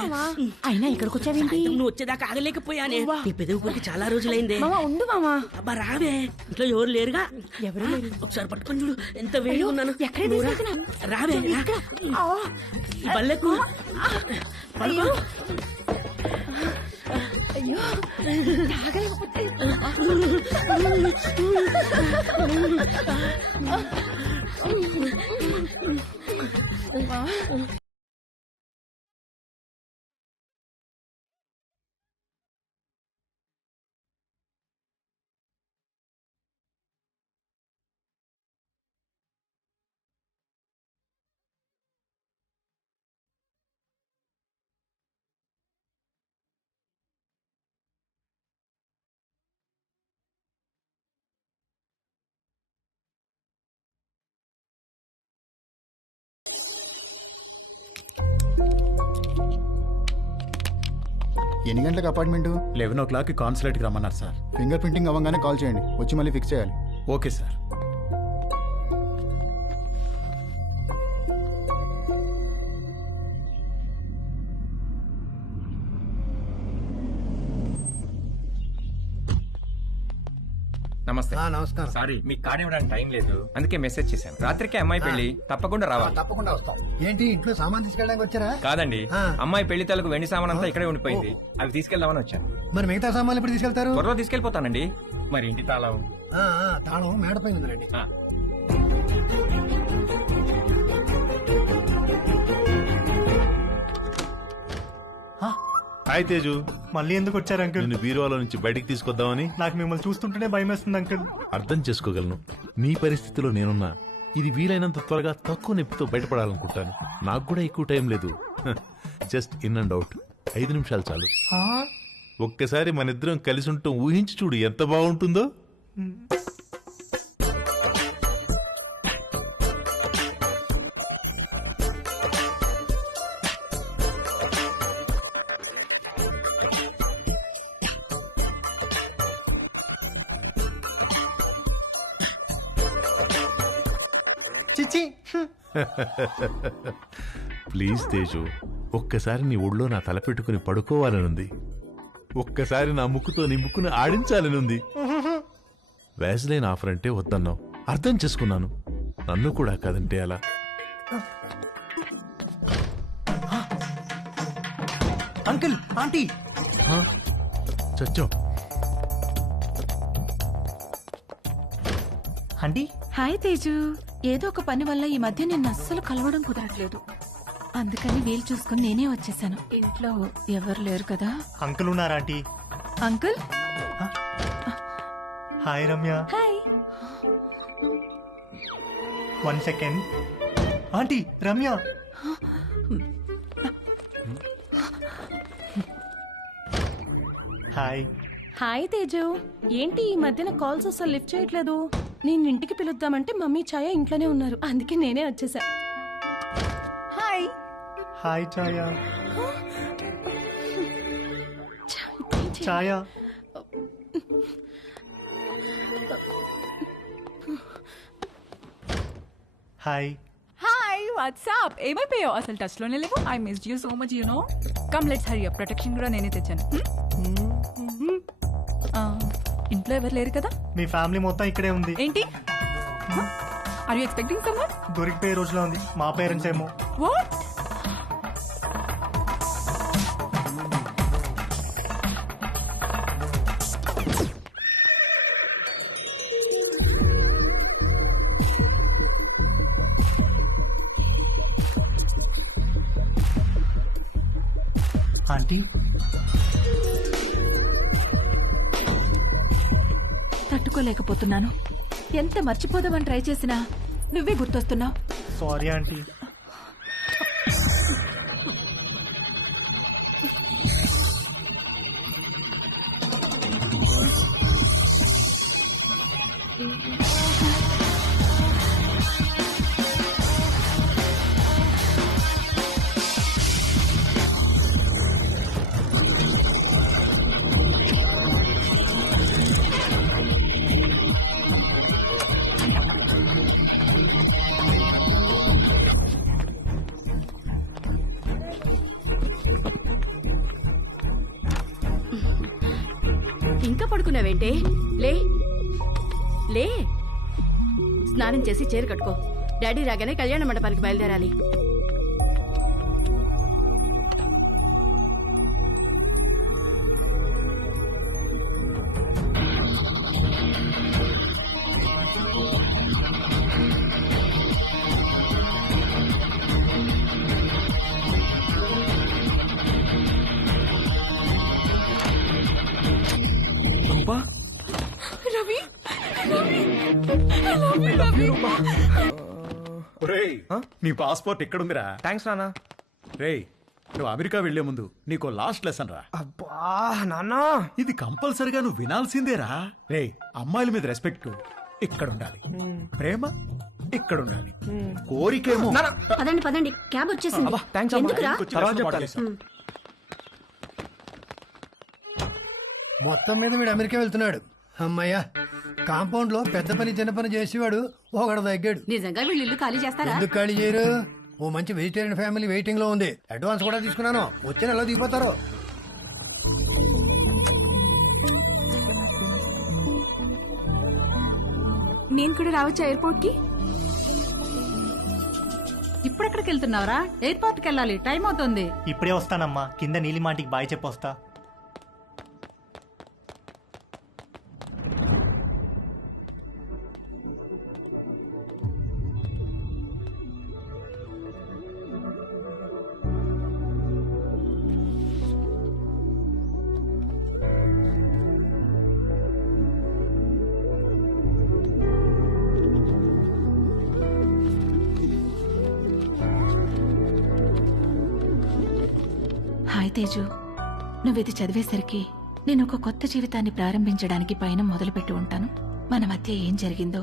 అయినా ఇక్కడికి వచ్చావేంటి? నువ్వు వచ్చేదాకా ఆగలేకపోయానే. నీ పెదవి కొరికి చాలా రోజులైందే. మామ ఉండు మామ. అబ్బా రావే, ఇంట్లో ఎవరు లేరుగా? ఎవరు లేరు. ఒకసారి పట్టుకొని చూడు, ఎంత వేడిగా ఉన్నాను. ఎక్కడ తీసుకెళ్తున్నా? రావే ఈ బల్లెక్కు పడుకో. అయ్యో తాగలేకపోతే ఎన్ని గంటలకు అపార్ట్మెంట్? 11 కాన్సులేట్కి రమ్మన్నారు సార్. ఫింగర్ ప్రింటింగ్ అవ్వగానే కాల్ చేయండి, వచ్చి మళ్ళీ ఫిక్స్ చేయాలి. Okay sir. నమస్తే. నమస్కారం. సారీ మీకు కార్డు ఇవ్వడానికి టైం లేదు, అందుకే మెసేజ్ చేశాను. రాత్రికి అమ్మాయి పెళ్లి, తప్పకుండా రావాలి. తప్పకుండా వస్తాం. ఏంటి ఇంట్లో సామాన్ తీసుకెళ్ళడానికి వచ్చారా? కాదండి, అమ్మాయి పెళ్లి తాలూకు వెండి సామాన్ అంతా ఇక్కడే ఉండిపోయింది, అవి తీసుకెళ్దామని వచ్చాను. మరి మిగతా సామాన్లు ఎప్పుడు తీసుకెళ్తారు? త్వరలో తీసుకెళ్లిపోతానండి. మరి ఇంటి తాళం? తాళం మేడపై ఉందండి. హాయ్ తేజు, మళ్ళీ ఎందుకు వచ్చారు అంకుల్? నిన్ను బీరువాలో నుంచి బయటికి తీసుకొద్దామని. నాకు మిమ్మల్ని చూస్తుంటేనే భయం వేస్తుంది అంకుల్. అర్థం చేసుకోగలను, నీ పరిస్థితిలో నేనున్నా. ఇది వీలైనంత త్వరగా తక్కువ నొప్పితో బయటపడాలనుకుంటాను. నాకు కూడా ఎక్కువ టైం లేదు. జస్ట్ ఇన్ అండ్ అవుట్ 5 నిమిషాలు చాలు. ఒక్కసారి మన ఇద్దరం కలిసి ఉంటాం ఊహించి చూడు, ఎంత బాగుంటుందో. చిచి ప్లీజ్ తేజు, ఒక్కసారి నీ ఒళ్ళో నా తల పెట్టుకుని పడుకోవాలనుంది. ఒక్కసారి నా ముక్కుతో నీ ముక్కుని ఆడించాలనుంది. వ్యాజ్లైన్ ఆఫర్ అంటే వద్దన్నావు, అర్థం చేసుకున్నాను. నన్ను కూడా కాదంటే అలా. అంకుల్, ఆంటీ చచ్చో. ఆంటీ. హాయ్ తేజు, ఏదో ఒక పని వల్ల ఈ మధ్య నిన్ను అస్సలు కలవడం కుదరట్లేదు, అందుకని వీలు చూసుకుని నేనే వచ్చేసాను. ఇంట్లో ఎవరు లేరు కదా? అంకుల్ ఉన్నారా aunty? Uncle. Hi Ramya. Hi. 1 second. Aunty Ramya. Hi. Hi Teju, ఏంటి ఈ మధ్యన కాల్స్ అసలు లిఫ్ట్ చేయట్లేదు? నేను ఇంటికి పిలుద్దామంటే మమ్మీ ఛాయ ఇంట్లోనే ఉన్నారు, అందుకే నేనే వచ్చేసా. Hi. Hi Chhaya. Chhaya. Hi. Hi, what's up? ఏమైపోయావు? అసలు టచ్ లోనే లేవు. I missed you so much, you know. Come let's hurry up. Protection కూడా నేనే తెచ్చాను. ఇంట్లో ఎవరు లేరు కదా? మీ ఫ్యామిలీ మొత్తం ఇక్కడే ఉంది. ఏంటి? Are you expecting someone? దొరికిపోయే రోజులో ఉంది. మా పేరెంట్స్ ఏమో. వాట్? ఆంటీ. తట్టుకోలేకపోతున్నాను. ఎంత మర్చిపోదామని ట్రై చేసినా నువ్వే గుర్తొస్తున్నావు. Sorry aunty. పడుకున్నావేంటే? లే లే, స్నానం చేసి చీర కట్టుకో. డాడీ రాగానే కళ్యాణ మండపానికి బయలుదేరాలి. రవి, ఒరేయ్, నీ పాస్పోర్ట్ ఎక్కడుందిరా? థ్యాంక్స్ నాన్న. రేయ్, నువ్వు అమెరికా వెళ్లే ముందు నీకు లాస్ట్ లెసన్ రా. అబ్బా నాన్న, ఇది కంపల్సరిగా నువ్వు వినాల్సిందేరా. రే, అమ్మాయిల మీద రెస్పెక్ట్ ఇక్కడ ఉండాలి, ప్రేమ ఇక్కడ ఉండాలి, కోరికేమో. పదండి పదండి, క్యాబ్ వచ్చేసింది. ఎందుకురా? మొత్తం మీద వీడు అమెరికా వెళ్తున్నాడు. అమ్మయ్యా, కాంపౌండ్ లో పెద్ద పని చిన్న పని చేసేవాడు ఒకడు తగ్గాడు. నిజంగా వీళ్ళు ఇల్లు ఖాళీ చేస్తారా? ఎందుకు ఖాళీ చేయరు? ఓ మంచి వెజిటేరియన్ ఫ్యామిలీ వెయిటింగ్ లో ఉంది. అడ్వాన్స్ కూడా తీసుకున్నాను. వచ్చే నెలలో దిగిపోతారు. నేను కూడా రావచ్చా ఎయిర్పోర్ట్ కి? ఇప్పుడెక్కడికి వెళ్తున్నావురా? ఎయిర్పోర్ట్కి వెళ్ళాలి, టైం అవుతుంది. ఇప్పుడే వస్తానమ్మా, కింద నీలిమాంటికి బాయ్ చెప్పొస్తా. హాయ్ తేజు, నువ్విది చదివేసరికి నేను ఒక కొత్త జీవితాన్ని ప్రారంభించడానికి పైన మొదలుపెట్టి ఉంటాను. మన మధ్య ఏం జరిగిందో,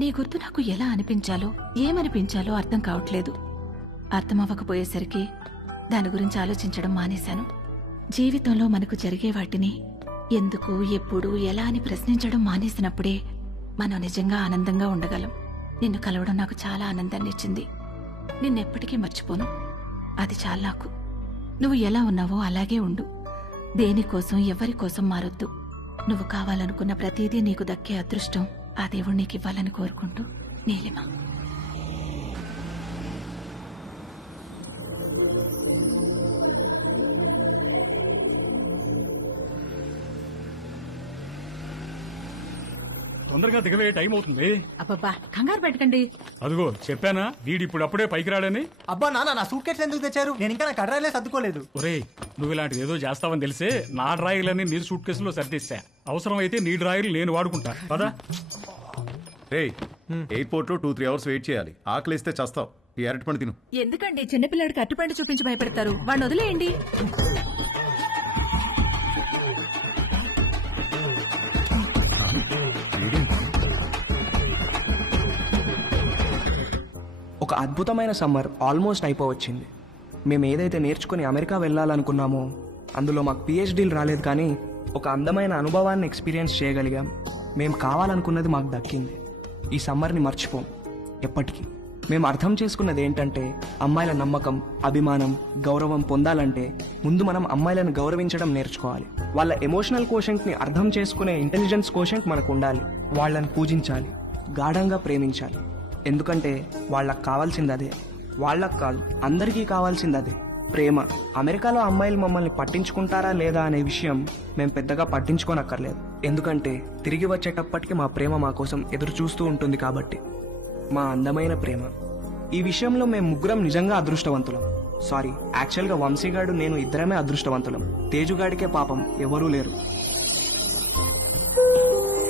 నీ గుర్తు నాకు ఎలా అనిపించాలో ఏమనిపించాలో అర్థం కావట్లేదు. అర్థమవ్వకపోయేసరికి దాని గురించి ఆలోచించడం మానేశాను. జీవితంలో మనకు జరిగే వాటిని ఎందుకు, ఎప్పుడు, ఎలా అని ప్రశ్నించడం మానేసినప్పుడే మనం నిజంగా ఆనందంగా ఉండగలం. నిన్ను కలవడం నాకు చాలా ఆనందాన్ని ఇచ్చింది. నిన్నెప్పటికీ మర్చిపోను. అది చాలా నాకు. నువ్వు ఎలా ఉన్నావో అలాగే ఉండు. దేనికోసం ఎవరి కోసం మారొద్దు. నువ్వు కావాలనుకున్న ప్రతిదీ నీకు దక్కే అదృష్టం ఆ దేవుడు నీకు ఇవ్వాలని కోరుకుంటూ, నీలిమ. తొందరగా దిగవే, టైం అవుతుంది. అబ్బబ్బా, కంగారు పెట్టకండి. అదిగో చెప్పానా, వీడి ఇప్పుడు అప్పుడే పైకి రాడని. అబ్బా నాన్న, నా సూట్ కేసు ఎందుకు తెచ్చారు? నేను ఇంకా నా కడ్రాయిలే సర్దుకోలేదు. ఒరేయ్, నువ్వు ఇలాంటిది ఏదో చేస్తావని తెలిసే నా డ్రాయర్లన్నీ నీ సూట్ కేసులో సర్దిస్తా. అవసరం అయితే నీ డ్రాయర్లు నేను వాడుకుంటా పదా. రే, ఎయిర్పోర్ట్ లో 2-3 అవర్స్ వెయిట్ చేయాలి. ఆకలిస్తే చస్తావు. ఈ అరటి పండు తిను. ఎందుకండి చిన్నపిల్లాడికి అట్టుపండు చూపించి భయపెడతారు? వాడిని వదిలేయండి. ఒక అద్భుతమైన సమ్మర్ ఆల్మోస్ట్ అయిపోవచ్చింది. మేము ఏదైతే నేర్చుకుని అమెరికా వెళ్ళాలనుకున్నామో అందులో మాకు పిహెచ్డీలు రాలేదు, కానీ ఒక అందమైన అనుభవాన్ని ఎక్స్పీరియన్స్ చేయగలిగాం. మేము కావాలనుకున్నది మాకు దక్కింది. ఈ సమ్మర్ని మర్చిపోం ఎప్పటికీ. మేము అర్థం చేసుకున్నది ఏంటంటే, అమ్మాయిల నమ్మకం, అభిమానం, గౌరవం పొందాలంటే ముందు మనం అమ్మాయిలను గౌరవించడం నేర్చుకోవాలి. వాళ్ళ ఎమోషనల్ కోషెంట్ని అర్థం చేసుకునే ఇంటెలిజెన్స్ కోషెంట్ మనకు ఉండాలి. వాళ్ళని పూజించాలి, గాఢంగా ప్రేమించాలి. ఎందుకంటే వాళ్ళకు కావాల్సింది అదే. వాళ్ళకు కాదు, అందరికీ కావాల్సింది అదే, ప్రేమ. అమెరికాలో అమ్మాయిలు మమ్మల్ని పట్టించుకుంటారా లేదా అనే విషయం మేము పెద్దగా పట్టించుకోనక్కర్లేదు. ఎందుకంటే తిరిగి వచ్చేటప్పటికి మా ప్రేమ మా కోసం ఎదురు చూస్తూ ఉంటుంది కాబట్టి. మా అందమైన ప్రేమ. ఈ విషయంలో మేము ముగ్గురం నిజంగా అదృష్టవంతులం. సారీ, యాక్చువల్గా వంశీగాడు నేను ఇద్దరమే అదృష్టవంతులం. తేజుగాడికే పాపం ఎవరూ లేరు.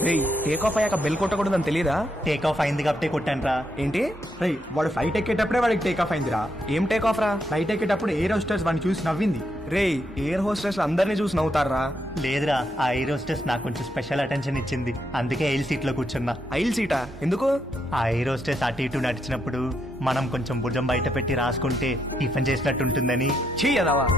రేయ్, టేక్ ఆఫ్ అయ్యాక బెల్ కొట్టకూడదని తెలీదా? టేక్ ఆఫ్ అయింది కాబట్టి కొట్టాను రా. ఏంటి? రేయ్, వాడు ఫ్లైట్ ఎక్కేటప్పుడే వాడికి టేక్ ఆఫ్ అయిందిరా. ఏం టేక్ ఆఫ్ రా? ఫ్లైట్ ఎక్కేటప్పుడు ఎయిర్ హోస్టెస్ వాడిని చూసి నవ్వింది. రేయ్, ఎయిర్ హోస్టెస్ అందరినీ చూసి నవ్వుతారా? లేదురా, ఆ ఎయిర్ హోస్టెస్ నాకు కొంచెం స్పెషల్ అటెన్షన్ ఇచ్చింది. అందుకే ఐల్ సీట్ లో కూర్చున్నా. ఐల్ సీటా? ఎందుకు? ఆ ఎయిర్ హోస్టెస్ అటు ఇటు నడిచినప్పుడు మనం కొంచెం భుజం బయట పెట్టి రాసుకుంటే టిఫిన్ చేసినట్టు ఉంటుందని. చెయ్యదావా?